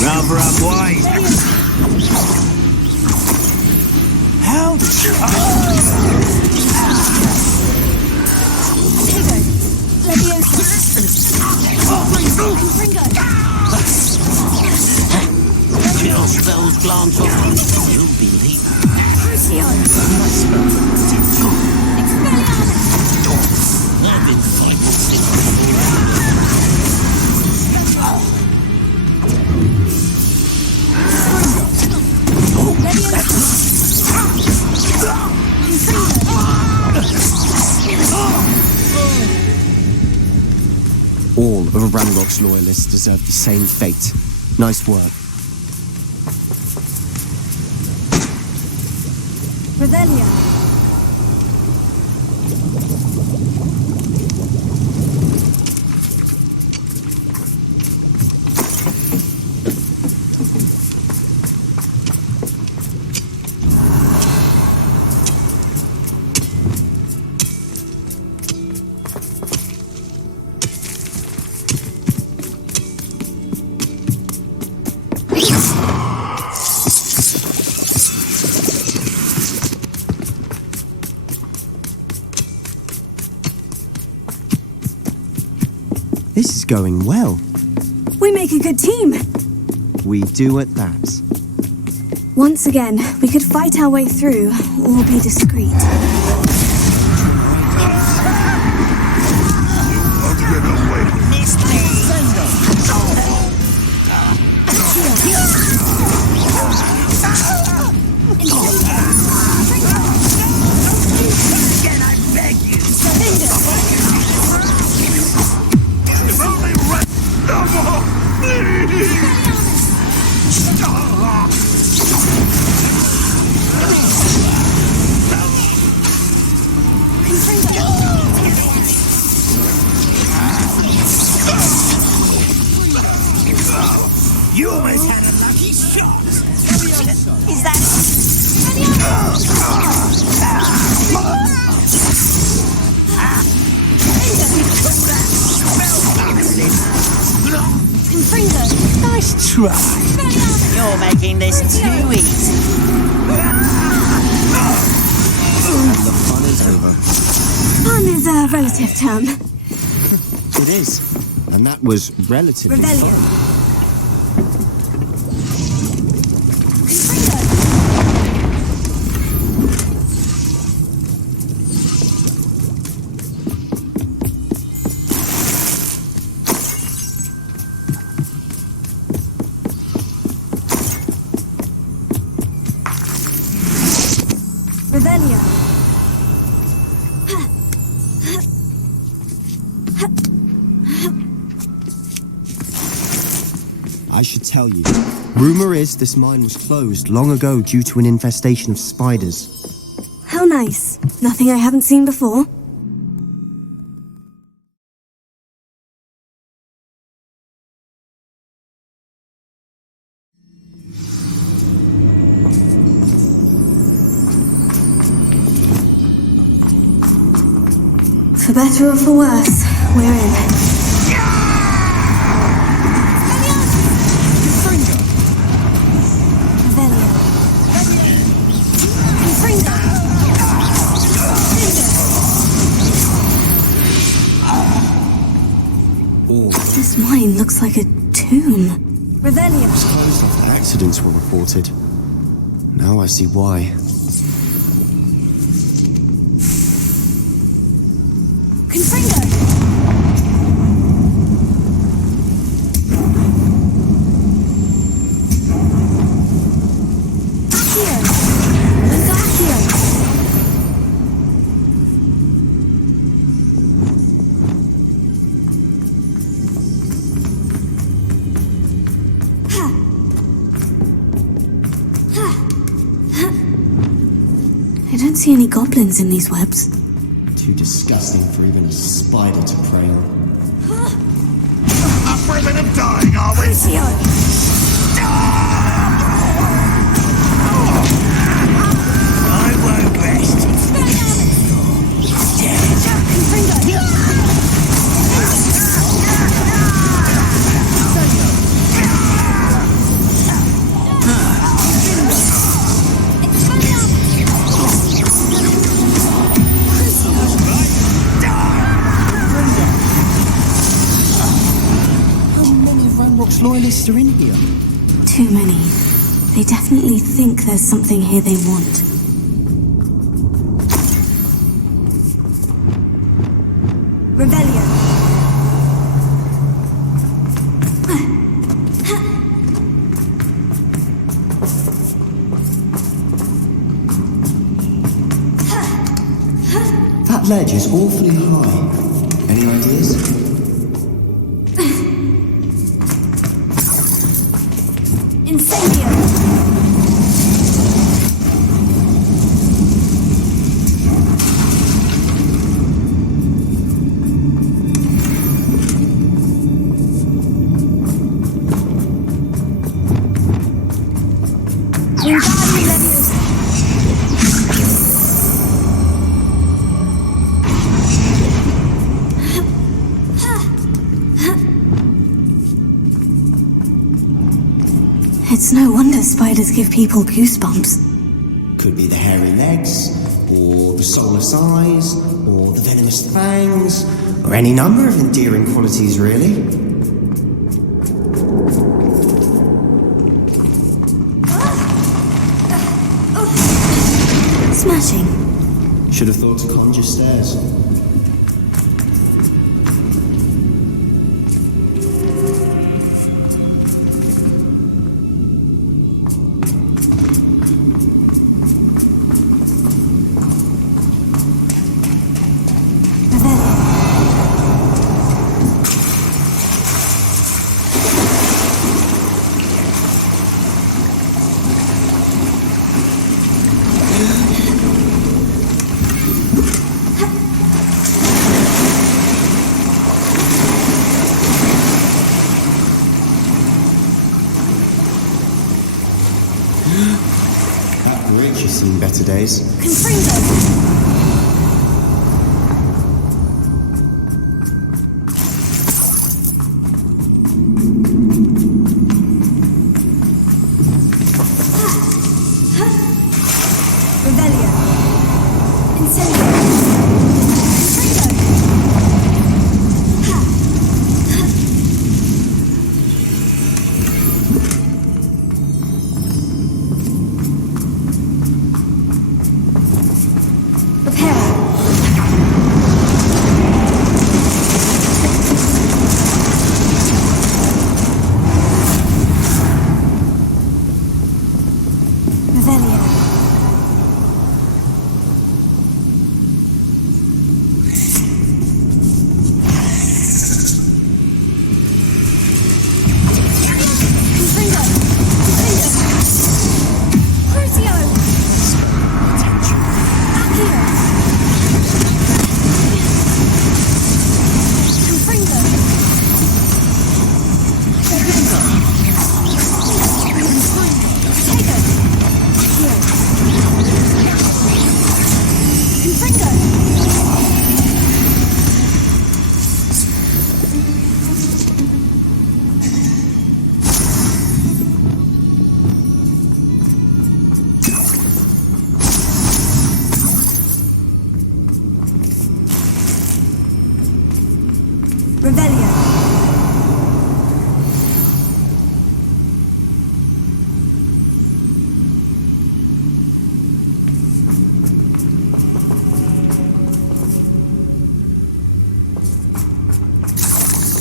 Rather unwise. How? Chill spells glance off. You'll believe. I've been fighting. All of Ranrock's loyalists deserve the same fate. Nice work. Revelio. This is going well. We make a good team. We do at that. Once again, we could fight our way through or be discreet. You almost had a lucky shot. Is that... Nice try. You're making this too easy. And the fun is over. Fun is a relative term. It is. And that was relatively Revelio. fun. I should tell you. Rumor is this mine was closed long ago due to an infestation of spiders. How nice. Nothing I haven't seen before. For better or for worse, we're in. This mine looks like a tomb. Revelio. It was closed after accidents were reported. Now I see why. I don't see any goblins in these webs. Too disgusting for even a spider to prey on. Up for a bit of dying, are we? I won't rest. loyalists are in here? Too many. They definitely think there's something here they want. Rebellion. That ledge is awfully high. Any ideas? Incendio. It's no wonder spiders give people goosebumps. Could be the hairy legs, or the soulless eyes, or the venomous fangs, or any number of endearing qualities, really. Smashing. Should have thought to conjure stairs. That bridge has seen better days. Confringo.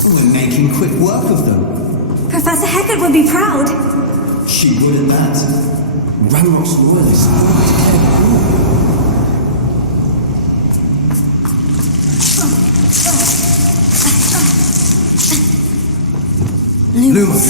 We're making quick work of them. Professor Hecat would be proud. She wouldn't that. Ranrock's loyalists wouldn't care at all. Lumos.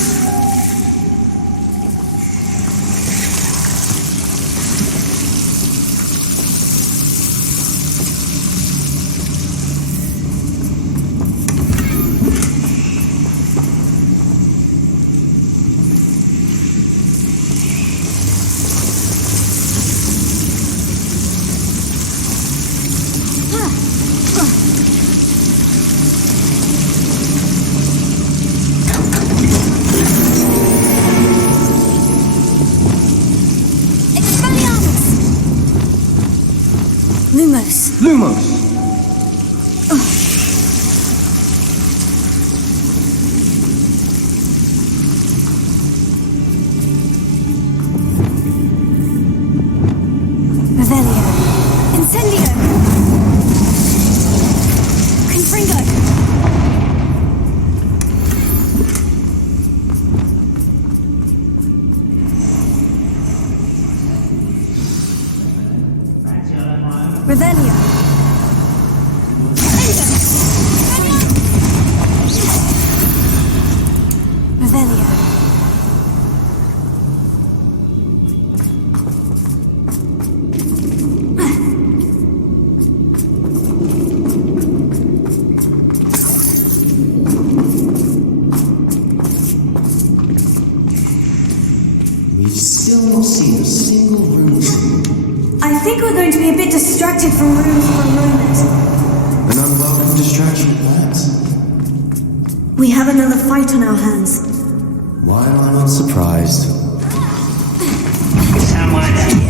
Lumos! Revelio. Revelio. We've still not seen a single room symbol. I think we're going to be a bit distracted from rooms for a moment. An unwelcome distraction at that. We have another fight on our hands. Why am I not surprised? Someone here.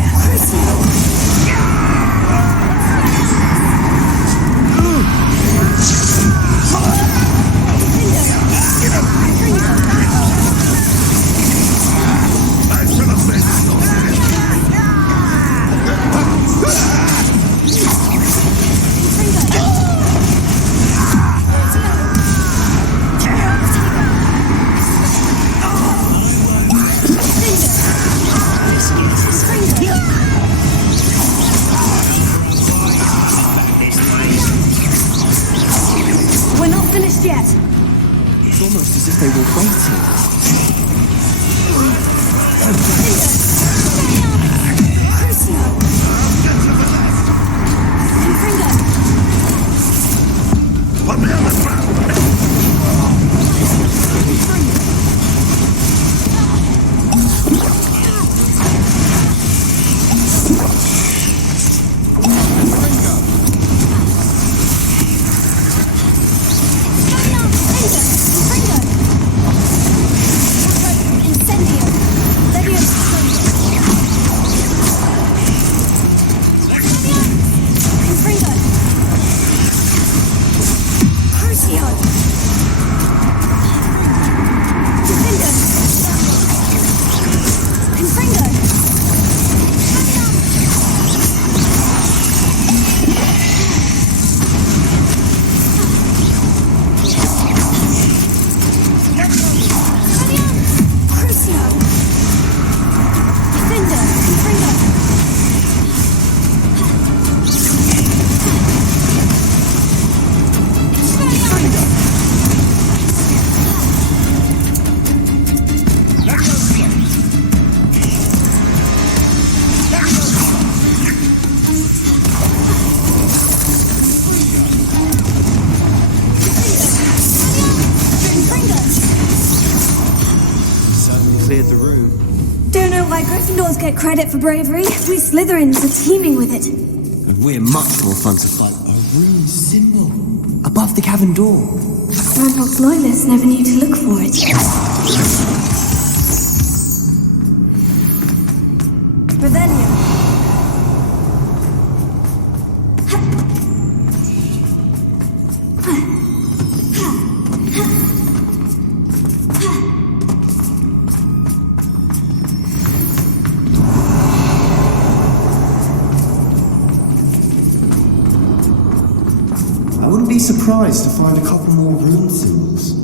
We're not finished yet. It's almost as if they were waiting. Put me on the ground! Cleared the room. Don't know why Gryffindors get credit for bravery. We Slytherins are teeming with it. And we're much more fun to fight. A rune symbol above the cavern door. Ranrock's loyalists never knew to look for it. Revelio. I wouldn't be surprised to find a couple more rune symbols.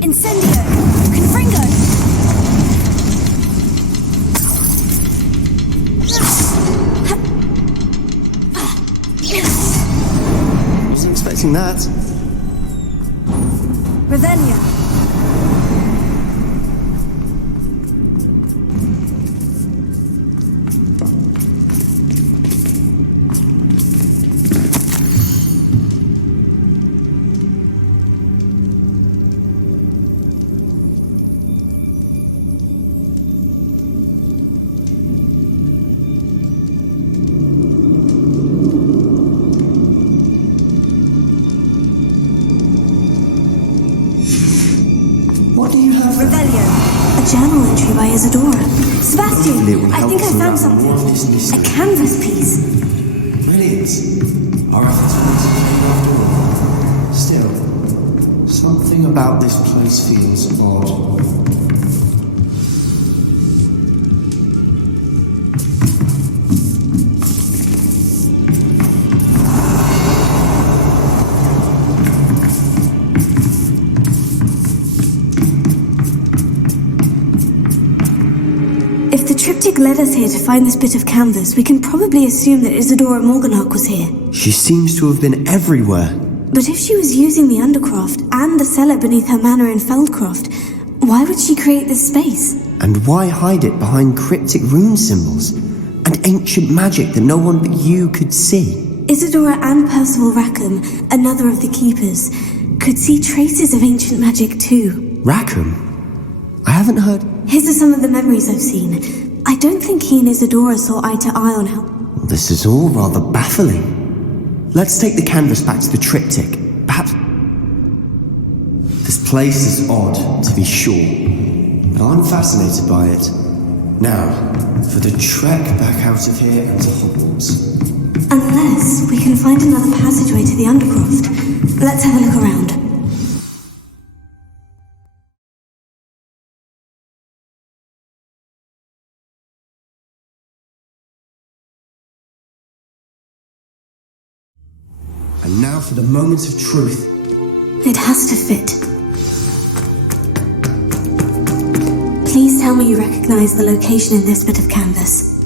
Incendio! Confringo! Wasn't expecting that. Revelio! What do you have? Revelio. A journal entry by Isadora. Sebastian, I think I found something. A canvas piece. Brilliant. Our efforts will need to pay after all. Still, Something about this place feels odd. If the triptych led us here to find this bit of canvas, we can probably assume that Isadora Morganach was here. She seems to have been everywhere. But if she was using the Undercroft and the cellar beneath her manor in Feldcroft, why would she create this space? And why hide it behind cryptic rune symbols and ancient magic that no one but you could see? Isadora and Percival Rackham, another of the keepers, could see traces of ancient magic too. Rackham? I haven't heard... His are some of the memories I've seen. I don't think he and Isadora saw eye to eye on how... This is all rather baffling. Let's take the canvas back to the triptych. Perhaps... This place is odd, to be sure, but I'm fascinated by it. Now, for the trek back out of here into Hogwarts. Unless we can find another passageway to the Undercroft. Let's have a look around. And now for the moment of truth. It has to fit. Please tell me you recognize the location in this bit of canvas.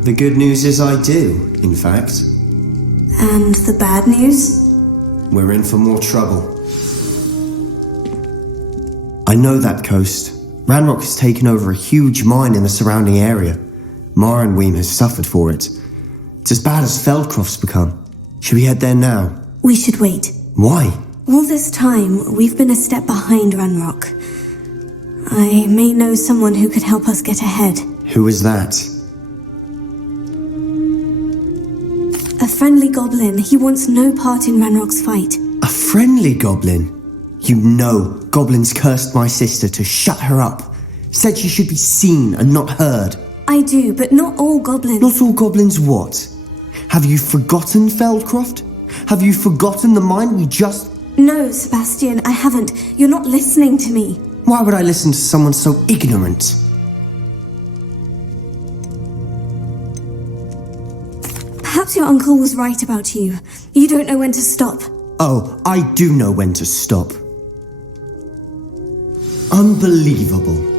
The good news is I do, in fact. And the bad news? We're in for more trouble. I know that coast. Ranrock has taken over a huge mine in the surrounding area. Mornweem has suffered for it. It's as bad as Feldcroft's become. Should we head there now? We should wait. Why? All this time, we've been a step behind Ranrock. I may know someone who could help us get ahead. Who is that? A friendly goblin. He wants no part in Ranrock's fight. A friendly goblin? You know, goblins cursed my sister to shut her up. Said she should be seen and not heard. I do, but not all goblins. Not all goblins what? Have you forgotten Feldcroft? Have you forgotten the mine we just... No, Sebastian, I haven't. You're not listening to me. Why would I listen to someone so ignorant? Perhaps your uncle was right about you. You don't know when to stop. Oh, I do know when to stop. Unbelievable.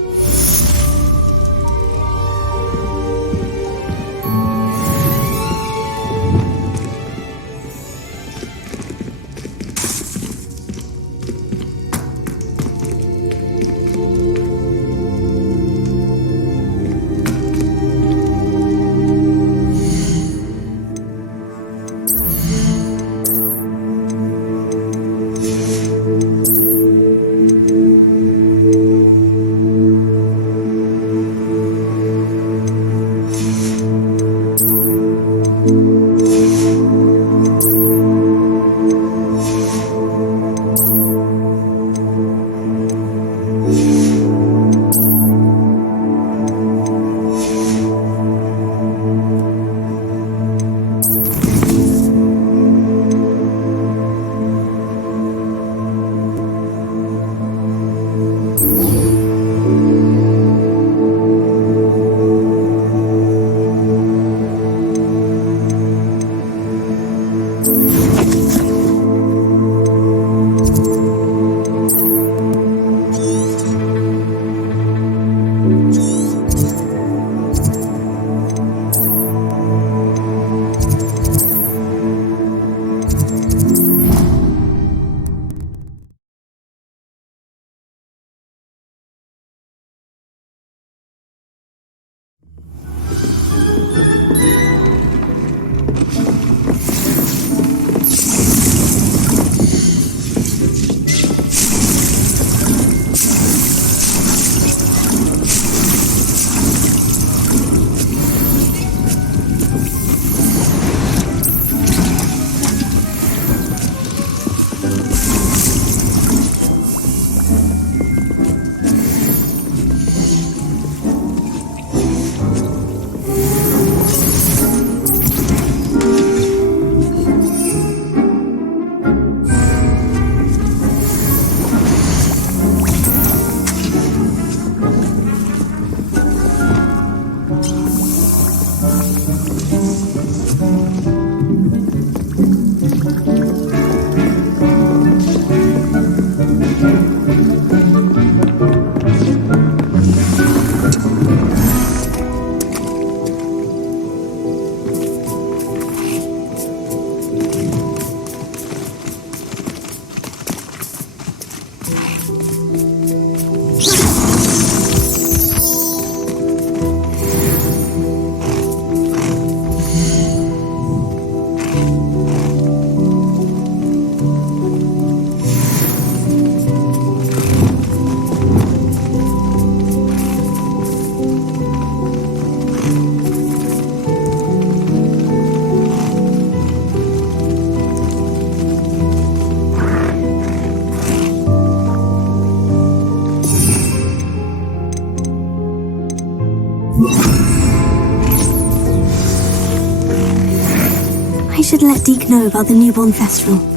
I should let Deke know about the newborn festival.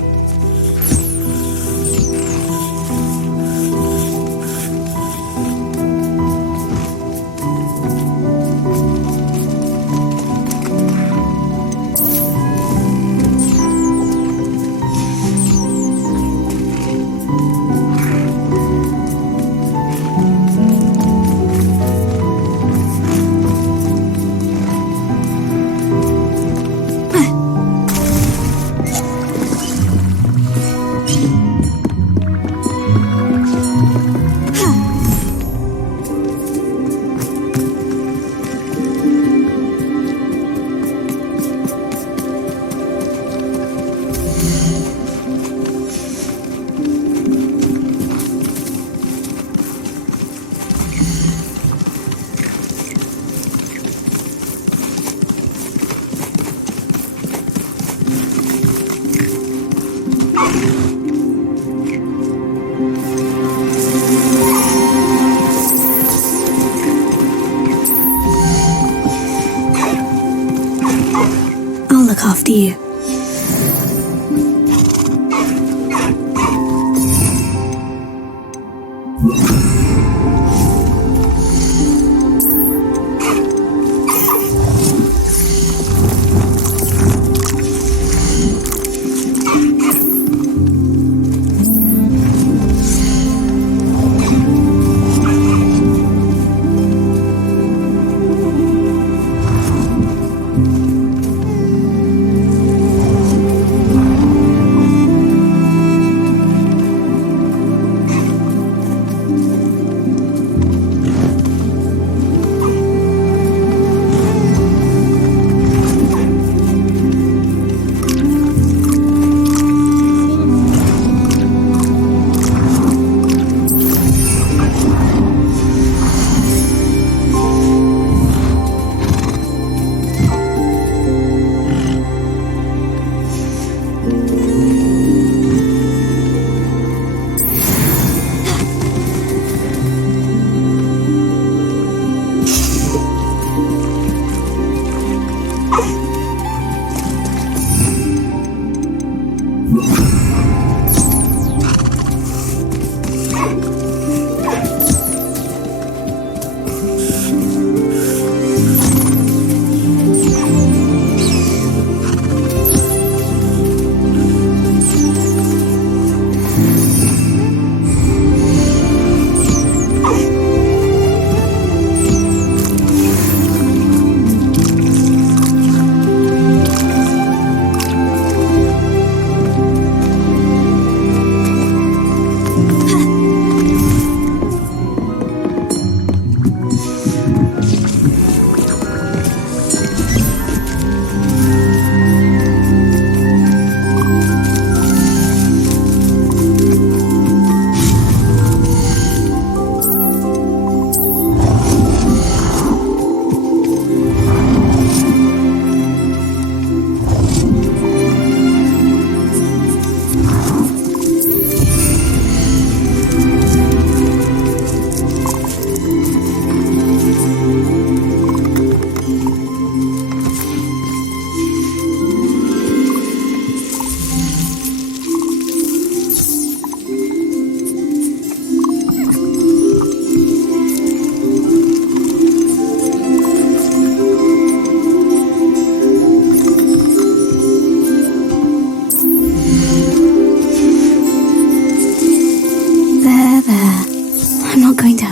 After you.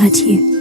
hurt you.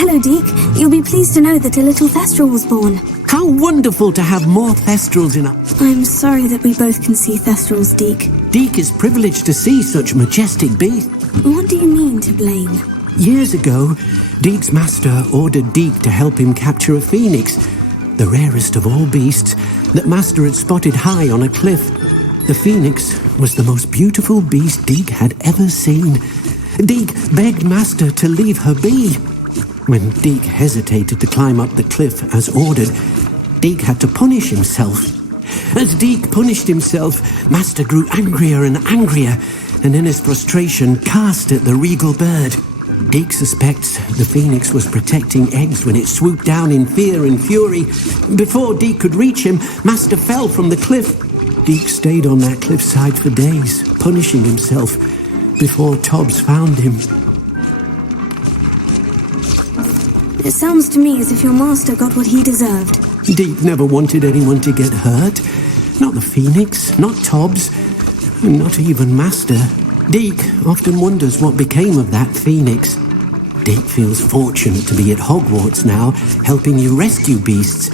Hello, Deke. You'll be pleased to know that a little Thestral was born. How wonderful to have more Thestrals in our... I'm sorry that we both can see Thestrals, Deke. Deke is privileged to see such majestic beasts. What do you mean to blame? Years ago, Deke's master ordered Deke to help him capture a phoenix, the rarest of all beasts, that master had spotted high on a cliff. The phoenix was the most beautiful beast Deke had ever seen. Deke begged master to leave her be. When Deke hesitated to climb up the cliff as ordered, Deke had to punish himself. As Deke punished himself, master grew angrier and angrier, and in his frustration cast at the regal bird. Deke suspects the phoenix was protecting eggs when it swooped down in fear and fury. Before Deke could reach him, master fell from the cliff. Deke stayed on that cliffside for days, punishing himself, before Tobbs found him. It sounds to me as if your master got what he deserved. Deke never wanted anyone to get hurt. Not the phoenix, not Tobbs, and not even master. Deke often wonders what became of that phoenix. Deke feels fortunate to be at Hogwarts now, helping you rescue beasts.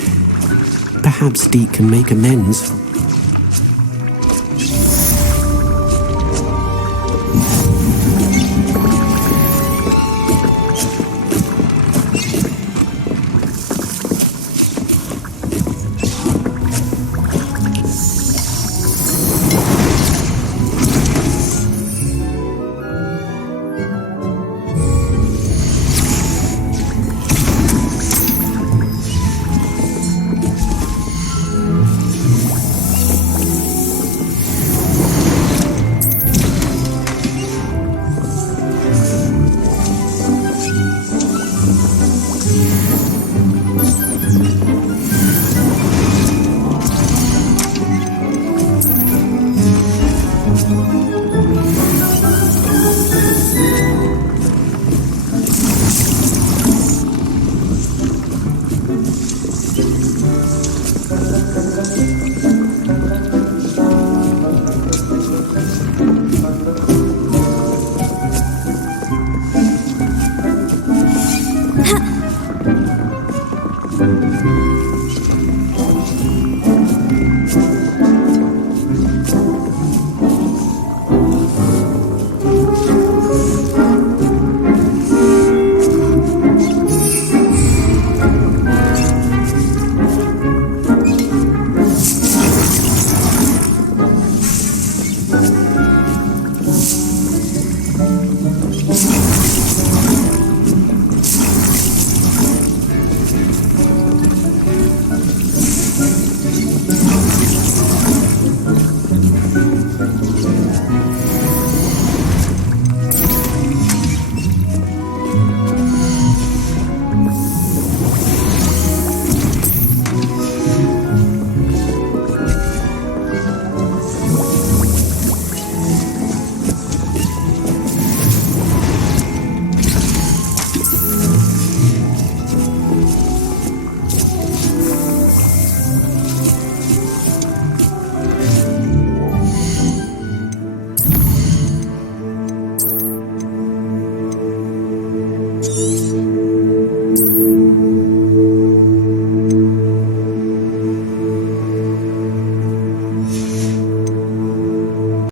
Perhaps Deke can make amends.